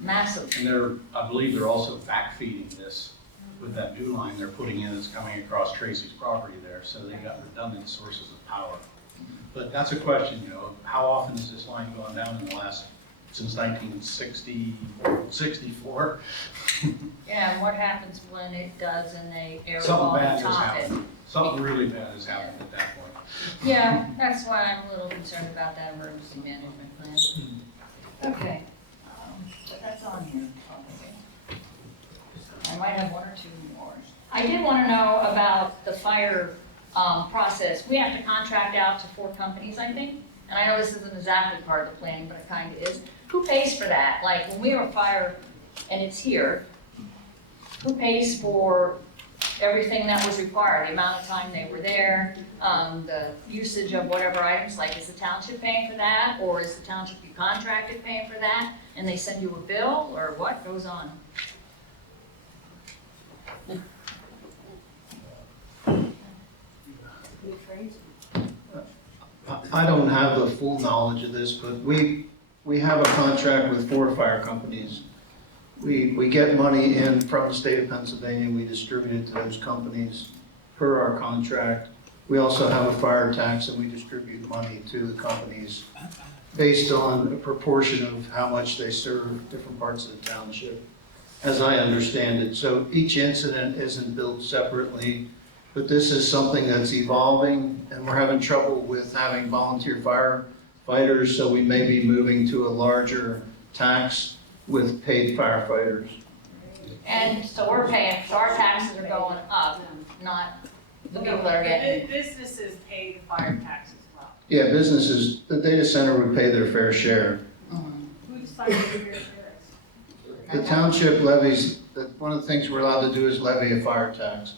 massive. And I believe they're also backfeeding this with that new line they're putting in that's coming across Tracy's property there, so they got redundant sources of power. But that's a question, you know, how often has this line gone down in the last, since 1960, 64? Yeah, and what happens when it does and they air Something ball bad and has top it? happened. Something really bad has happened at that point. Yeah, that's why I'm a little concerned about that emergency management plan. Okay, but that's on here. Okay. I might have one or two more. I did want to know about the fire process. We have to contract out to 4 companies, I think. And I know this isn't exactly part of the planning, but it kind of is. Who pays for that? Like when we have a fire and it's here, who pays for everything that was required? The amount of time they were there, the usage of whatever items, like is the township paying for that? Or is the township you contracted paying for that? And they send you a bill, or what goes on? I don't have the full knowledge of this, but we have a contract with 4 fire companies. We get money in from the state of Pennsylvania, we distribute it to those companies per our contract. We also have a fire tax and we distribute money to the companies based on a proportion of how much they serve different parts of the township, as I understand it. So each incident isn't billed separately, but this is something that's evolving, and we're having trouble with having volunteer firefighters, so we may be moving to a larger tax with paid firefighters. And so we're paying, so our taxes are going up, not the people that are getting. Businesses pay the fire tax as well. Yeah, businesses, the data center would pay their fair share. Who decides who your share is? The township levies, one of the things we're allowed to do is levy a fire tax.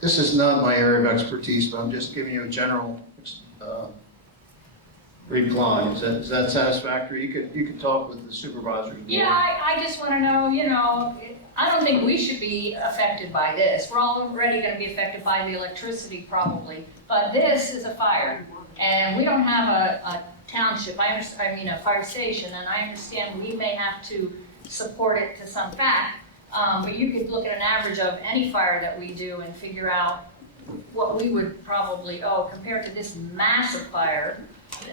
This is not my area of expertise, but I'm just giving you a general reply. Is that satisfactory? You could talk with the supervisors. Yeah, I just want to know, you know, I don't think we should be affected by this. We're already going to be affected by the electricity probably, but this is a fire, and we don't have a township, I mean a fire station, and I understand we may have to support it to some fact, but you could look at an average of any fire that we do and figure out what we would probably owe compared to this massive fire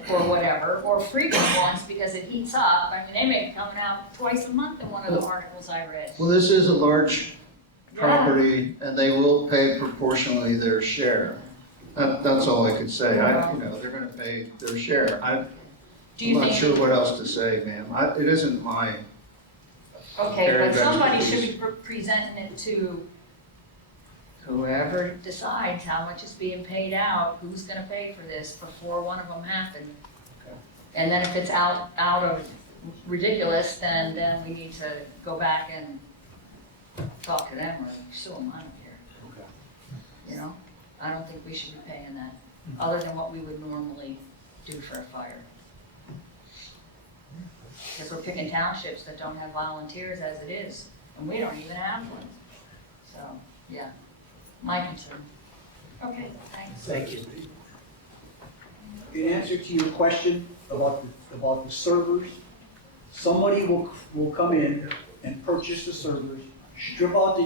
or whatever, or frequent ones because it heats up. I mean, they may be coming out twice a month in one of the articles I read. Well, this is a large property, and they will pay proportionally their share. That's all I could say. They're gonna pay their share. I'm not sure what else to say, ma'am. It isn't my Okay, area but of somebody expertise. should be presenting it to whoever decides how much is being paid out, who's gonna pay for this before one of them happened. And then if it's out of ridiculous, then we need to go back and talk to them or sue them, I don't care. You know, I don't think we should be paying that, other than what we would normally do for a fire. Because we're picking townships that don't have volunteers as it is, and we don't even have one. So, yeah, my concern. Okay, thanks. Thank you. In answer to your question about the servers, somebody will come in and purchase the servers, strip out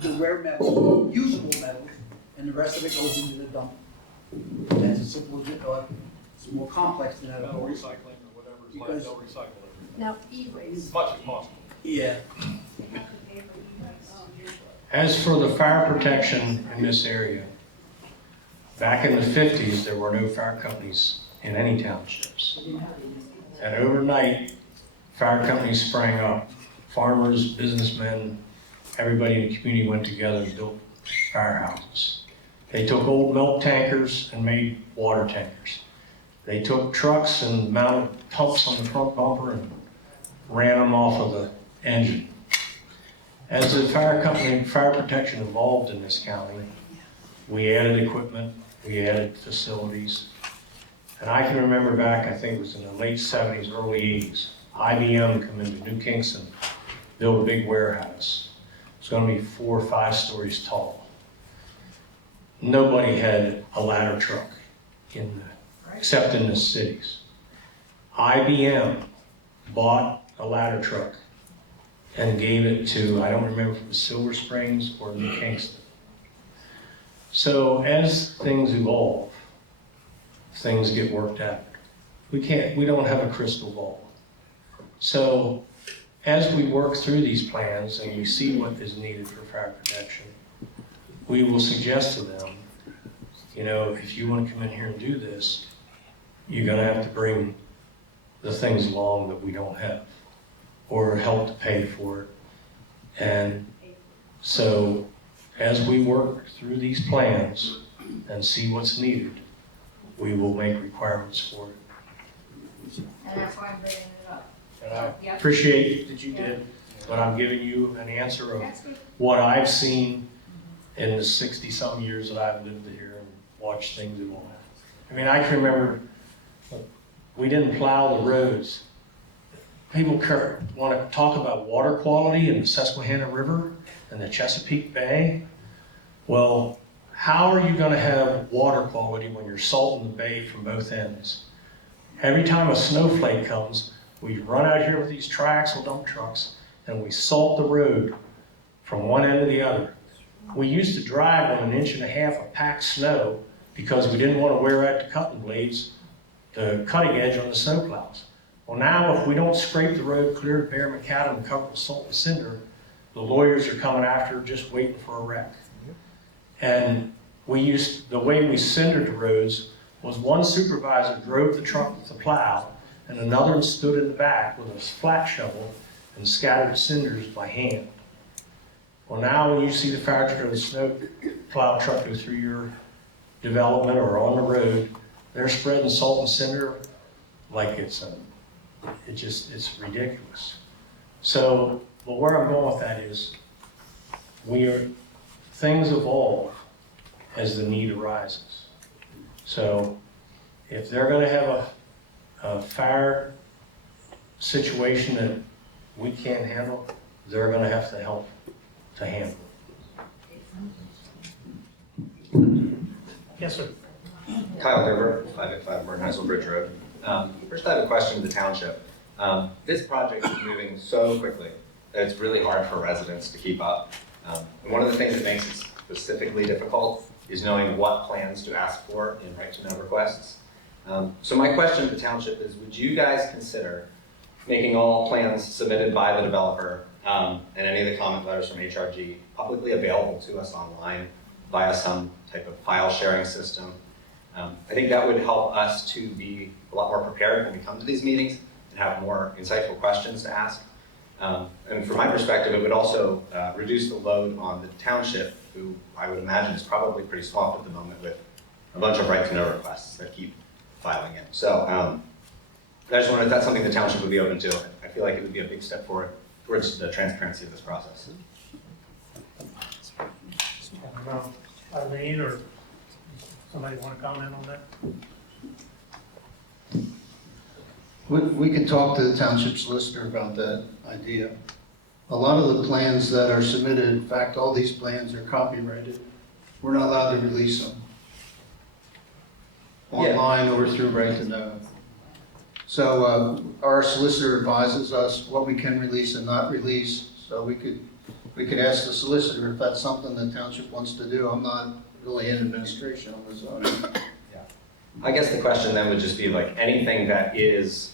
the rare metals, usable metals, and the rest of it goes into the dump. That's as simple as it goes. It's more complex than that. No recycling or whatever is left, they'll recycle everything. Now, e-waste. As much as possible. Yeah. As for the fire protection in this area, back in the 50s, there were no fire companies in any townships. And overnight, fire companies sprang up. Farmers, businessmen, everybody in the community went together and built firehouses. They took old milk tankers and made water tankers. They took trucks and mounted pumps on the front bumper and ran them off of the engine. As the fire company, fire protection evolved in this county, we added equipment, we added facilities. And I can remember back, I think it was in the late 70s, early 80s, IBM come into New Kingston, built a big warehouse. It's going to be 4 or 5 stories tall. Nobody had a ladder truck except in the cities. IBM bought a ladder truck and gave it to, I don't remember if it was Silver Springs or New Kingston. So as things evolve, things get worked out. We don't have a crystal ball. So as we work through these plans and we see what is needed for fire protection, we will suggest to them, you know, if you want to come in here and do this, you're going to have to bring the things along that we don't have, or help to pay for it. And so as we work through these plans and see what's needed, we will make requirements for it. And that's why I'm bringing it up. And I Yep. appreciate that you did, but I'm giving you an answer of what I've seen in the 60-something years that I've lived here and watched things evolve. I mean, I can remember we didn't plow the roads. People want to talk about water quality in the Susquehanna River and the Chesapeake Bay. Well, how are you going to have water quality when you're salting the bay from both ends? Every time a snowflake comes, we run out here with these triaxle dump trucks and we salt the road from one end to the other. We used to drive on 1.5 inches of packed snow because we didn't want to wear out the cutting blades, the cutting edge on the snowplows. Well, now if we don't scrape the road clear to bare macadam and cover with salt and cinder, the lawyers are coming after just waiting for a wreck. And the way we cindered the roads was one supervisor drove the truck with the plow and another one stood in the back with a flat shovel and scattered cinders by hand. Well, now when you see the fire truck or the snow plow truck go through your development or on the road, they're spreading salt and cinder like it's ridiculous. So, but where I'm going with that is, things evolve as the need arises. So, if they're going to have a fire situation that we can't handle, they're going to have to help to handle it. Yes, sir. Kyle Gerber, 585 Bernheisel Bridge Road. First, I have a question to the township. This project is moving so quickly that it's really hard for residents to keep up. And one of the things that makes it specifically difficult is knowing what plans to ask for in right-to-know requests. So my question to the township is, would you guys consider making all plans submitted by the developer and any of the comment letters from HRG publicly available to us online via some type of file sharing system? I think that would help us to be a lot more prepared when we come to these meetings and have more insightful questions to ask. And from my perspective, it would also reduce the load on the township, who I would imagine is probably pretty swamped at the moment with a bunch of right-to-know requests that keep filing in. So I just wondered if that's something the township would be open to. I feel like it would be a big step forward towards the transparency of this process. Eileen or somebody want to comment on that? We could talk to the township solicitor about that idea. A lot of the plans that are submitted, in fact, all these plans are copyrighted. We're not allowed to release them online or through right to know. So our solicitor advises us what we can release and not release. So we could ask the solicitor if that's something the township wants to do. I'm not really in administration on this zoning. Yeah. I guess the question then would just be like anything that is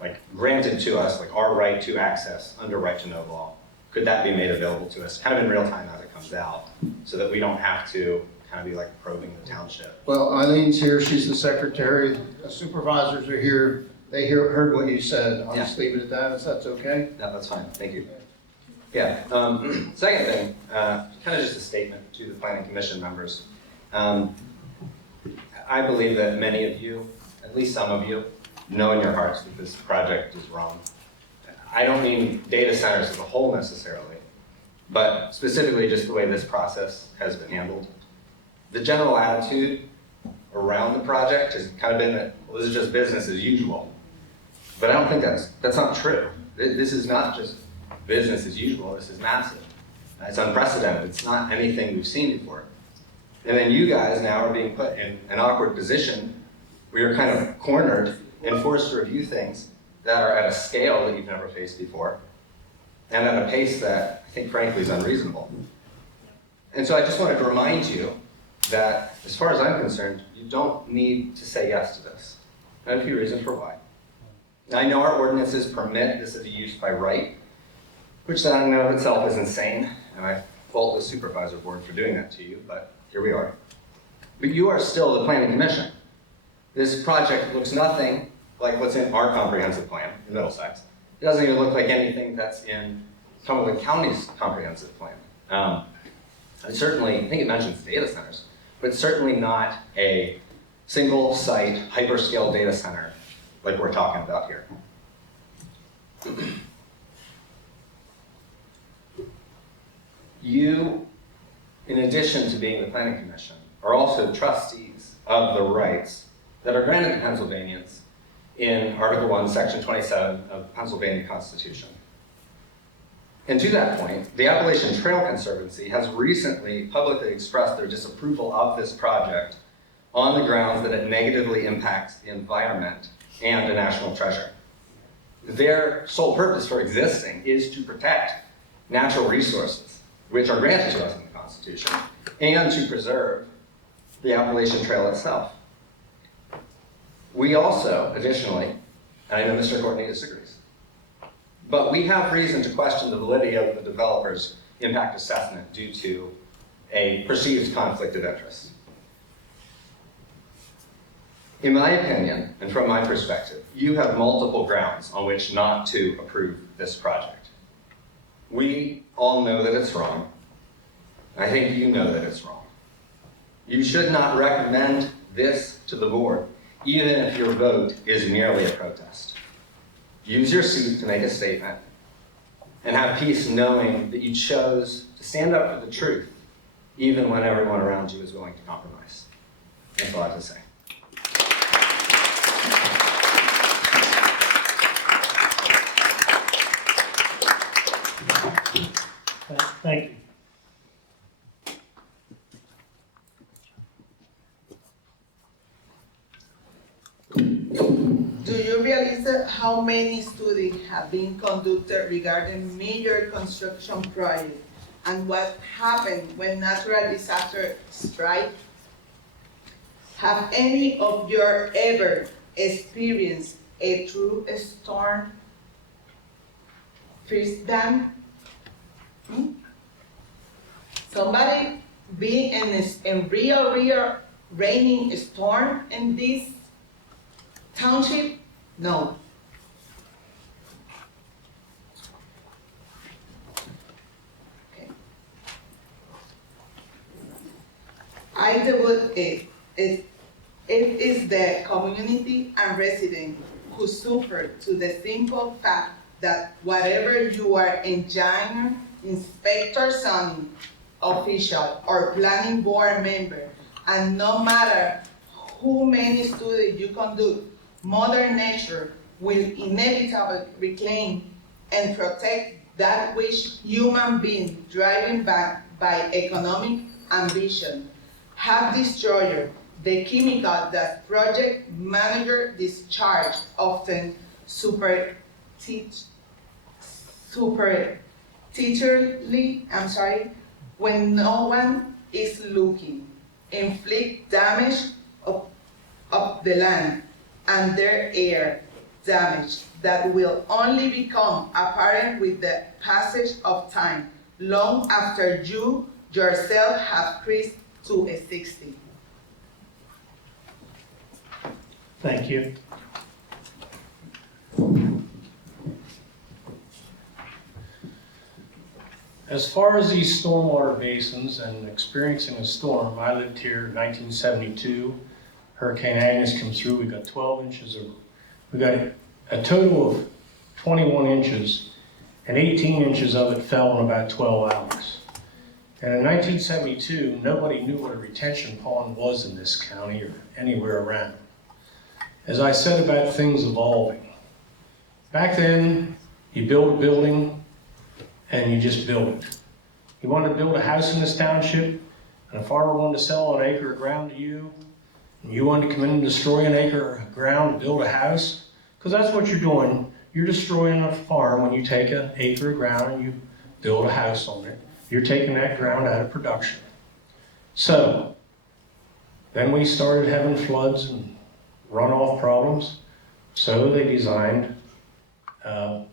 like granted to us, like our right to access under right to know law, could that be made available to us kind of in real time as it comes out so that we don't have to kind of be like probing the township? Well, Eileen's here, she's the secretary, the supervisors are here, they heard what you said. I'll just leave it at that, if that's okay? No, that's fine, thank you. Yeah, second thing, kind of just a statement to the Planning Commission members. I believe that many of you, at least some of you, know in your hearts that this project is wrong. I don't mean data centers as a whole necessarily, but specifically just the way this process has been handled. The general attitude around the project has kind of been that, well, this is just business as usual. But I don't think that's not true. This is not just business as usual, this is massive. It's unprecedented, it's not anything we've seen before. And then you guys now are being put in an awkward position where you're kind of cornered and forced to review things that are at a scale that you've never faced before, and at a pace that I think frankly is unreasonable. And so I just wanted to remind you that as far as I'm concerned, you don't need to say yes to this. I have a few reasons for why. Now, I know our ordinances permit this as a use by right, which that in and of itself is insane, and I fault the supervisor board for doing that to you, but here we are. But you are still the planning commission. This project looks nothing like what's in our comprehensive plan in Middlesex. It doesn't even look like anything that's in Cumberland County's comprehensive plan. I think it mentions data centers, but certainly not a single site hyperscale data center like we're talking about here. You, in addition to being the planning commission, are also trustees of the rights that are granted to Pennsylvanians in Article 1, Section 27 of the Pennsylvania Constitution. And to that point, the Appalachian Trail Conservancy has recently publicly expressed their disapproval of this project on the grounds that it negatively impacts the environment and a national treasure. Their sole purpose for existing is to protect natural resources, which are granted to us in the Constitution, and to preserve the Appalachian Trail itself. We also, additionally, and I know Mr. Courtney disagrees, but we have reason to question the validity of the developer's impact assessment due to a perceived conflict of interest. In my opinion, and from my perspective, you have multiple grounds on which not to approve this project. We all know that it's wrong. I think you know that it's wrong. You should not recommend this to the board, even if your vote is merely a protest. Use your seat to make a statement and have peace knowing that you chose to stand up for the truth, even when everyone around you is willing to compromise. That's all I have to say. Thank you. Do you realize how many studies have been conducted regarding major construction projects and what happens when natural disasters strike? Have any of you ever experienced a true storm? First dam? Somebody been in real raining storm in this township? No. Okay. I would it is the community and residents who suffer to the simple fact that whatever you are engineer, inspector, zoning official, or planning board member, and no matter how many studies you conduct, Mother Nature will inevitably reclaim and protect that which human beings driven back by economic ambition have destroyed. The chemical that project manager discharge often superficially, when no one is looking, inflict damage of the land and their air, damage that will only become apparent with the passage of time, long after you yourself have creased to a 60. Thank you. As far as these stormwater basins and experiencing a storm, I lived here in 1972. Hurricane Agnes came through, we got 12 inches of, we got a total of 21 inches, and 18 inches of it fell in about 12 hours. And in 1972, nobody knew what a retention pond was in this county or anywhere around. As I said about things evolving, back then, you built a building and you just built it. You wanted to build a house in this township, and a farmer wanted to sell an acre of ground to you, and you wanted to come in and destroy an acre of ground to build a house, because that's what you're doing. You're destroying a farm when you take an acre of ground and you build a house on it. You're taking that ground out of production. So, then we started having floods and runoff problems, so they designed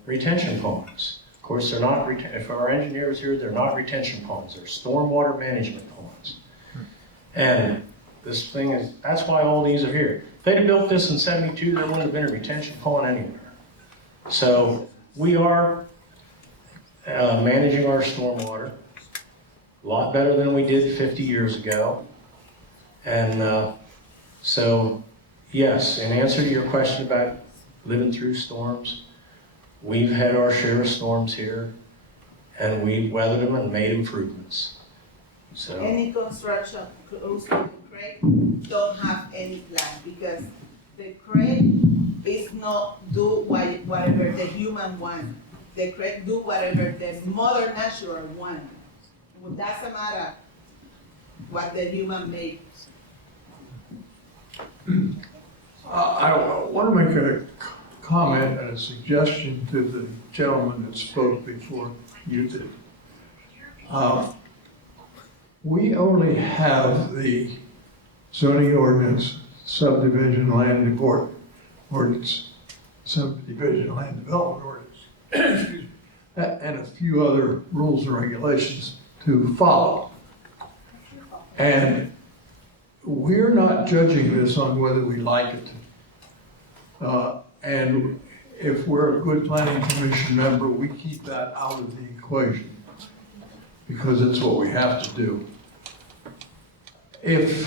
retention ponds. Of course, they're not, if our engineers here, they're not retention ponds, they're stormwater management ponds. And this thing is, that's why all these are here. If they'd have built this in 72, there wouldn't have been a retention pond anywhere. So we are managing our stormwater a lot better than we did 50 years ago. And so, yes, in answer to your question about living through storms, we've had our share of storms here, and we've weathered them and made improvements. So Any construction close to the creek don't have any plan, because the creek is not do whatever the human want. The creek do whatever the mother nature want. It doesn't matter what the human makes. I want to make a comment and a suggestion to the gentleman that spoke before you did. We only have the zoning ordinance, subdivision land ordinance, subdivision land development ordinance, excuse me, and a few other rules and regulations to follow. And we're not judging this on whether we like it. And if we're a good planning commission member, we keep that out of the equation because it's what we have to do. If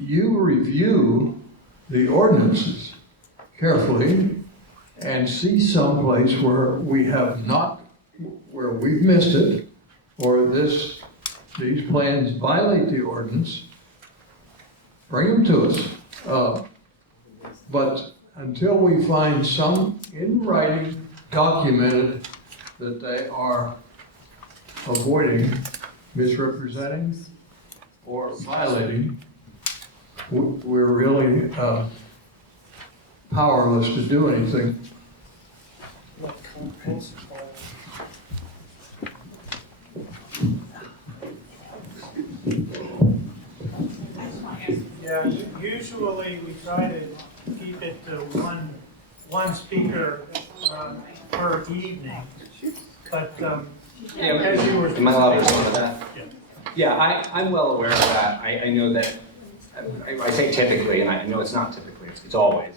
you review the ordinances carefully and see someplace where we have not, where we've missed it, or these plans violate the ordinance, bring them to us. But until we find some in writing documented that they are avoiding, misrepresenting, or violating, we're really powerless to do anything. Yeah, usually we try to keep it to one speaker per evening, but as you were. Am I allowed to respond to that? Yeah. Yeah, I'm well aware of that. I know that, I say typically, and I know it's not typically, it's always.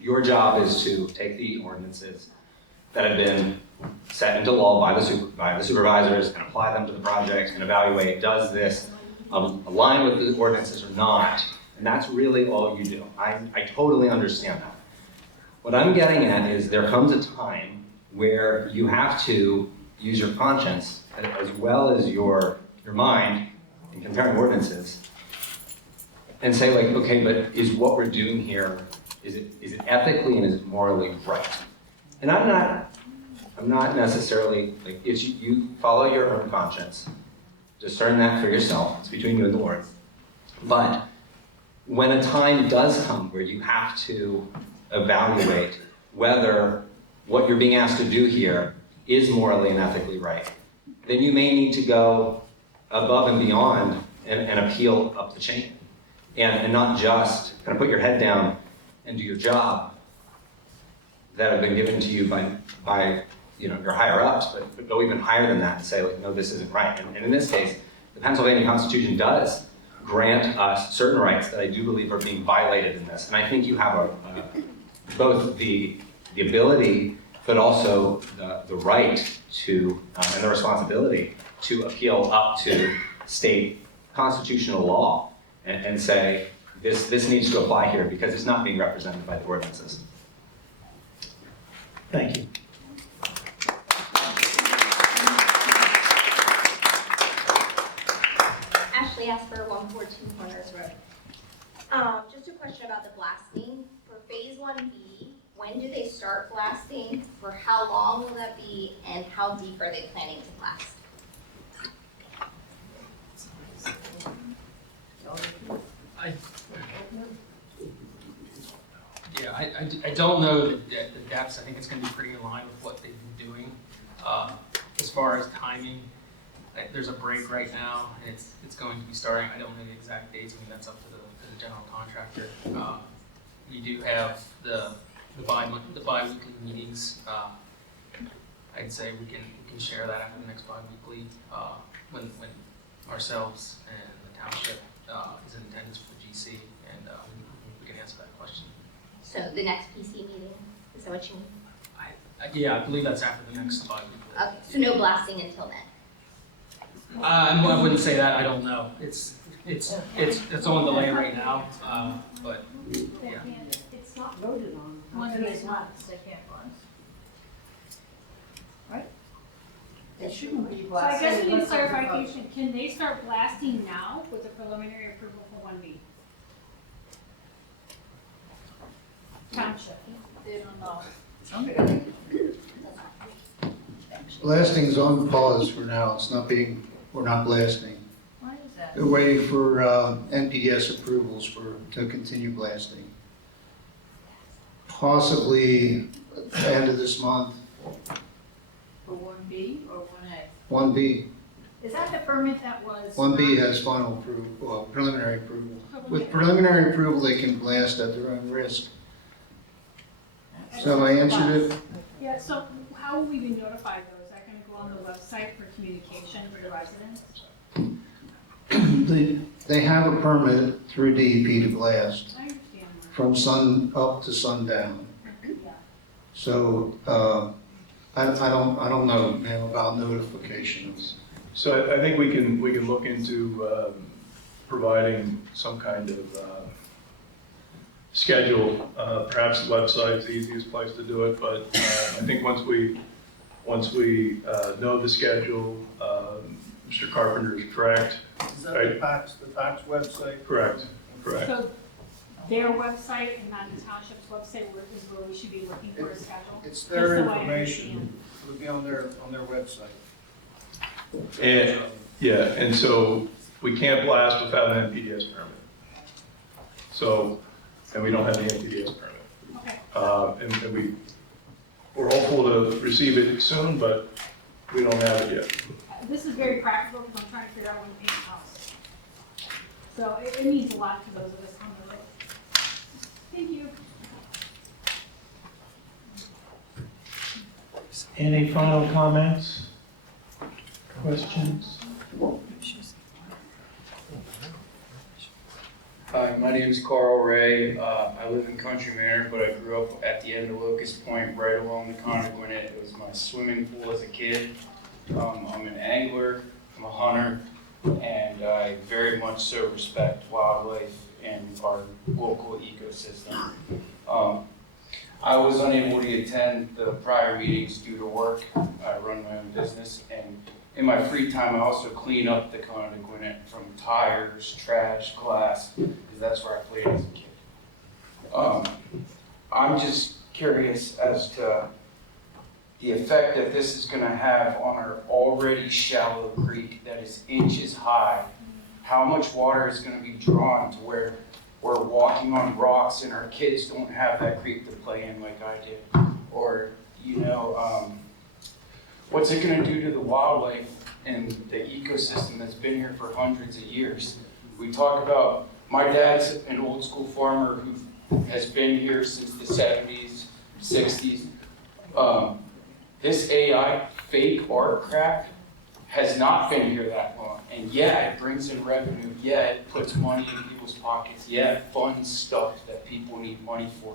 Your job is to take the ordinances that have been set into law by the supervisors and apply them to the project and evaluate, does this align with the ordinances or not? And that's really all you do. I totally understand that. What I'm getting at is there comes a time where you have to use your conscience as well as your mind in comparing ordinances and say, like, okay, but is what we're doing here, is it ethically and is it morally right? And I'm not necessarily, like, it's you follow your own conscience, discern that for yourself, it's between you and the Lord. But when a time does come where you have to evaluate whether what you're being asked to do here is morally and ethically right, then you may need to go above and beyond and appeal up the chain. And not just kind of put your head down and do your job that have been given to you by your higher ups, but go even higher than that and say, like, no, this isn't right. And in this case, the Pennsylvania Constitution does grant us certain rights that I do believe are being violated in this. And I think you have both the ability, but also the right to, and the responsibility to appeal up to state constitutional law and say, this needs to apply here because it's not being represented by the ordinances. Thank you. Ashley Asper, 142 Corners Road. Just a question about the blasting. For phase 1B, when do they start blasting? For how long will that be? And how deep are they planning to blast? I don't know the depths. I think it's going to be pretty in line with what they've been doing. As far as timing, there's a break right now, and it's going to be starting. I don't know the exact dates. I mean, that's up to the general contractor. We do have the bi-weekly meetings. I'd say we can share that after the next bi-weekly when ourselves and the township is in attendance for the GC, and we can answer that question. So the next PC meeting, is that what you mean? Yeah, I believe that's after the next bi-weekly. Okay, so no blasting until then? I wouldn't say that. I don't know. It's on delay right now, but yeah. It's not voted on. Once it's not, they can't blast. Right? It shouldn't be So I blasted. guess we need unless there's a vote. clarification, can they start blasting now with the preliminary approval for 1B? Township. They don't know. Blasting's on pause for now. It's not being, we're not blasting. Why is that? They're waiting for NPDES approvals to continue blasting. Possibly at the end of this month, For 1B or 1A? 1B. Is that the permit that was? 1B has final approval, well, preliminary approval. With preliminary approval, they can blast at their own risk. So I answered it. Yeah, so how will we be notified though? Is that gonna go on the website for communication for the residents? They have a permit through DEP to blast I understand. from sun up to sundown. Yeah. So, I don't know, ma'am, about notifications. So I think we can look into providing some kind of schedule. Perhaps the website's the easiest place to do it, but I think once we know the schedule, Mr. Carpenter is correct. Is that the PAC's website? Correct. So their website and not the township's website is where we should be looking for a schedule? It's their Just so I information. understand. It'll be on their website. And, yeah, and so we can't blast without an NPDES permit. So, and we don't have the NPDES permit. Okay. And we're hopeful to receive it soon, but we don't have it yet. This is very practical because I'm trying to figure out when to paint the house. So it means a lot to those of us on the road. Thank you. Any final comments? Questions? Hi, my name is Carl Ray. I live in Country Manor, but I grew up at the end of Locust Point, right along the Conagwinet. It was my swimming pool as a kid. I'm an angler, I'm a hunter, and I very much so respect wildlife and our local ecosystem. I was unable to attend the prior meetings due to work. I run my own business, and in my free time, I also clean up the Conagwinet from tires, trash, glass, because that's where I played as a kid. I'm just curious as to the effect that this is going to have on our already shallow creek that is inches high. How much water is going to be drawn to where we're walking on rocks and our kids don't have that creek to play in like I did? Or, what's it going to do to the wildlife and the ecosystem that's been here for hundreds of years? We talk about, my dad's an old school farmer who has been here since the 70s, 60s. This AI fake art crap has not been here that long. And yeah, it brings in revenue. Yeah, it puts money in people's pockets. Yeah, it funds stuff that people need money for.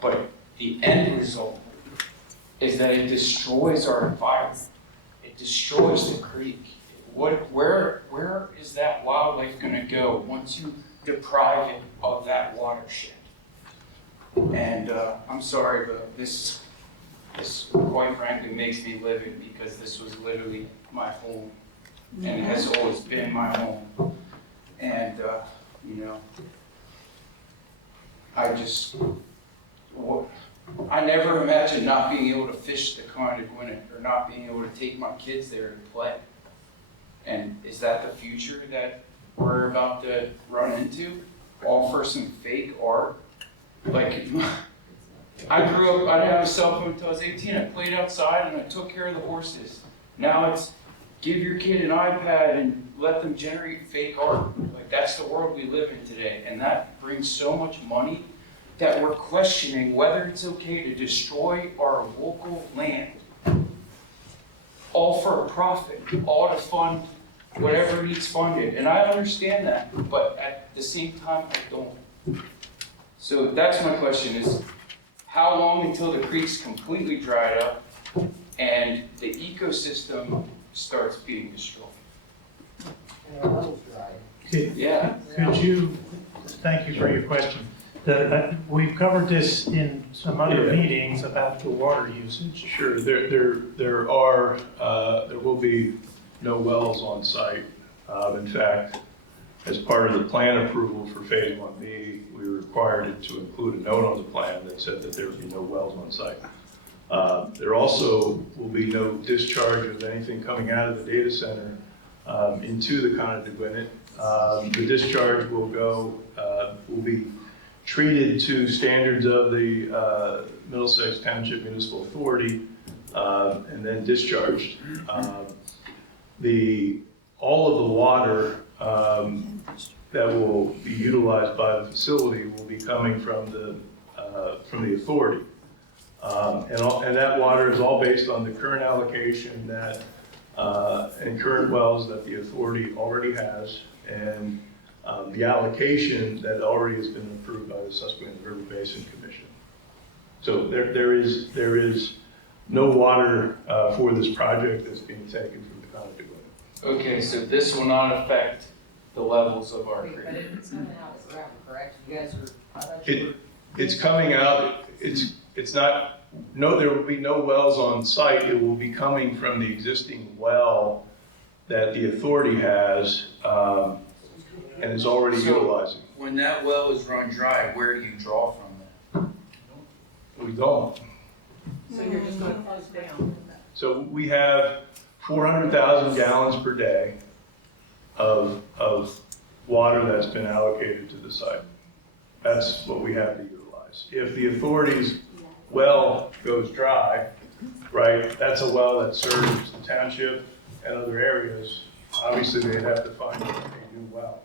But the end result is that it destroys our environment. It destroys the creek. Where is that wildlife going to go once you deprive it of that watershed? And I'm sorry, but this this quite frankly makes me livid because this was literally my home and it has always been my home. And, you know, I never imagined not being able to fish the Conde Gwinnett or not being able to take my kids there to play. And is that the future that we're about to run into? All for some fake art? Like, I grew up, I didn't have a cell phone until I was 18. I played outside and I took care of the horses. Now it's give your kid an iPad and let them generate fake art. Like, that's the world we live in today. And that brings so much money that we're questioning whether it's okay to destroy our local land. All for a profit, all to fund whatever needs funded. And I understand that, but at the same time, I don't. So that's my question is, how long until the creek's completely dried up and the ecosystem starts being destroyed? Yeah. Could you, thank you for your question. We've covered this in some other meetings about the water usage. Sure, there will be no wells on site. In fact, as part of the plan approval for phase 1B, we required it to include a note on the plan that said that there would be no wells on site. There also will be no discharge of anything coming out of the data center into the Conde Gwinnett. The discharge will be treated to standards of the Middlesex Township Municipal Authority and then discharged. All of the water that will be utilized by the facility will be coming from the authority. And that water is all based on the current allocation that, and current wells that the authority already has, and the allocation that already has been approved by the Susquehanna River Basin Commission. So there is no water for this project that's being taken from the Conde Gwinnett. Okay, so this will not affect the levels of our creek. But it's coming out as gravel, correct? You guys are. It's coming out. It's not. No, there will be no wells on site. It will be coming from the existing well that the authority has and is already utilizing. When that well is run dry, where do you draw from that? We don't. So you're just gonna close down? So we have 400,000 gallons per day of water that's been allocated to the site. That's what we have to utilize. If the authority's well goes dry, right, that's a well that serves the township and other areas. Obviously, they'd have to find a new well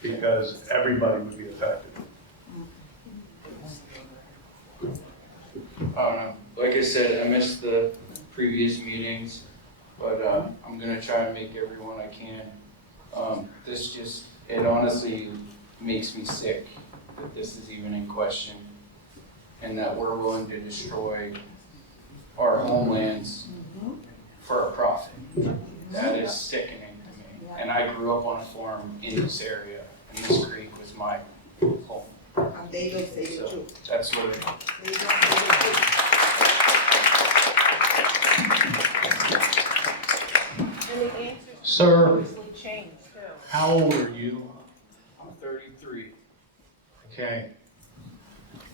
because everybody would be affected. I don't know. Like I said, I missed the previous meetings, but I'm gonna try and make every one I can. It honestly makes me sick that this is even in question and that we're willing to destroy our homelands for a profit. That is sickening to me. And I grew up on a farm in this area, and this creek was my home. And they don't say the truth. That's what it They don't say the truth. And the answers Sir, obviously change too. how old are you? I'm 33. Okay.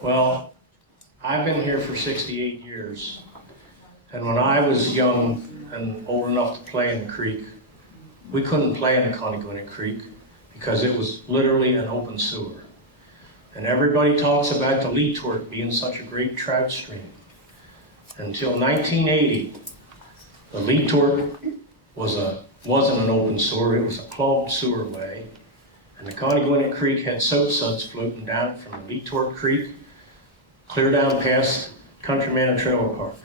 Well, I've been here for 68 years. And when I was young and old enough to play in the creek, we couldn't play in the Conde Gwinnett Creek because it was literally an open sewer. And everybody talks about the Lee Torque being such a great trout stream. Until 1980, the Lee Torque wasn't an open sewer, it was a clogged sewerway. And the Conde Gwinnett Creek had soap suds floating down from the Lee Torque Creek, clear down past Country Manor Trailer Park.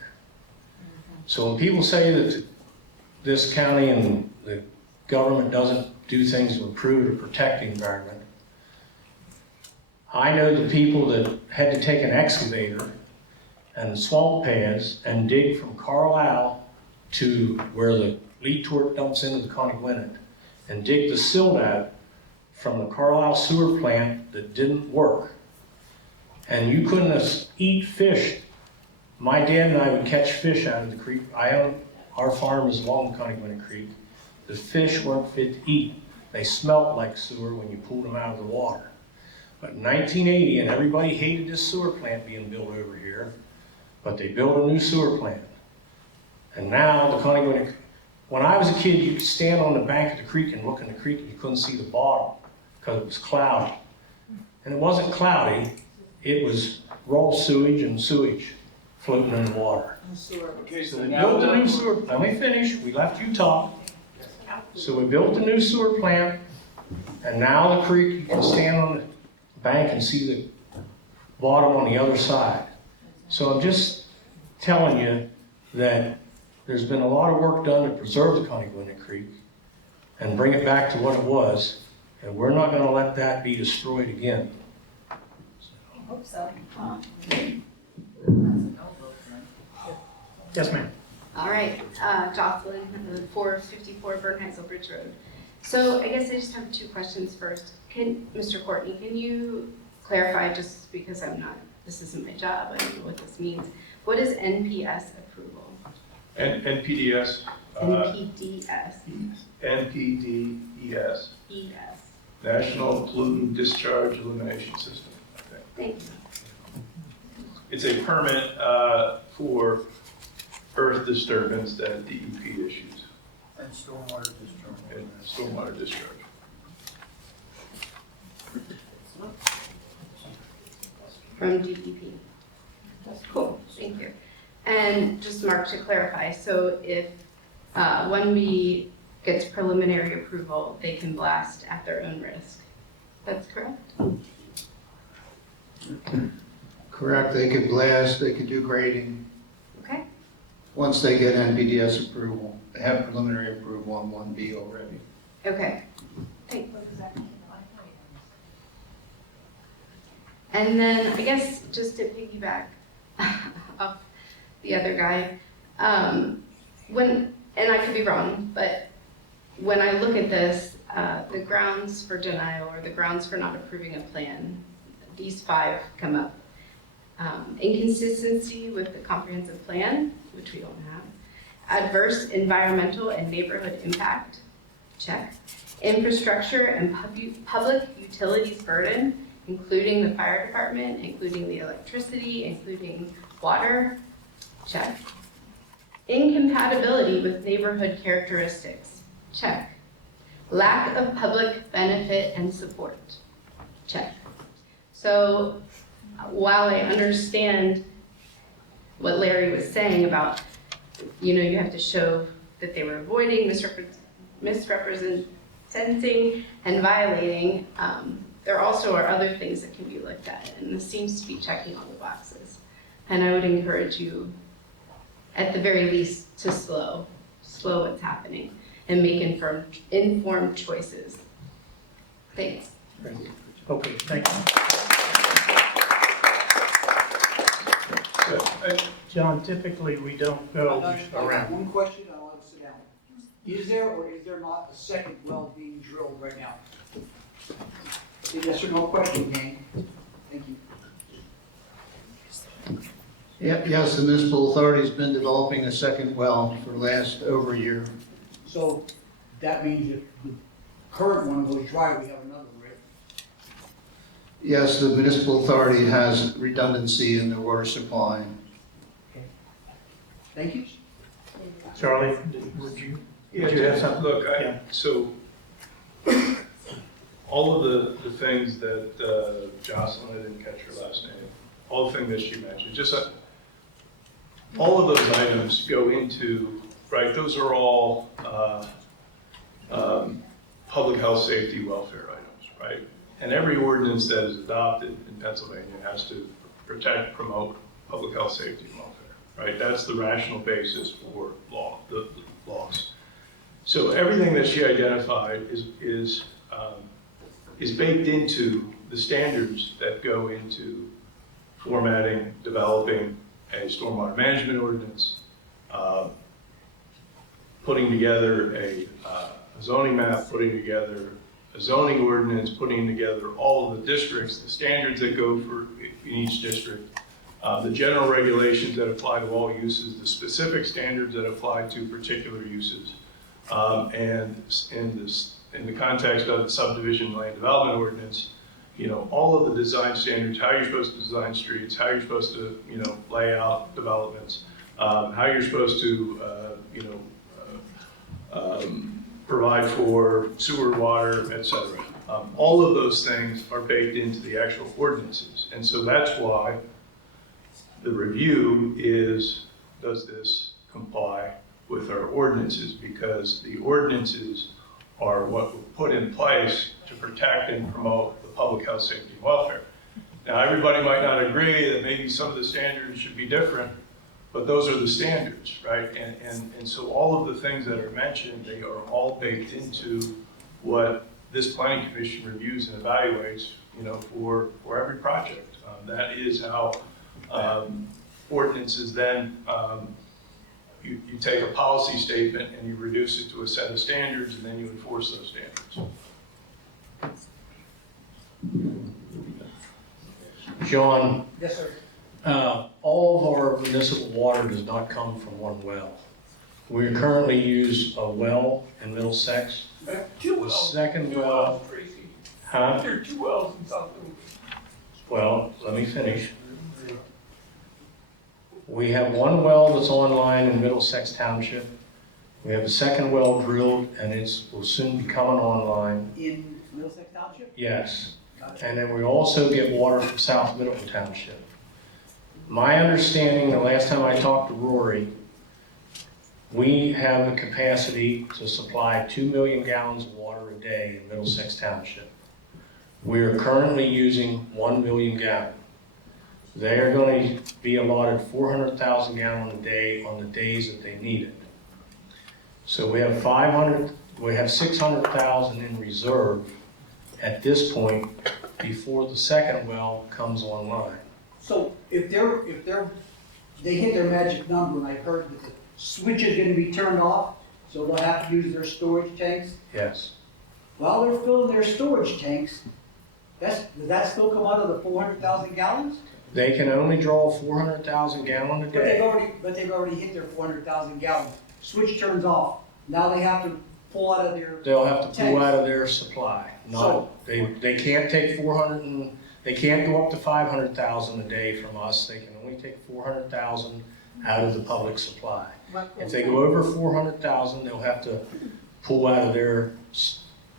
So when people say that this county and the government doesn't do things to improve or protect the environment, I know the people that had to take an excavator and swamp pads and dig from Carlisle to where the Lee Torque dumps into the Conde Gwinnett and dig the silt out from the Carlisle sewer plant that didn't work. And you couldn't eat fish My dad and I would catch fish out of the creek. Our farm is along the Connequina Creek. The fish weren't fit to eat. They smelt like sewer when you pulled them out of the water. But in 1980, and everybody hated this sewer plant being built over here, but they built a new sewer plant. And now the Connequina, when I was a kid, you could stand on the bank of the creek and look in the creek and you couldn't see the bottom because it was cloudy. And it wasn't cloudy, it was raw sewage and sewage floating in the water. Okay, So they built a new sewer, let me finish, we left you talk. So we built a new sewer plant, and now the creek, you can stand on the bank and see the bottom on the other side. So I'm just telling you that there's been a lot of work done to preserve the Connequina Creek and bring it back to what it was, and we're not gonna let that be destroyed again. I hope so. Yes, ma'am. All right, Jocelyn, 454 Bernheisel Bridge Road. So I guess I just have two questions first. Mr. Courtney, can you clarify, just because this isn't my job, I don't know what this means. What is NPS approval? NPDS. NPDS. NPDES. ES. National Pollutant Discharge Elimination System, I think. Thank you. It's a permit for earth disturbance that DEP issues. And stormwater discharge. And stormwater discharge. From DEP. Cool, thank you. And just Mark, to clarify, so if 1B gets preliminary approval, they can blast at their own risk. That's correct? Correct, they could blast, they could do grading. Okay. Once they get NPDS approval, they have preliminary approval on 1B already. Okay. Thanks. And then I guess just to piggyback off the other guy, and I could be wrong, but when I look at this, the grounds for denial or the grounds for not approving a plan, these 5 come up. Inconsistency with the comprehensive plan, which we don't have. Adverse environmental and neighborhood impact, check. Infrastructure and public utilities burden, including the fire department, including the electricity, including water, check. Incompatibility with neighborhood characteristics, check. Lack of public benefit and support, check. So while I understand what Larry was saying about, you have to show that they were avoiding, misrepresenting, and violating, there also are other things that can be looked at, and this seems to be checking all the boxes. And I would encourage you, at the very least, to slow what's happening and make informed choices. Thanks. Okay, thank you. John, typically we don't go around. One question, I'll let it sit down. Is there or is there not a second well being drilled right now? Yes or no question, gang? Thank you. Yes, the municipal authority's been developing a second well for the last over a year. So that means if the current one goes dry, we have another, right? Yes, the municipal authority has redundancy in their water supply. Thank you. Charlie, would you have something? Look, so all of the things that Jocelyn, I didn't catch her last name, all the things that she mentioned, just all of those items go into, right, those are all public health, safety, welfare items, right? And every ordinance that is adopted in Pennsylvania has to protect, promote public health, safety, and welfare, right? That's the rational basis for the laws. So everything that she identified is baked into the standards that go into formatting, developing a stormwater management ordinance, putting together a zoning map, putting together a zoning ordinance, putting together all of the districts, the standards that go for in each district, the general regulations that apply to all uses, the specific standards that apply to particular uses. And in the context of the subdivision land development ordinance, all of the design standards, how you're supposed to design streets, how you're supposed to, lay out developments, how you're supposed to, provide for sewer, water, et cetera. All of those things are baked into the actual ordinances. And so that's why the review is, does this comply with our ordinances? Because the ordinances are what were put in place to protect and promote the public health, safety, and welfare. Now, everybody might not agree that maybe some of the standards should be different, but those are the standards, right? And so all of the things that are mentioned, they are all baked into what this planning commission reviews and evaluates, for every project. That is how ordinances then, you take a policy statement and you reduce it to a set of standards, and then you enforce those standards. John, Yes, sir. all of our municipal water does not come from one well. We currently use a well in Middlesex. Two The second well, huh? There are 2 wells in South Middlesex. Well, let me finish. We have one well that's online in Middlesex Township. We have a second well drilled, and it will soon be coming online. In Middlesex Township? Yes. And then we also get water from South Middleton Township. My understanding, the last time I talked to Rory, we have the capacity to supply 2 million gallons of water a day in Middlesex Township. We are currently using 1 million gallons. They are going to be allotted 400,000 gallons a day on the days that they need it. So we have 600,000 in reserve at this point before the second well comes online. So if they hit their magic number, and I heard that the switch is gonna be turned off, so they'll have to use their storage tanks. Yes. While they're filling their storage tanks, does that still come out of the 400,000 gallons? They can only draw 400,000 gallons a But they've day. already hit their 400,000 gallons. Switch turns off. Now they have to pull out of their They'll have to pull tanks. out of their supply. They can't take 400 and, they can't go up to 500,000 a day from us. They can only take 400,000 out of the public supply. If they go over 400,000, they'll have to pull out of their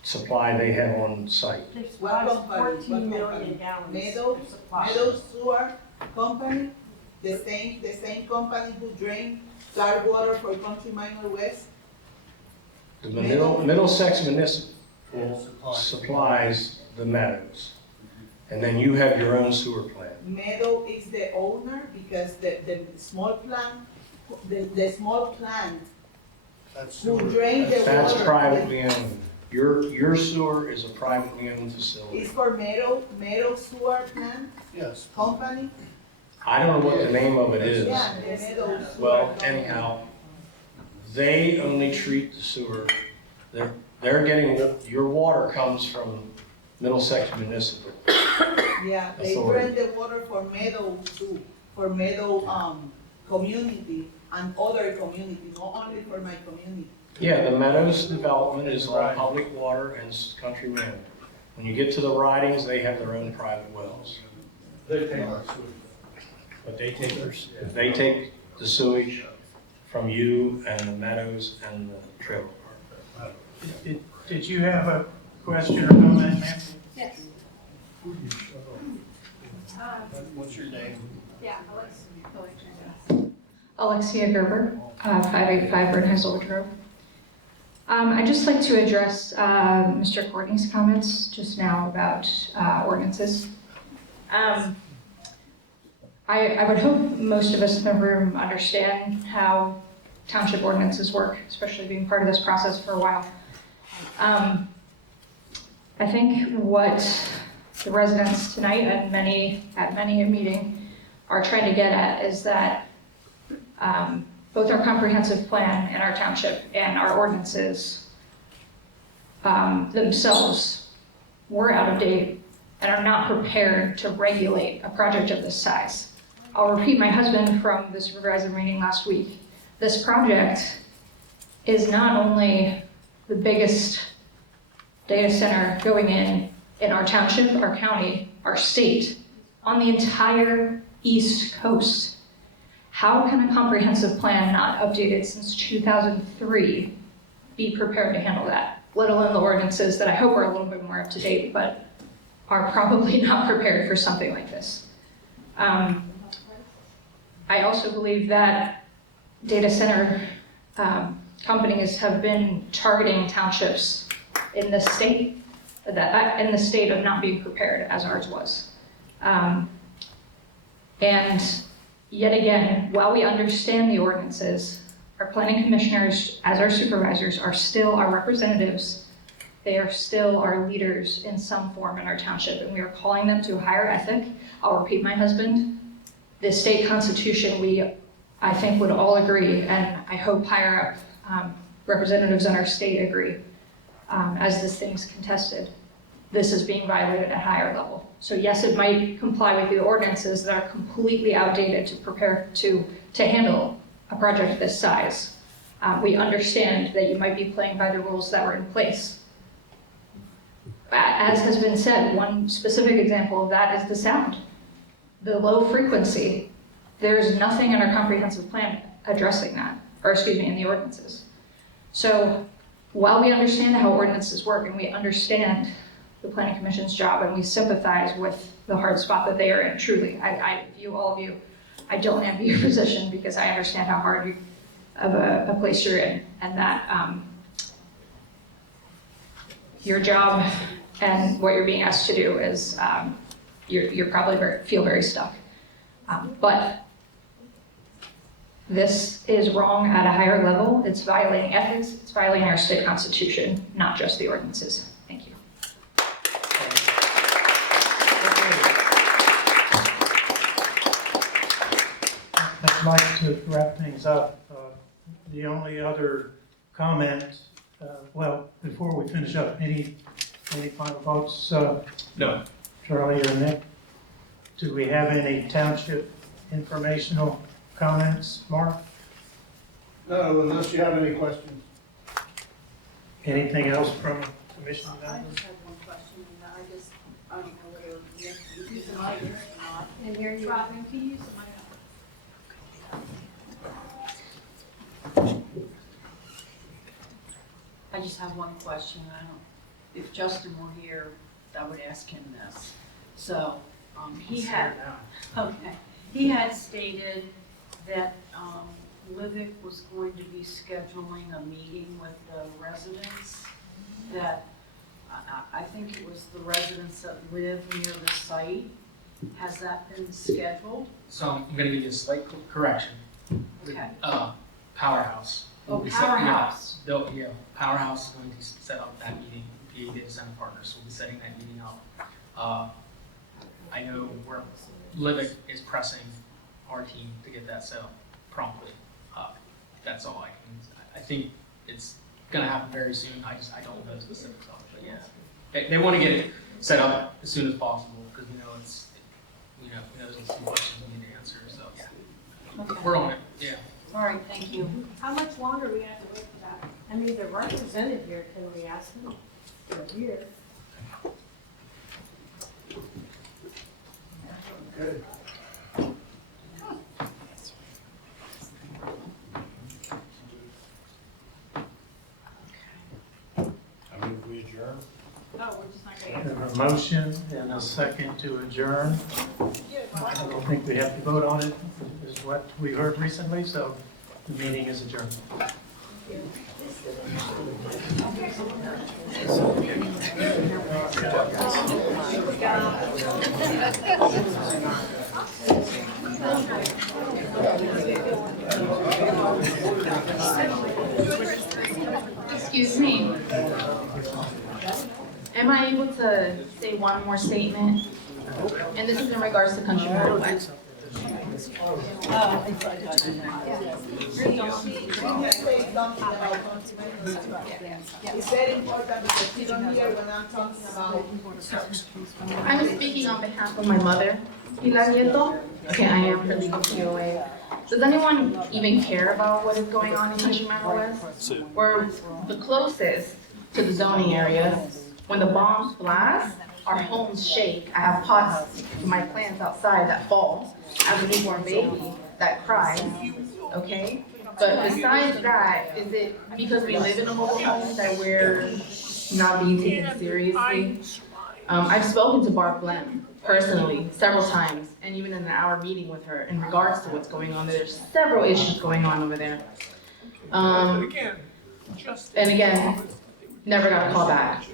supply they have on site. What company? 14 million gallons Meadow of supply. Sewer Company, the same company who drain Clark water for Country Minor West. The Middlesex Municipal supplies the meadows. And then you have your own sewer plant. Meadow is the owner because the small plant, the small plant who drain the water. That's privately owned. Your sewer is a privately owned facility. Is for Meadow Sewer Plant Yes. Company? I don't know what the name of it is. Yeah, the Meadow Sewer. Well, anyhow, they only treat the sewer. They're getting, your water comes from Middlesex Municipal. Yeah, they Authority. drain the water for Meadow too, for Meadow community and other community, not only for my community. Yeah, the Meadows development is all public water and country management. When you get to the ridings, they have their own private wells. They take our But they take the sewage from you and the Meadows and the trailer park. Did you have a question or comment, ma'am? Yes. What's your name? Yeah, Alex. Alexia Gerber, 585 Bernheisel Road. I'd just like to address Mr. Courtney's comments just now about ordinances. I would hope most of us in the room understand how township ordinances work, especially being part of this process for a while. I think what the residents tonight and many a meeting are trying to get at is that both our comprehensive plan in our township and our ordinances themselves were out of date and are not prepared to regulate a project of this size. I'll repeat my husband from the supervisor meeting last week. This project is not only the biggest data center going in our township, our county, our state, on the entire East Coast. How can a comprehensive plan not updated since 2003 be prepared to handle that? Let alone the ordinances that I hope are a little bit more up to date, but are probably not prepared for something like this. I also believe that data center companies have been targeting townships in the state of not being prepared as ours was. And yet again, while we understand the ordinances, our planning commissioners, as our supervisors, are still our representatives. They are still our leaders in some form in our township, and we are calling them to a higher ethic. I'll repeat my husband. The state constitution, I think, would all agree, and I hope higher up representatives in our state agree, as this thing's contested. This is being violated at a higher level. So yes, it might comply with the ordinances that are completely outdated to prepare to handle a project this size. We understand that you might be playing by the rules that were in place. As has been said, one specific example of that is the sound. The low frequency, there's nothing in our comprehensive plan addressing that, or excuse me, in the ordinances. So while we understand how ordinances work and we understand the Planning Commission's job and we sympathize with the hard spot that they are in, truly, I view all of you, I don't envy your position because I understand how hard of a place you're in, and that your job and what you're being asked to do is, you're probably feel very stuck. But this is wrong at a higher level. It's violating ethics, it's violating our state constitution, not just the ordinances. Thank you. I'd like to wrap things up. The only other comment, well, before we finish up, any final thoughts? No. Charlie or Nick? Do we have any township informational comments, Mark? No, unless you have any questions. Anything else from commission I members? just have one question, and I don't know whether Nick, you can hear it or not. And hear you. Dropping to you, somebody else. I just have one question. If Justin were here, I would ask him this. So, he had stated that, Livick was going to be scheduling a meeting with the residents that, I think it was the residents that live near the site. Has that been scheduled? So I'm gonna give you a slight correction. Okay. Powerhouse. Oh, Will be Powerhouse. Powerhouse is going to set up that meeting, PA Data Center Partners, we'll be setting that meeting up. I know where Livick is pressing our team to get that set up promptly. That's all I think it's gonna happen very soon, I don't know the specifics of it, but yeah. They wanna get it set up as soon as possible, because we know there's some questions we need to answer, so yeah. Okay. We're on it, yeah. All right, thank you. How much longer do we have to wait for that? I mean, they're represented here, can we ask them? They're here. Good. I mean, we adjourn. No, we're just not gonna. There's a motion and a second to adjourn. I don't think we have to vote on it, is what we heard recently, so the meeting is adjourned. Excuse me. Am I able to say one more statement? And this is in regards to Country Parkway. It's very important because you don't hear when I'm talking about. I'm speaking on behalf of my mother, Pilar Nieto. Okay, I am for legal POA. Does anyone even care about what is going on in Country Manor West? We're the closest to the zoning area. When the bombs blast, our homes shake. I have pots for my plants outside that fall. I have a newborn baby that cries, okay? But besides that, is it because we live in a mobile home that we're not being taken seriously? I've spoken to Barb Glenn personally several times, and even in an hour meeting with her in regards to what's going on. There's several issues going on over there. And again, never got a call back.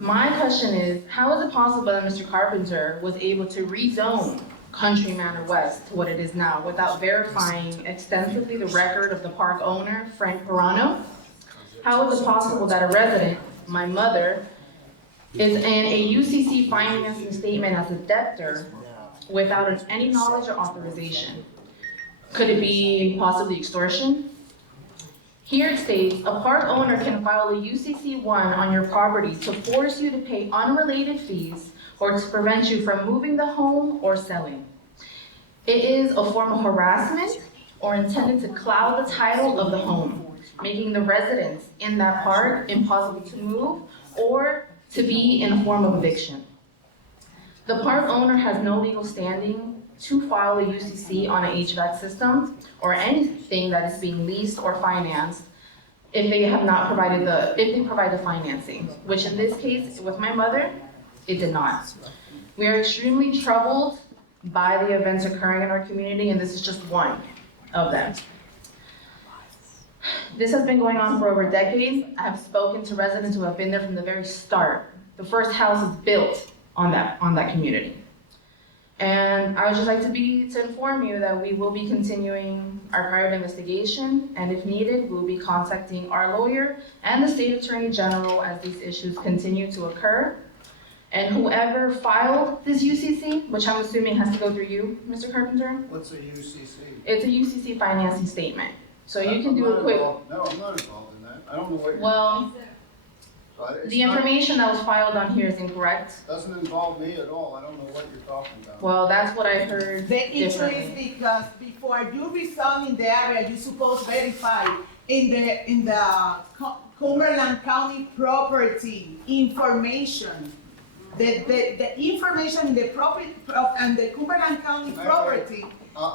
My question is, how is it possible that Mr. Carpenter was able to rezone Country Manor West to what it is now without verifying extensively the record of the park owner, Frank Perano? How is it possible that a resident, my mother, is in a UCC financing statement as a debtor without any knowledge or authorization? Could it be possibly extortion? Here it states, a park owner can file a UCC-1 on your property to force you to pay unrelated fees or to prevent you from moving the home or selling. It is a form of harassment or intended to cloud the title of the home, making the residents in that park impossible to move or to be in a form of eviction. The park owner has no legal standing to file a UCC on an HVAC system or anything that is being leased or financed if they have not provided if they provide the financing, which in this case, with my mother, it did not. We are extremely troubled by the events occurring in our community, and this is just one of them. This has been going on for over a decade. I have spoken to residents who have been there from the very start. The first house was built on that community. And I would just like to inform you that we will be continuing our private investigation, and if needed, we'll be contacting our lawyer and the state attorney general as these issues continue to occur. And whoever filed this UCC, which I'm assuming has to go through you, Mr. Carpenter? What's a UCC? It's a UCC financing statement. So you can do a quick. No, I'm not involved in that. I don't know what you're. Well, the information that was filed on here is incorrect. Doesn't involve me at all. I don't know what you're talking about. Well, that's what I heard. The issue is because before you rezone in the area, you supposed verify in the Cumberland County property information. The information in the property and the Cumberland County property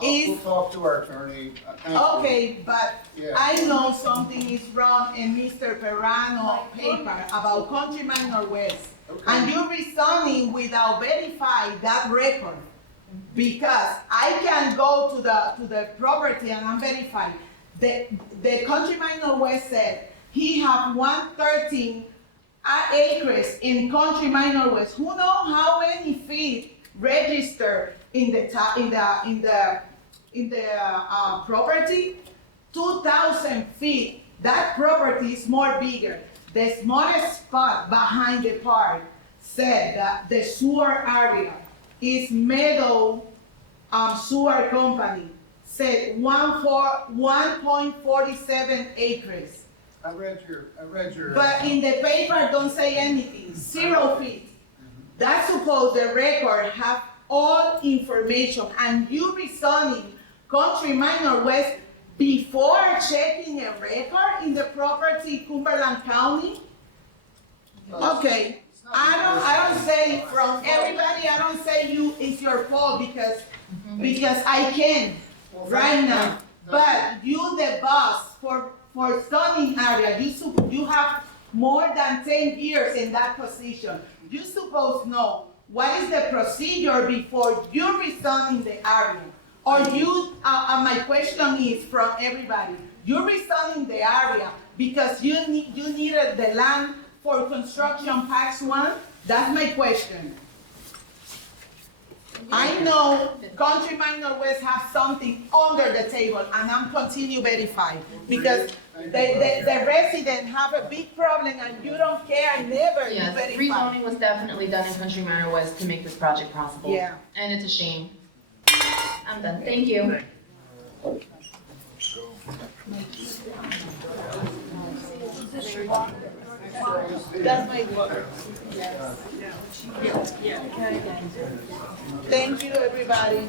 is. We'll talk to our attorney. Okay, but yeah. I know something is wrong in Mr. Perano paper about Country Manor West. Okay. And you're rezoning without verifying that record. Because I can go to the property and I'm verified. The Country Manor West said he have 113 acres in Country Manor West. Who knows how many feet registered in the property? 2,000 feet. That property is more bigger. The smallest spot behind the park said that the sewer area is Meadow Sewer Company. Said 1.47 acres. I read your. But in the paper don't say anything, 0 feet. That's supposed the record have all information, and you rezoning Country Manor West before checking a record in the property Cumberland County? Okay, I don't say from everybody, I don't say it's your fault because I can right now. But you the boss for zoning area, you have more than 10 years in that position. You supposed to know what is the procedure before you rezoning the area. Or you, my question is from everybody, you're rezoning the area because you needed the land for construction Pax 1? That's my question. I know Country Manor West has something under the table, and I'm continue verifying because the residents have a big problem, and you don't care. Never Yes, verify. rezoning was definitely done in Country Manor West to make this project possible. Yeah. And it's a shame. I'm done. Thank you. That's my water. Thank you, everybody.